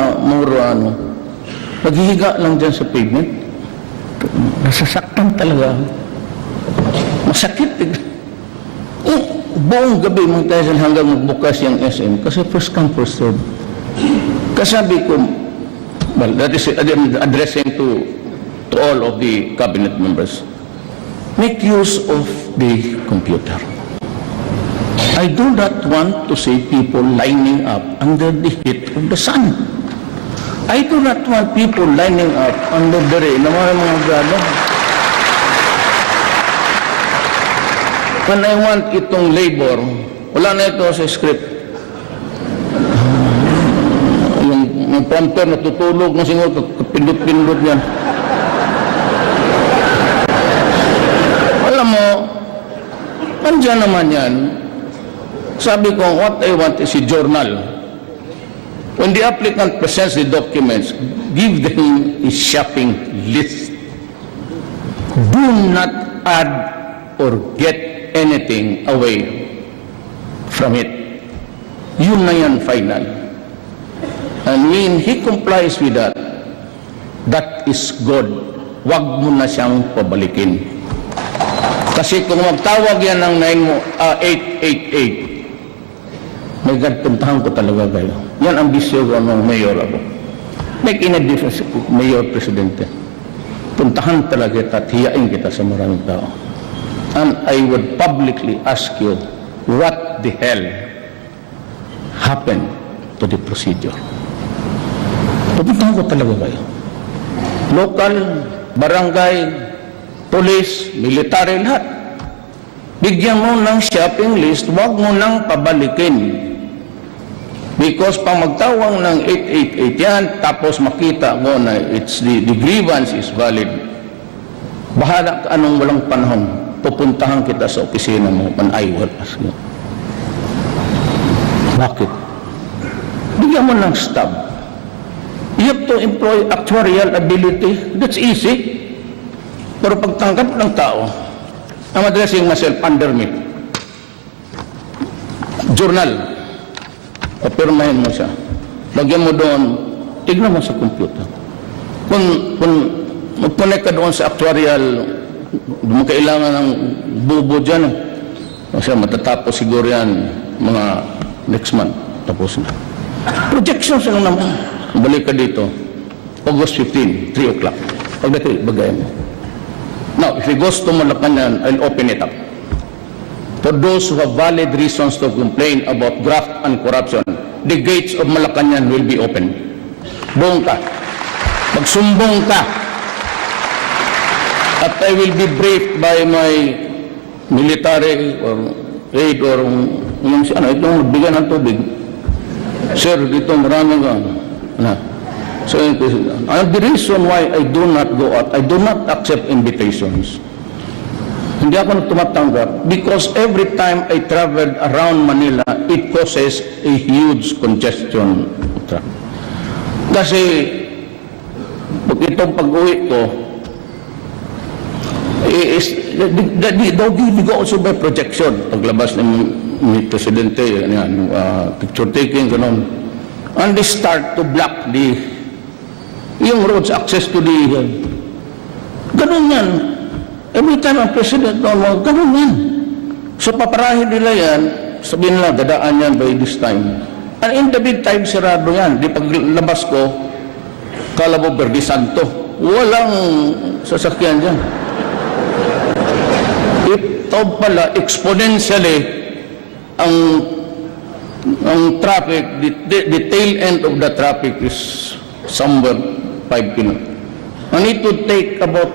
naghihiga lang dyan sa pavement. Nasasaktan talaga. Masakit. Buong gabi magtasan hanggang magbukas yung SM kasi first come, first serve. Kasabi ko, well, that is addressing to all of the cabinet members. Make use of the computer. I do not want to see people lining up under the heat of the sun. I do not want people lining up under the rain. Mga gano'n. When I want itong labor, wala na ito sa script. Yung prompter natutulog na siguro, pindot-pindot yan. Alam mo, nandiyan naman yan. Sabi ko, what I want is a journal. When the applicant presents the documents, give them a shopping list. Do not add or get anything away from it. Yun na yan final. And when he complies with that, that is good. Wag mo na siyang pabalikin. Kasi kung magtawag yan ng 888, may God, puntahan ko talaga kayo. Yan ang bisyo ko ng mayor ako. Make in a difference, mayor, presidente. Puntahan talaga kita at hiyain kita sa maraming tao. And I would publicly ask you, what the hell happened to the procedure? Pupuntahan ko talaga kayo. Local, barangay, police, military, lahat. Bigyan mo ng shopping list, huwag mo nang pabalikin. Because pag magtawang ng 888 yan, tapos makita mo na the grievance is valid, bahala ka anong walang panahon, pupuntahan kita sa opisina mo and I will ask you. Bakit? Bigyan mo ng stub. You have to employ actuarial ability. That's easy. Pero pagtanggap ng tao, I'm addressing myself under me. Journal. Papirmahin mo siya. Lagyan mo doon, tignan mo sa computer. Kung mag-connect ka doon sa actuarial, hindi mo kailangan ng bubo dyan. Kasi matatapos siguro yan mga next month. Tapos na. Projections lang naman. Balik ka dito. August 15, 3 o'clock. Pagdating, bagayan mo. Now, if it goes to Malacanang, I'll open it up. For those who have valid reasons to complain about graft and corruption, the gates of Malacanang will be open. Doon ka. Magsumbong ka. At I will be briefed by my military or aid or itong magbigyan ng tubig. Sir, dito maraming So, and the reason why I do not go out, I do not accept invitations. Hindi ako tumatanggap because every time I traveled around Manila, it causes a huge congestion. Kasi itong pag-uwi ko, they go also by projection. Paglabas ng presidente, picture taking, gano'n. And they start to block yung roads access to the ganun yan. Every time ang president ganun yan. So paparahin nila yan, sabihin nila dadaan yan by this time. And in the meantime sarado yan. Di paglabas ko, kala mo Verde Santo, walang sasakyan dyan. Ito pala exponentially ang traffic, the tail end of the traffic is somewhere 5 km. I need to take about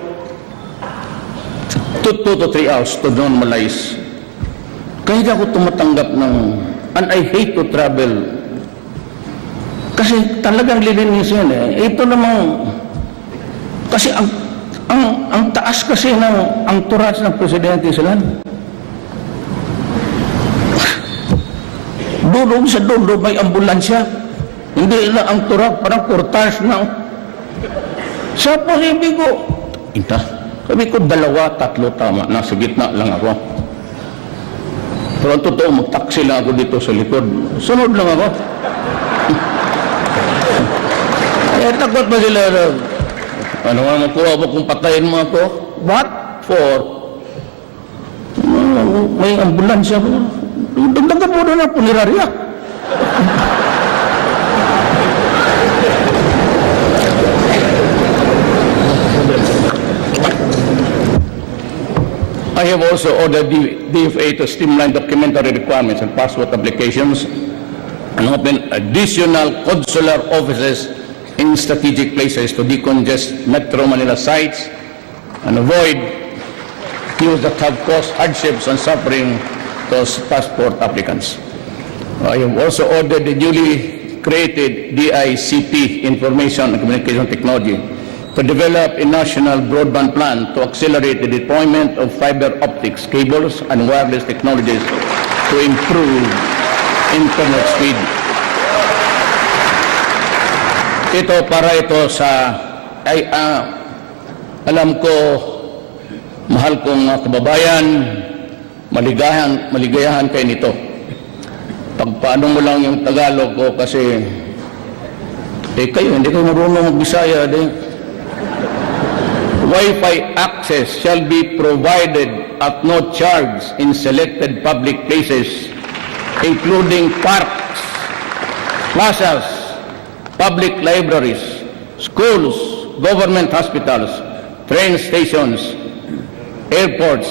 2 to 3 hours to normalize. Kaya ako tumatanggap ng, and I hate to travel. Kasi talagang lilinis yan eh. Ito namang, kasi ang taas kasi ng entourage ng presidente sila. Dulong sa dulo may ambulansya. Hindi lang ang turap, parang kurtas na. Sa posibi ko, sabi ko 2, 3 tama, nasa gitna lang ako. Pero ang totoo, mag-taxi lang ako dito sa likod. Sunod lang ako. Takot ba sila? Ano nga makuha mo kung patayin mo ako? What for? May ambulansya ko. Dagdagan mo na punerarya. I have also ordered DFA to streamline documentary requirements and passport applications and open additional consular offices in strategic places to decongest Metro Manila sites and avoid queues that have caused hardships and suffering to passport applicants. I have also ordered the newly created DICT, Information and Communication Technology, to develop a national broadband plan to accelerate the deployment of fiber optics cables and wireless technologies to improve internet speed. Ito para ito sa alam ko, mahal kong mga kababayan, maligayahan kayo nito. Pagpaano mo lang yung Tagalog ko kasi kayo, hindi kayo marunong mag-Bisaya din. Wi-Fi access shall be provided at no charge in selected public places, including parks, plazas, public libraries, schools, government hospitals, train stations, airports,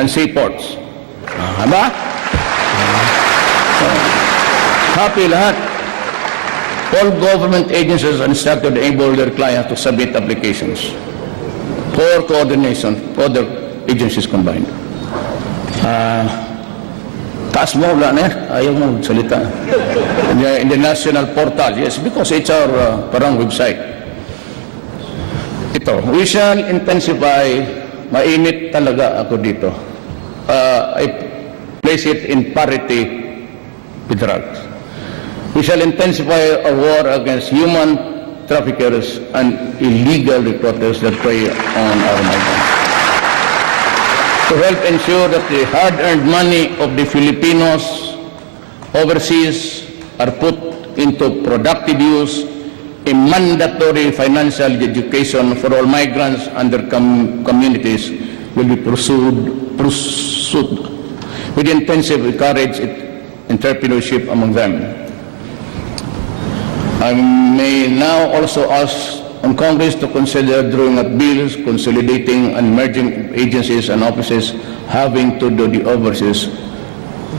and seaports. Ba? Happy lahat. All government agencies are instructed to enable their clients to submit applications for coordination, other agencies combined. Taas mo, wala na yan. Ayaw mo salita. In the national portal, yes, because it's our parang website. Ito, we shall intensify, mainit talaga ako dito. I place it in parity with drugs. We shall intensify our war against human traffickers and illegal recruiters that prey on our migrants. to help ensure that the hard-earned money of the Filipinos overseas are put into productive use. A mandatory financial education for all migrants and their communities will be pursued with intensive encourage entrepreneurship among them. I may now also ask on Congress to consider drawing up bills consolidating and merging agencies and offices having to do the overseas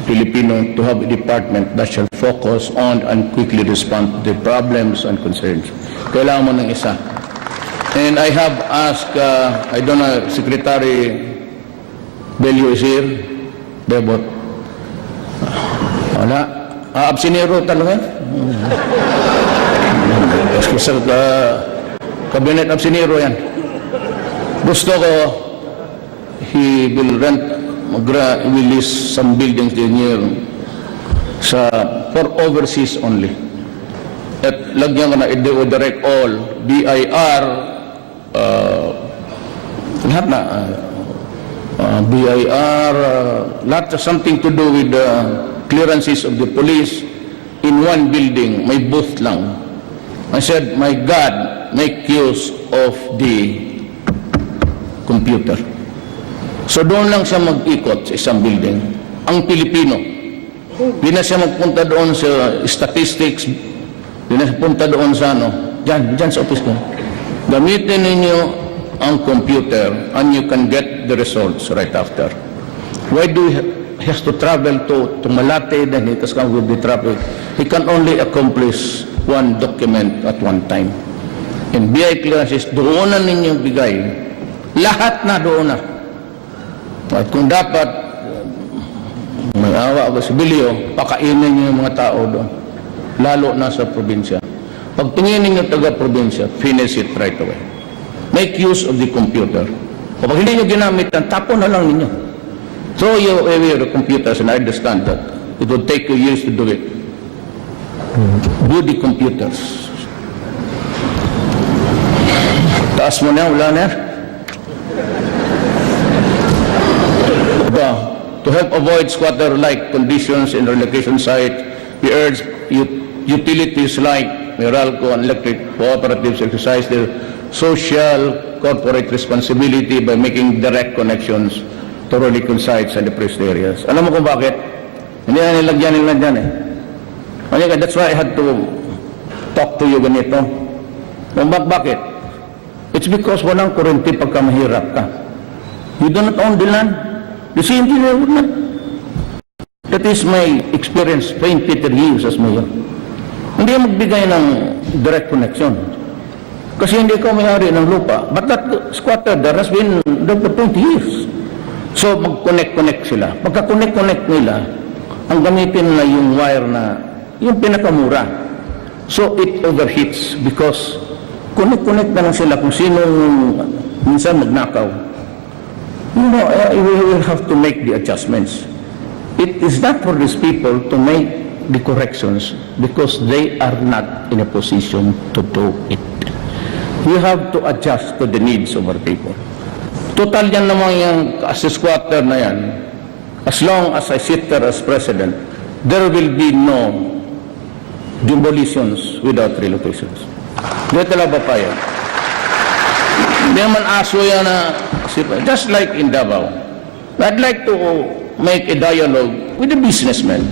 Filipino to have a department that shall focus on and quickly respond to the problems and concerns. Kailangan mo ng isa. And I have asked, I don't know, Secretary Bello is here. Debot. Wala. Absinero talaga. Sa Cabinet Absinero yan. Gusto ko, he will release some buildings near for overseas only. At lagyan ko na i-direct all BIR lahat na BIR lahat something to do with the clearances of the police in one building, may booth lang. I said, my God, make use of the computer. So doon lang siya mag-ikot sa isang building. Ang Pilipino, di na siya magpunta doon sa statistics, di na siya punta doon sa dyan sa office ko. Gamitin ninyo ang computer and you can get the results right after. Why do he has to travel to Malate, then he has come with the traffic? He can only accomplish one document at one time. In BI clearances, doon na ninyo bigay. Lahat na doon na. At kung dapat may awa o sibilyo, pakainin niyo yung mga tao doon. Lalo na sa probinsya. Pag tinginin niyo taga-probinsya, finish it right away. Make use of the computer. Kapag hindi niyo ginamit yan, tapon na lang ninyo. Throw away the computers, and I understand that. It would take you years to do it. Do the computers. Taas mo na, wala na. To help avoid squatter-like conditions in relocation site, we urge utilities like Meralco and electric cooperatives exercise their social corporate responsibility by making direct connections to relocation sites and depressed areas. Alam mo kung bakit? Hindi na nilagyan nila dyan eh. That's why I had to talk to you ganito. Bakit? It's because walang kurente pagka mahirap ka. You do not own the land. The same thing would not. That is my experience, 23 years as mayor. Hindi magbigay ng direct connection. Kasi hindi ko may-ari ng lupa. But that squatter there has been there for 20 years. So mag-connect sila. Pagka-connect nila, ang gamitin na yung wire na, yung pinakamura. So it overheats because connect na lang sila kung sino minsan magnakaw. You know, we will have to make the adjustments. It is not for these people to make the corrections because they are not in a position to do it. We have to adjust to the needs of our people. Total yan naman yung as a squatter na yan. As long as I sit there as president, there will be no demolitions without relocations. Hindi talaga pa yan. Hindi naman aso yan na just like in Davao. I'd like to make a dialogue with the businessmen.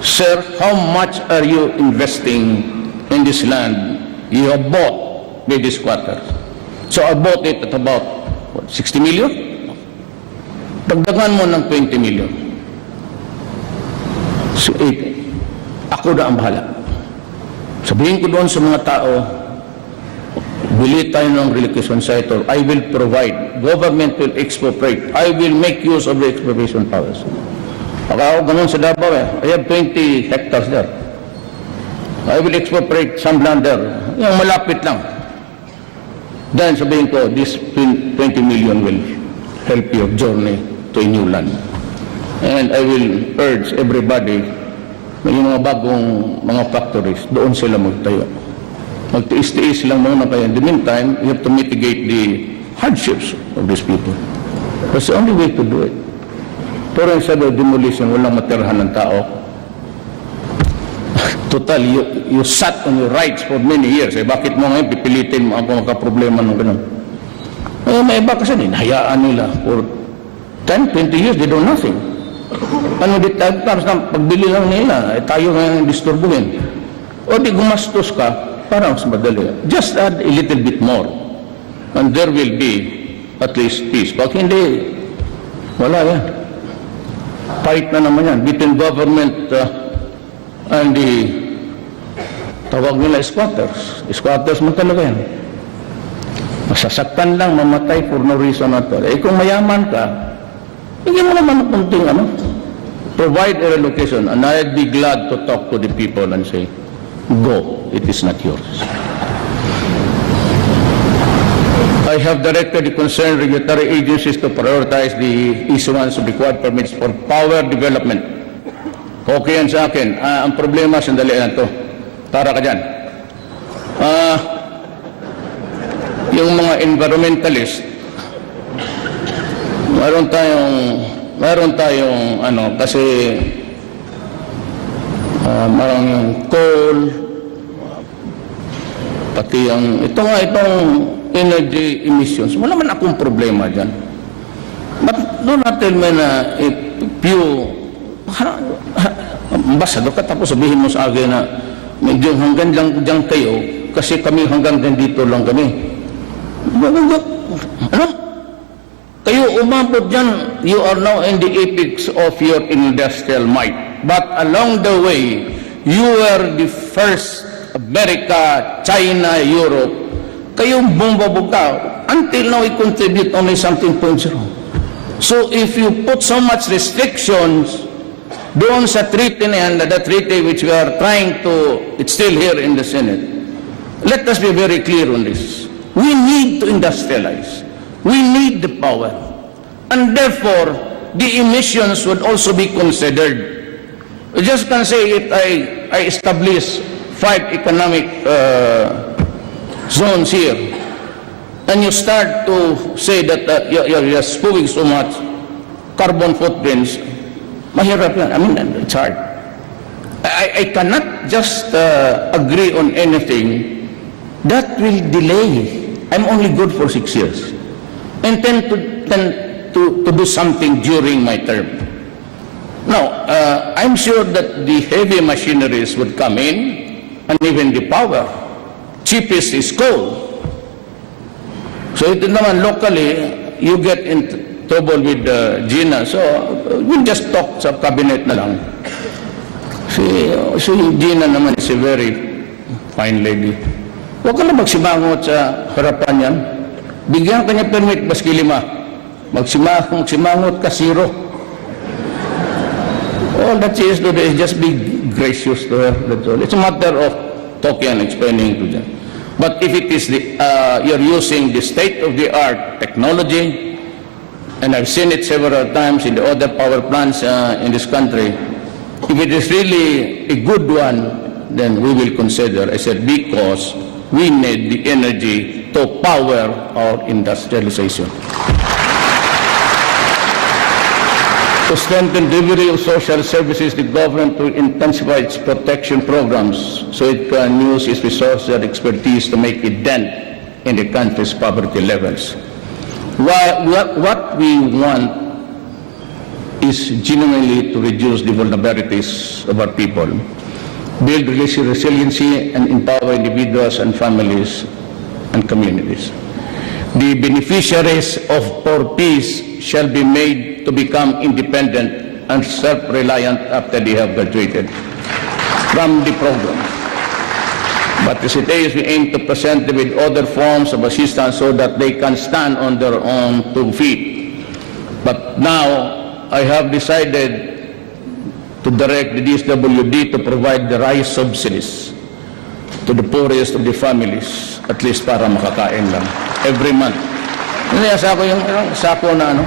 Sir, how much are you investing in this land you have bought by the squatters? So I bought it at about 60 million? Dagdagan mo ng 20 million. So, ako na ang bahala. Sabihin ko doon sa mga tao, bili tayo ng relocation site or I will provide. Government will expropriate. I will make use of the expropriation powers. Baka ako ganun sa Davao eh. I have 20 hectares there. I will expropriate some land there. Yung malapit lang. Then sabihin ko, this 20 million will help your journey to a new land. And I will urge everybody na yung mga bagong mga factories, doon sila magtayo. Magtiis-tiis lang muna kayo. In the meantime, you have to mitigate the hardships of these people. That's the only way to do it. Pero instead of demolition, walang matirahan ng tao. Total, you sat on your rights for many years. Bakit mo ngayon pipilitin mo ako magka-problema ng ganun? May iba kasi hinahayaan nila for 10, 20 years, they do nothing. Ano di tapos na pagbili lang nila, tayo ngayon disturbuhin. O di gumastos ka, parang mas madali. Just add a little bit more. And there will be at least peace. Pag hindi, wala yan. Fight na naman yan between government and the tawag nila squatters. Squatters mo talaga yan. Masasaktan lang, mamatay for no reason at all. Kung mayaman ka, bigyan mo naman ng kunting provide a relocation, and I'd be glad to talk to the people and say, go, it is not yours. I have directed the concerned regulatory agencies to prioritize the issuance of required permits for power development. Okay yan sa akin. Ang problema, sandali na to. Tara ka dyan. Yung mga environmentalist, meron tayong kasi marang yung coal, pati itong energy emissions. Wala man akong problema dyan. But do not tell me na if you ambassador ka tapos sabihin mo sa akin na medyo hanggang dyan kayo kasi kami hanggang dito lang kami. Ano? Kayo umabot dyan, you are now in the apex of your industrial might. But along the way, you were the first America, China, Europe. Kayong bumbabog ka. Until now, we contribute only something 0.0. So if you put so much restrictions doon sa treaty and the treaty which we are trying to, it's still here in the Senate. Let us be very clear on this. We need to industrialize. We need the power. And therefore, the emissions would also be considered. I just can say if I establish 5 economic zones here, and you start to say that you're spewing so much carbon footprints, mahirap yan. I mean, it's hard. I cannot just agree on anything that will delay. I'm only good for 6 years. And tend to do something during my term. Now, I'm sure that the heavy machineries would come in, and even the power. Cheapest is coal. So ito naman locally, you get in trouble with Gina. So we'll just talk sa cabinet na lang. Si Gina naman is a very fine lady. Huwag ka na magsimangot sa harapan yan. Bigyan ka niya permit, baski 5. Magsimangot ka 0. All that she is to do is just be gracious to her. That's all. It's a matter of talking and explaining to them. But if it is you're using the state-of-the-art technology, and I've seen it several times in the other power plants in this country, if it is really a good one, then we will consider. I said because we need the energy to power our industrialization. To strengthen delivery of social services, the government will intensify its protection programs so it can use its resources and expertise to make a dent in the country's poverty levels. What we want is genuinely to reduce the vulnerabilities of our people, build resiliency, and empower individuals and families and communities. The beneficiaries of poor peace shall be made to become independent and self-reliant after they have graduated from the program. But as it is, we aim to present them with other forms of assistance so that they can stand on their own 2 feet. But now, I have decided to direct the DSWD to provide the rice subsidies to the poorest of the families, at least para makakain lang, every month. Sako yung sako na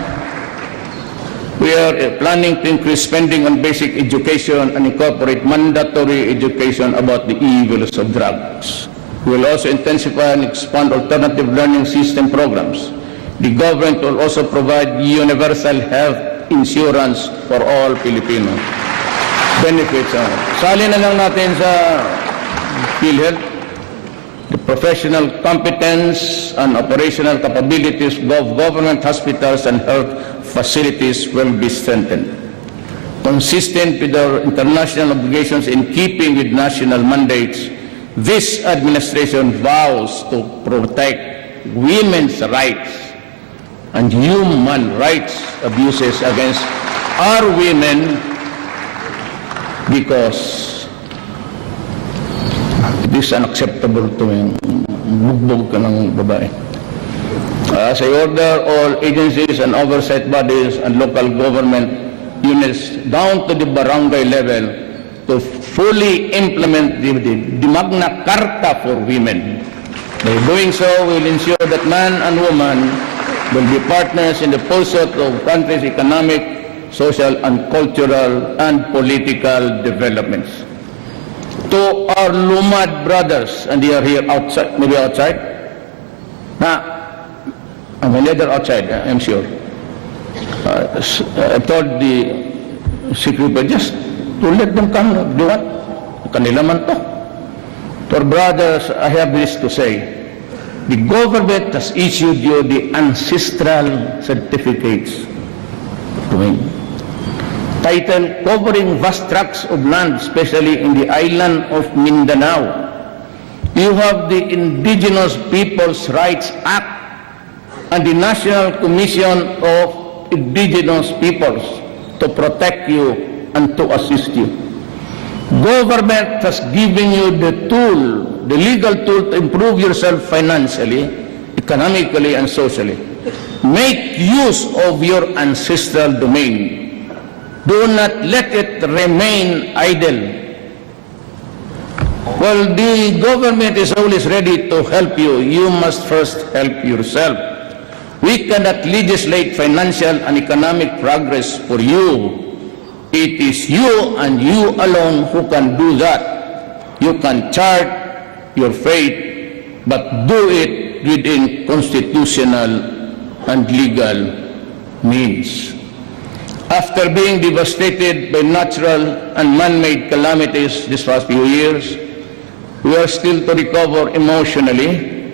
we are planning to increase spending on basic education and incorporate mandatory education about the evils of drugs. We will also intensify and expand alternative learning system programs, The government will also provide universal health insurance for all Filipinos. Benefits. Sali na lang natin sa PhilHealth. The professional competence and operational capabilities of government hospitals and health facilities will be strengthened. Consistent with our international obligations in keeping with national mandates, this administration vows to protect women's rights and human rights abuses against our women because it is unacceptable to bugbog ka ng babae. As I order all agencies and oversight bodies and local government units down to the barangay level to fully implement the Magna Carta for women. By doing so, we will ensure that man and woman will be partners in the pursuit of country's economic, social, and cultural and political developments. To our Lumad brothers, and they are here outside, maybe outside. I mean, they're outside, I'm sure. I told the secretary just to let them come, do what? Kanila man to. To our brothers, I have this to say. The government has issued you the ancestral certificates. Title covering vast tracts of land, especially in the island of Mindanao. You have the Indigenous Peoples' Rights Act and the National Commission of Indigenous Peoples to protect you and to assist you. Government has given you the tool, the legal tool to improve yourself financially, economically, and socially. Make use of your ancestral domain. Do not let it remain idle. While the government is always ready to help you, you must first help yourself. We cannot legislate financial and economic progress for you. It is you and you alone who can do that. You can chart your fate, but do it within constitutional and legal means. After being devastated by natural and man-made calamities this past few years, we are still to recover emotionally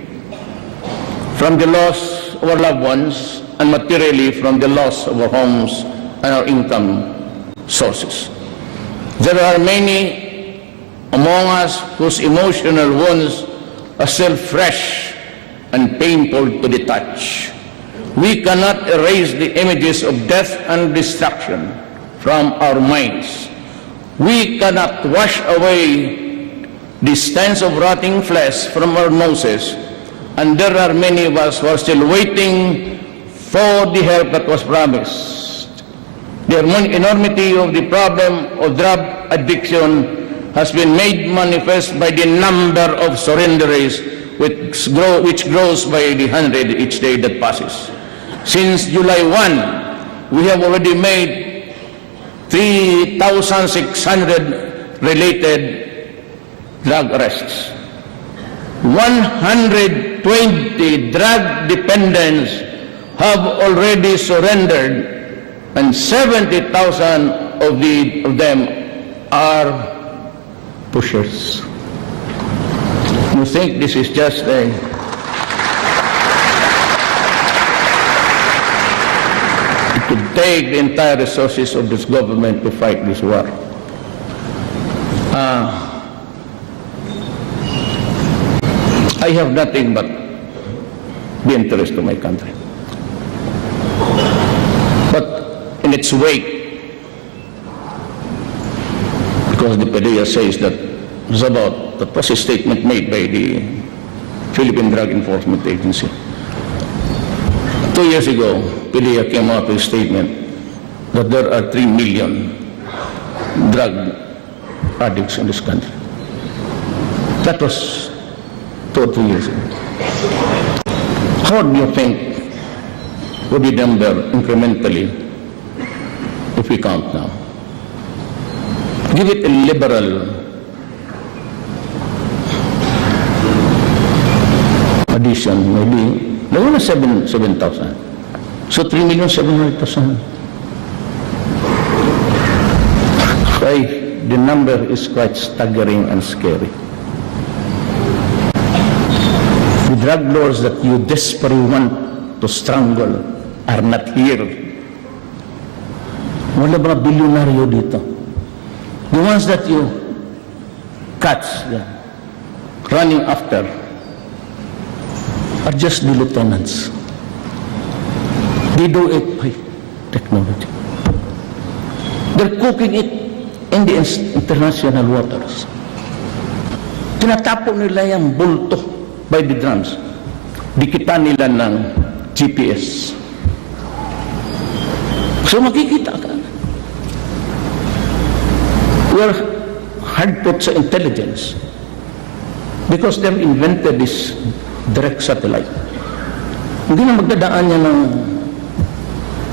from the loss of our loved ones and materially from the loss of our homes and our income sources. There are many among us whose emotional wounds are still fresh and painful to the touch. We cannot erase the images of death and destruction from our minds. We cannot wash away the stench of rotting flesh from our noses, and there are many of us who are still waiting for the help that was promised. The enormity of the problem of drug addiction has been made manifest by the number of surrenderies which grows by the hundred each day that passes. Since July 1, we have already made 3,600 related drug arrests. 120 drug dependents have already surrendered, and 70,000 of them are pushers. You think this is just it could take the entire resources of this government to fight this war. I have nothing but the interest of my country. But in its wake, because the PDEA says that it's about the process statement made by the Philippine Drug Enforcement Agency. 2 years ago, PDEA came out with a statement that there are 3 million drug addicts in this country. That was 2 or 3 years ago. How do you think would be the number incrementally if we count now? Give it a liberal addition, maybe Lalo na 7,000. So 3,700,000. Why, the number is quite staggering and scary. The drug lords that you desperately want to strangle are not here. Wala ba bilyonaryo dito? The ones that you catch running after are just the lieutenants. They do it by technology. They're cooking it in the international waters. Tinatapo nila yung bulto by the drums. Dikitan nila ng GPS. So makikita ka. We're hard put sa intelligence because they've invented this direct satellite. Hindi na magdadaan niya ng...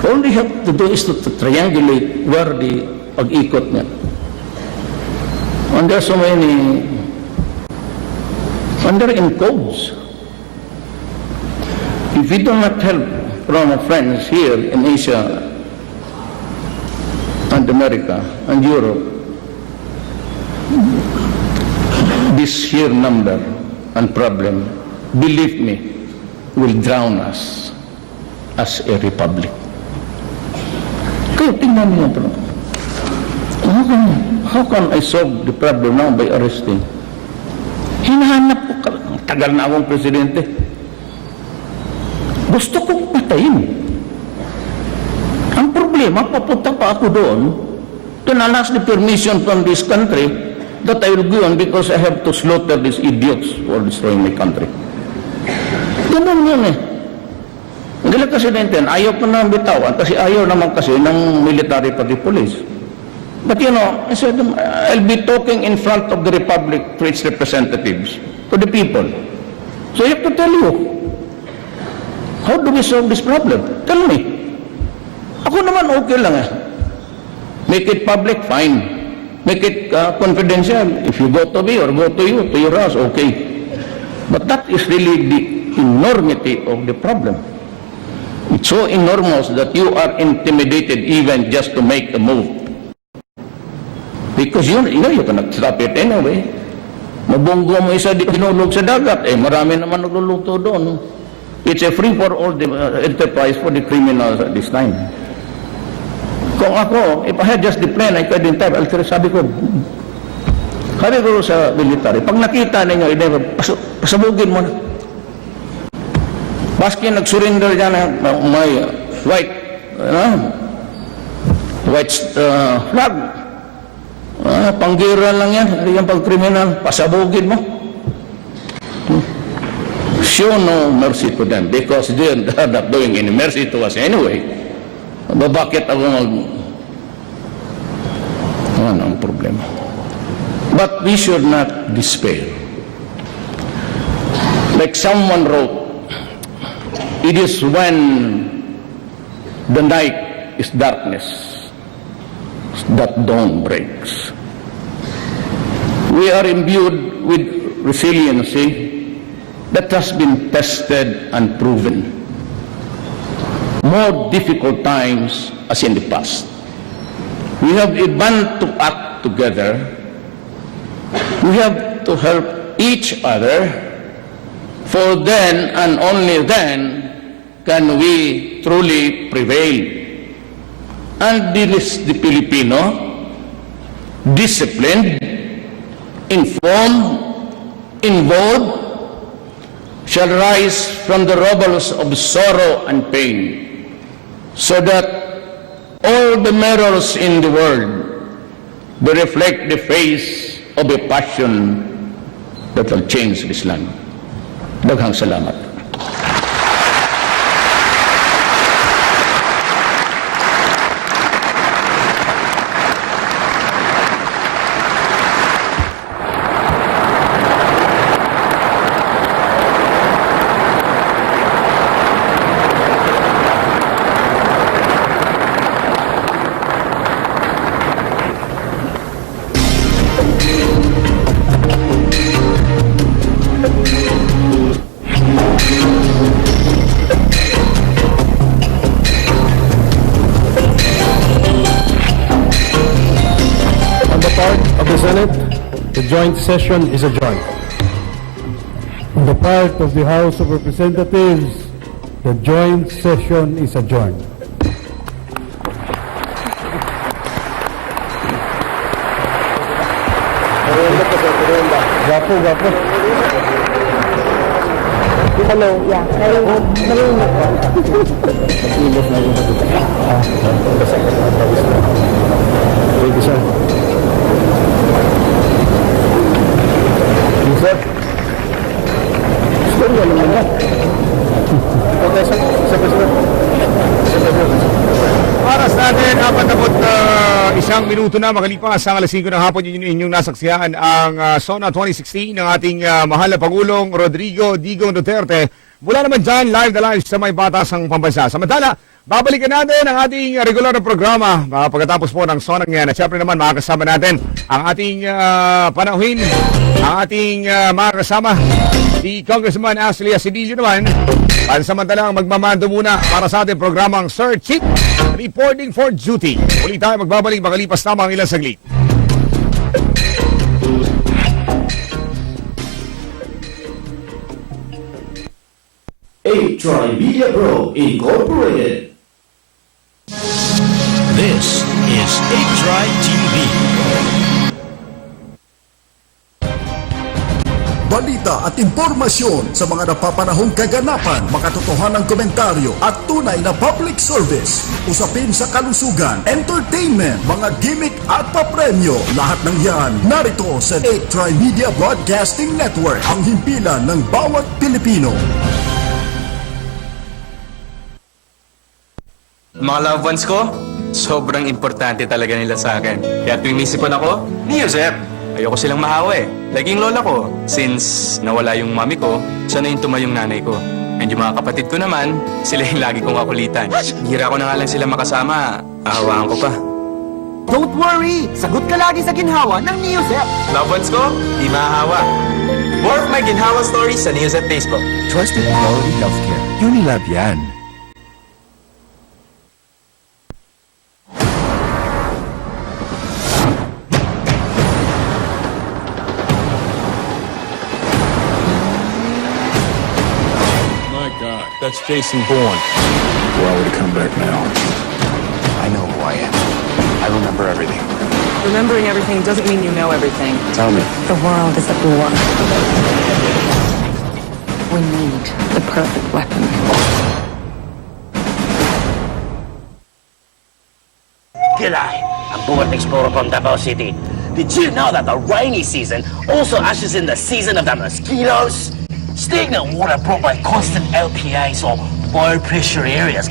All they have to do is to triangulate where the pag-ikot niya. And there are so many... And they're in codes. If we do not help from our friends here in Asia and America and Europe, this sheer number and problem, believe me, will drown us as a republic. Kaya tingnan niyo ito. How can I solve the problem now by arresting? Hinahanap ko, tagal na akong presidente. Gusto kong patayin. Ang problema, papunta pa ako doon to ask the permission from this country that I will go on because I have to slaughter these idiots for destroying my country. Ganun yun eh. Hindi lang presidente, ayaw pa na bitawan kasi ayaw naman kasi ng military pati police. But you know, I said, I'll be talking in front of the Republic to its representatives, to the people. So I have to tell you, how do we solve this problem? Tell me. Ako naman okay lang eh. Make it public, fine. Make it confidential. If you go to me or go to you, to your house, okay. But that is really the enormity of the problem. It's so enormous that you are intimidated even just to make a move. Because you know you cannot stop it anyway. Mabunggo mo isa di tinulog sa dagat, eh marami naman nagluluto doon. It's a free for all enterprise for the criminals at this time. Kung ako, if I had just the plan, I couldn't have. Sabi ko sa military, pag nakita ninyo, pasabugin mo na. Baski nag-surrender dyan na may white flag. Panggira lang yan, hindi yan pag-criminal, pasabugin mo. Show no mercy to them because they are not doing any mercy to us anyway. Bakit ako ano ang problema? But we should not despair. Like someone wrote, it is when the night is darkness that dawn breaks. We are imbued with resiliency that has been tested and proven. More difficult times as in the past. We have a band to act together. We have to help each other, for then and only then can we truly prevail. And this the Filipino, disciplined, informed, involved, shall rise from the rubbles of sorrow and pain, so that all the mirrors in the world will reflect the face of a passion that will change this land. Daghang salamat. joint session is adjourned. On the part of the House of Representatives, the joint session is adjourned. Gapo. Hello, yeah. Narinig ko. Thank you, sir. Sir? Sir, wala naman na. Okay, sir. Oras natin, 41 minuto na makalipas ang alas 5 ng hapon. Yun inyong nasaksihan ang SONA 2016 ng ating mahal na Pangulong Rodrigo Digong Duterte. Mula naman dyan, live na live sa may batasang pambansa. Samantala, babalikan natin ang ating regular na programa pagkatapos po ng SONA ngayon. At syempre naman, makakasama natin ang ating panauhin, ang ating makakasama, si Congressman Ashley Asidillo naman. Pansamantalang magmamando muna para sa ating programang Sir Chief Reporting for Duty. Muli tayo magbabalik makalipas na mga ilang saglit. Media Pro Incorporated. This is 8 TV. Balita at impormasyon sa mga napapanahong kaganapan, makatotohanang komentaryo at tunay na public service. Usapin sa kalusugan, entertainment, mga gimmick at papremyo. Lahat ng yan narito sa 8 Media Broadcasting Network, ang himpilan ng bawat Pilipino. Mga loved ones ko, sobrang importante talaga nila sa akin. Kaya tuwing nisipon ako, ni Josep. Ayoko silang mahawa eh. Laging lola ko. Since nawala yung mami ko, siya na yung tumayong nanay ko. And yung mga kapatid ko naman, sila yung lagi kong kakulitan. Hira ko na nga lang sila makasama. Ahawaan ko pa. Don't worry! Sagot ka lagi sa ginhawa ng ni Josep. Loved ones ko, di mahahawa. More of my ginhawa stories sa ni Josep Facebook. Trusted quality healthcare. Unilab yan. That's Jason Bourne. Why would he come back now? I know who I am. I remember everything. Remembering everything doesn't mean you know everything. Tell me. The world is at war. We need the perfect weapon. G'day, I'm Bullet Explorer from Davao City. Did you know that the rainy season also ushers in the season of the mosquitoes? Stagnant water brought by constant LPAs or low pressure areas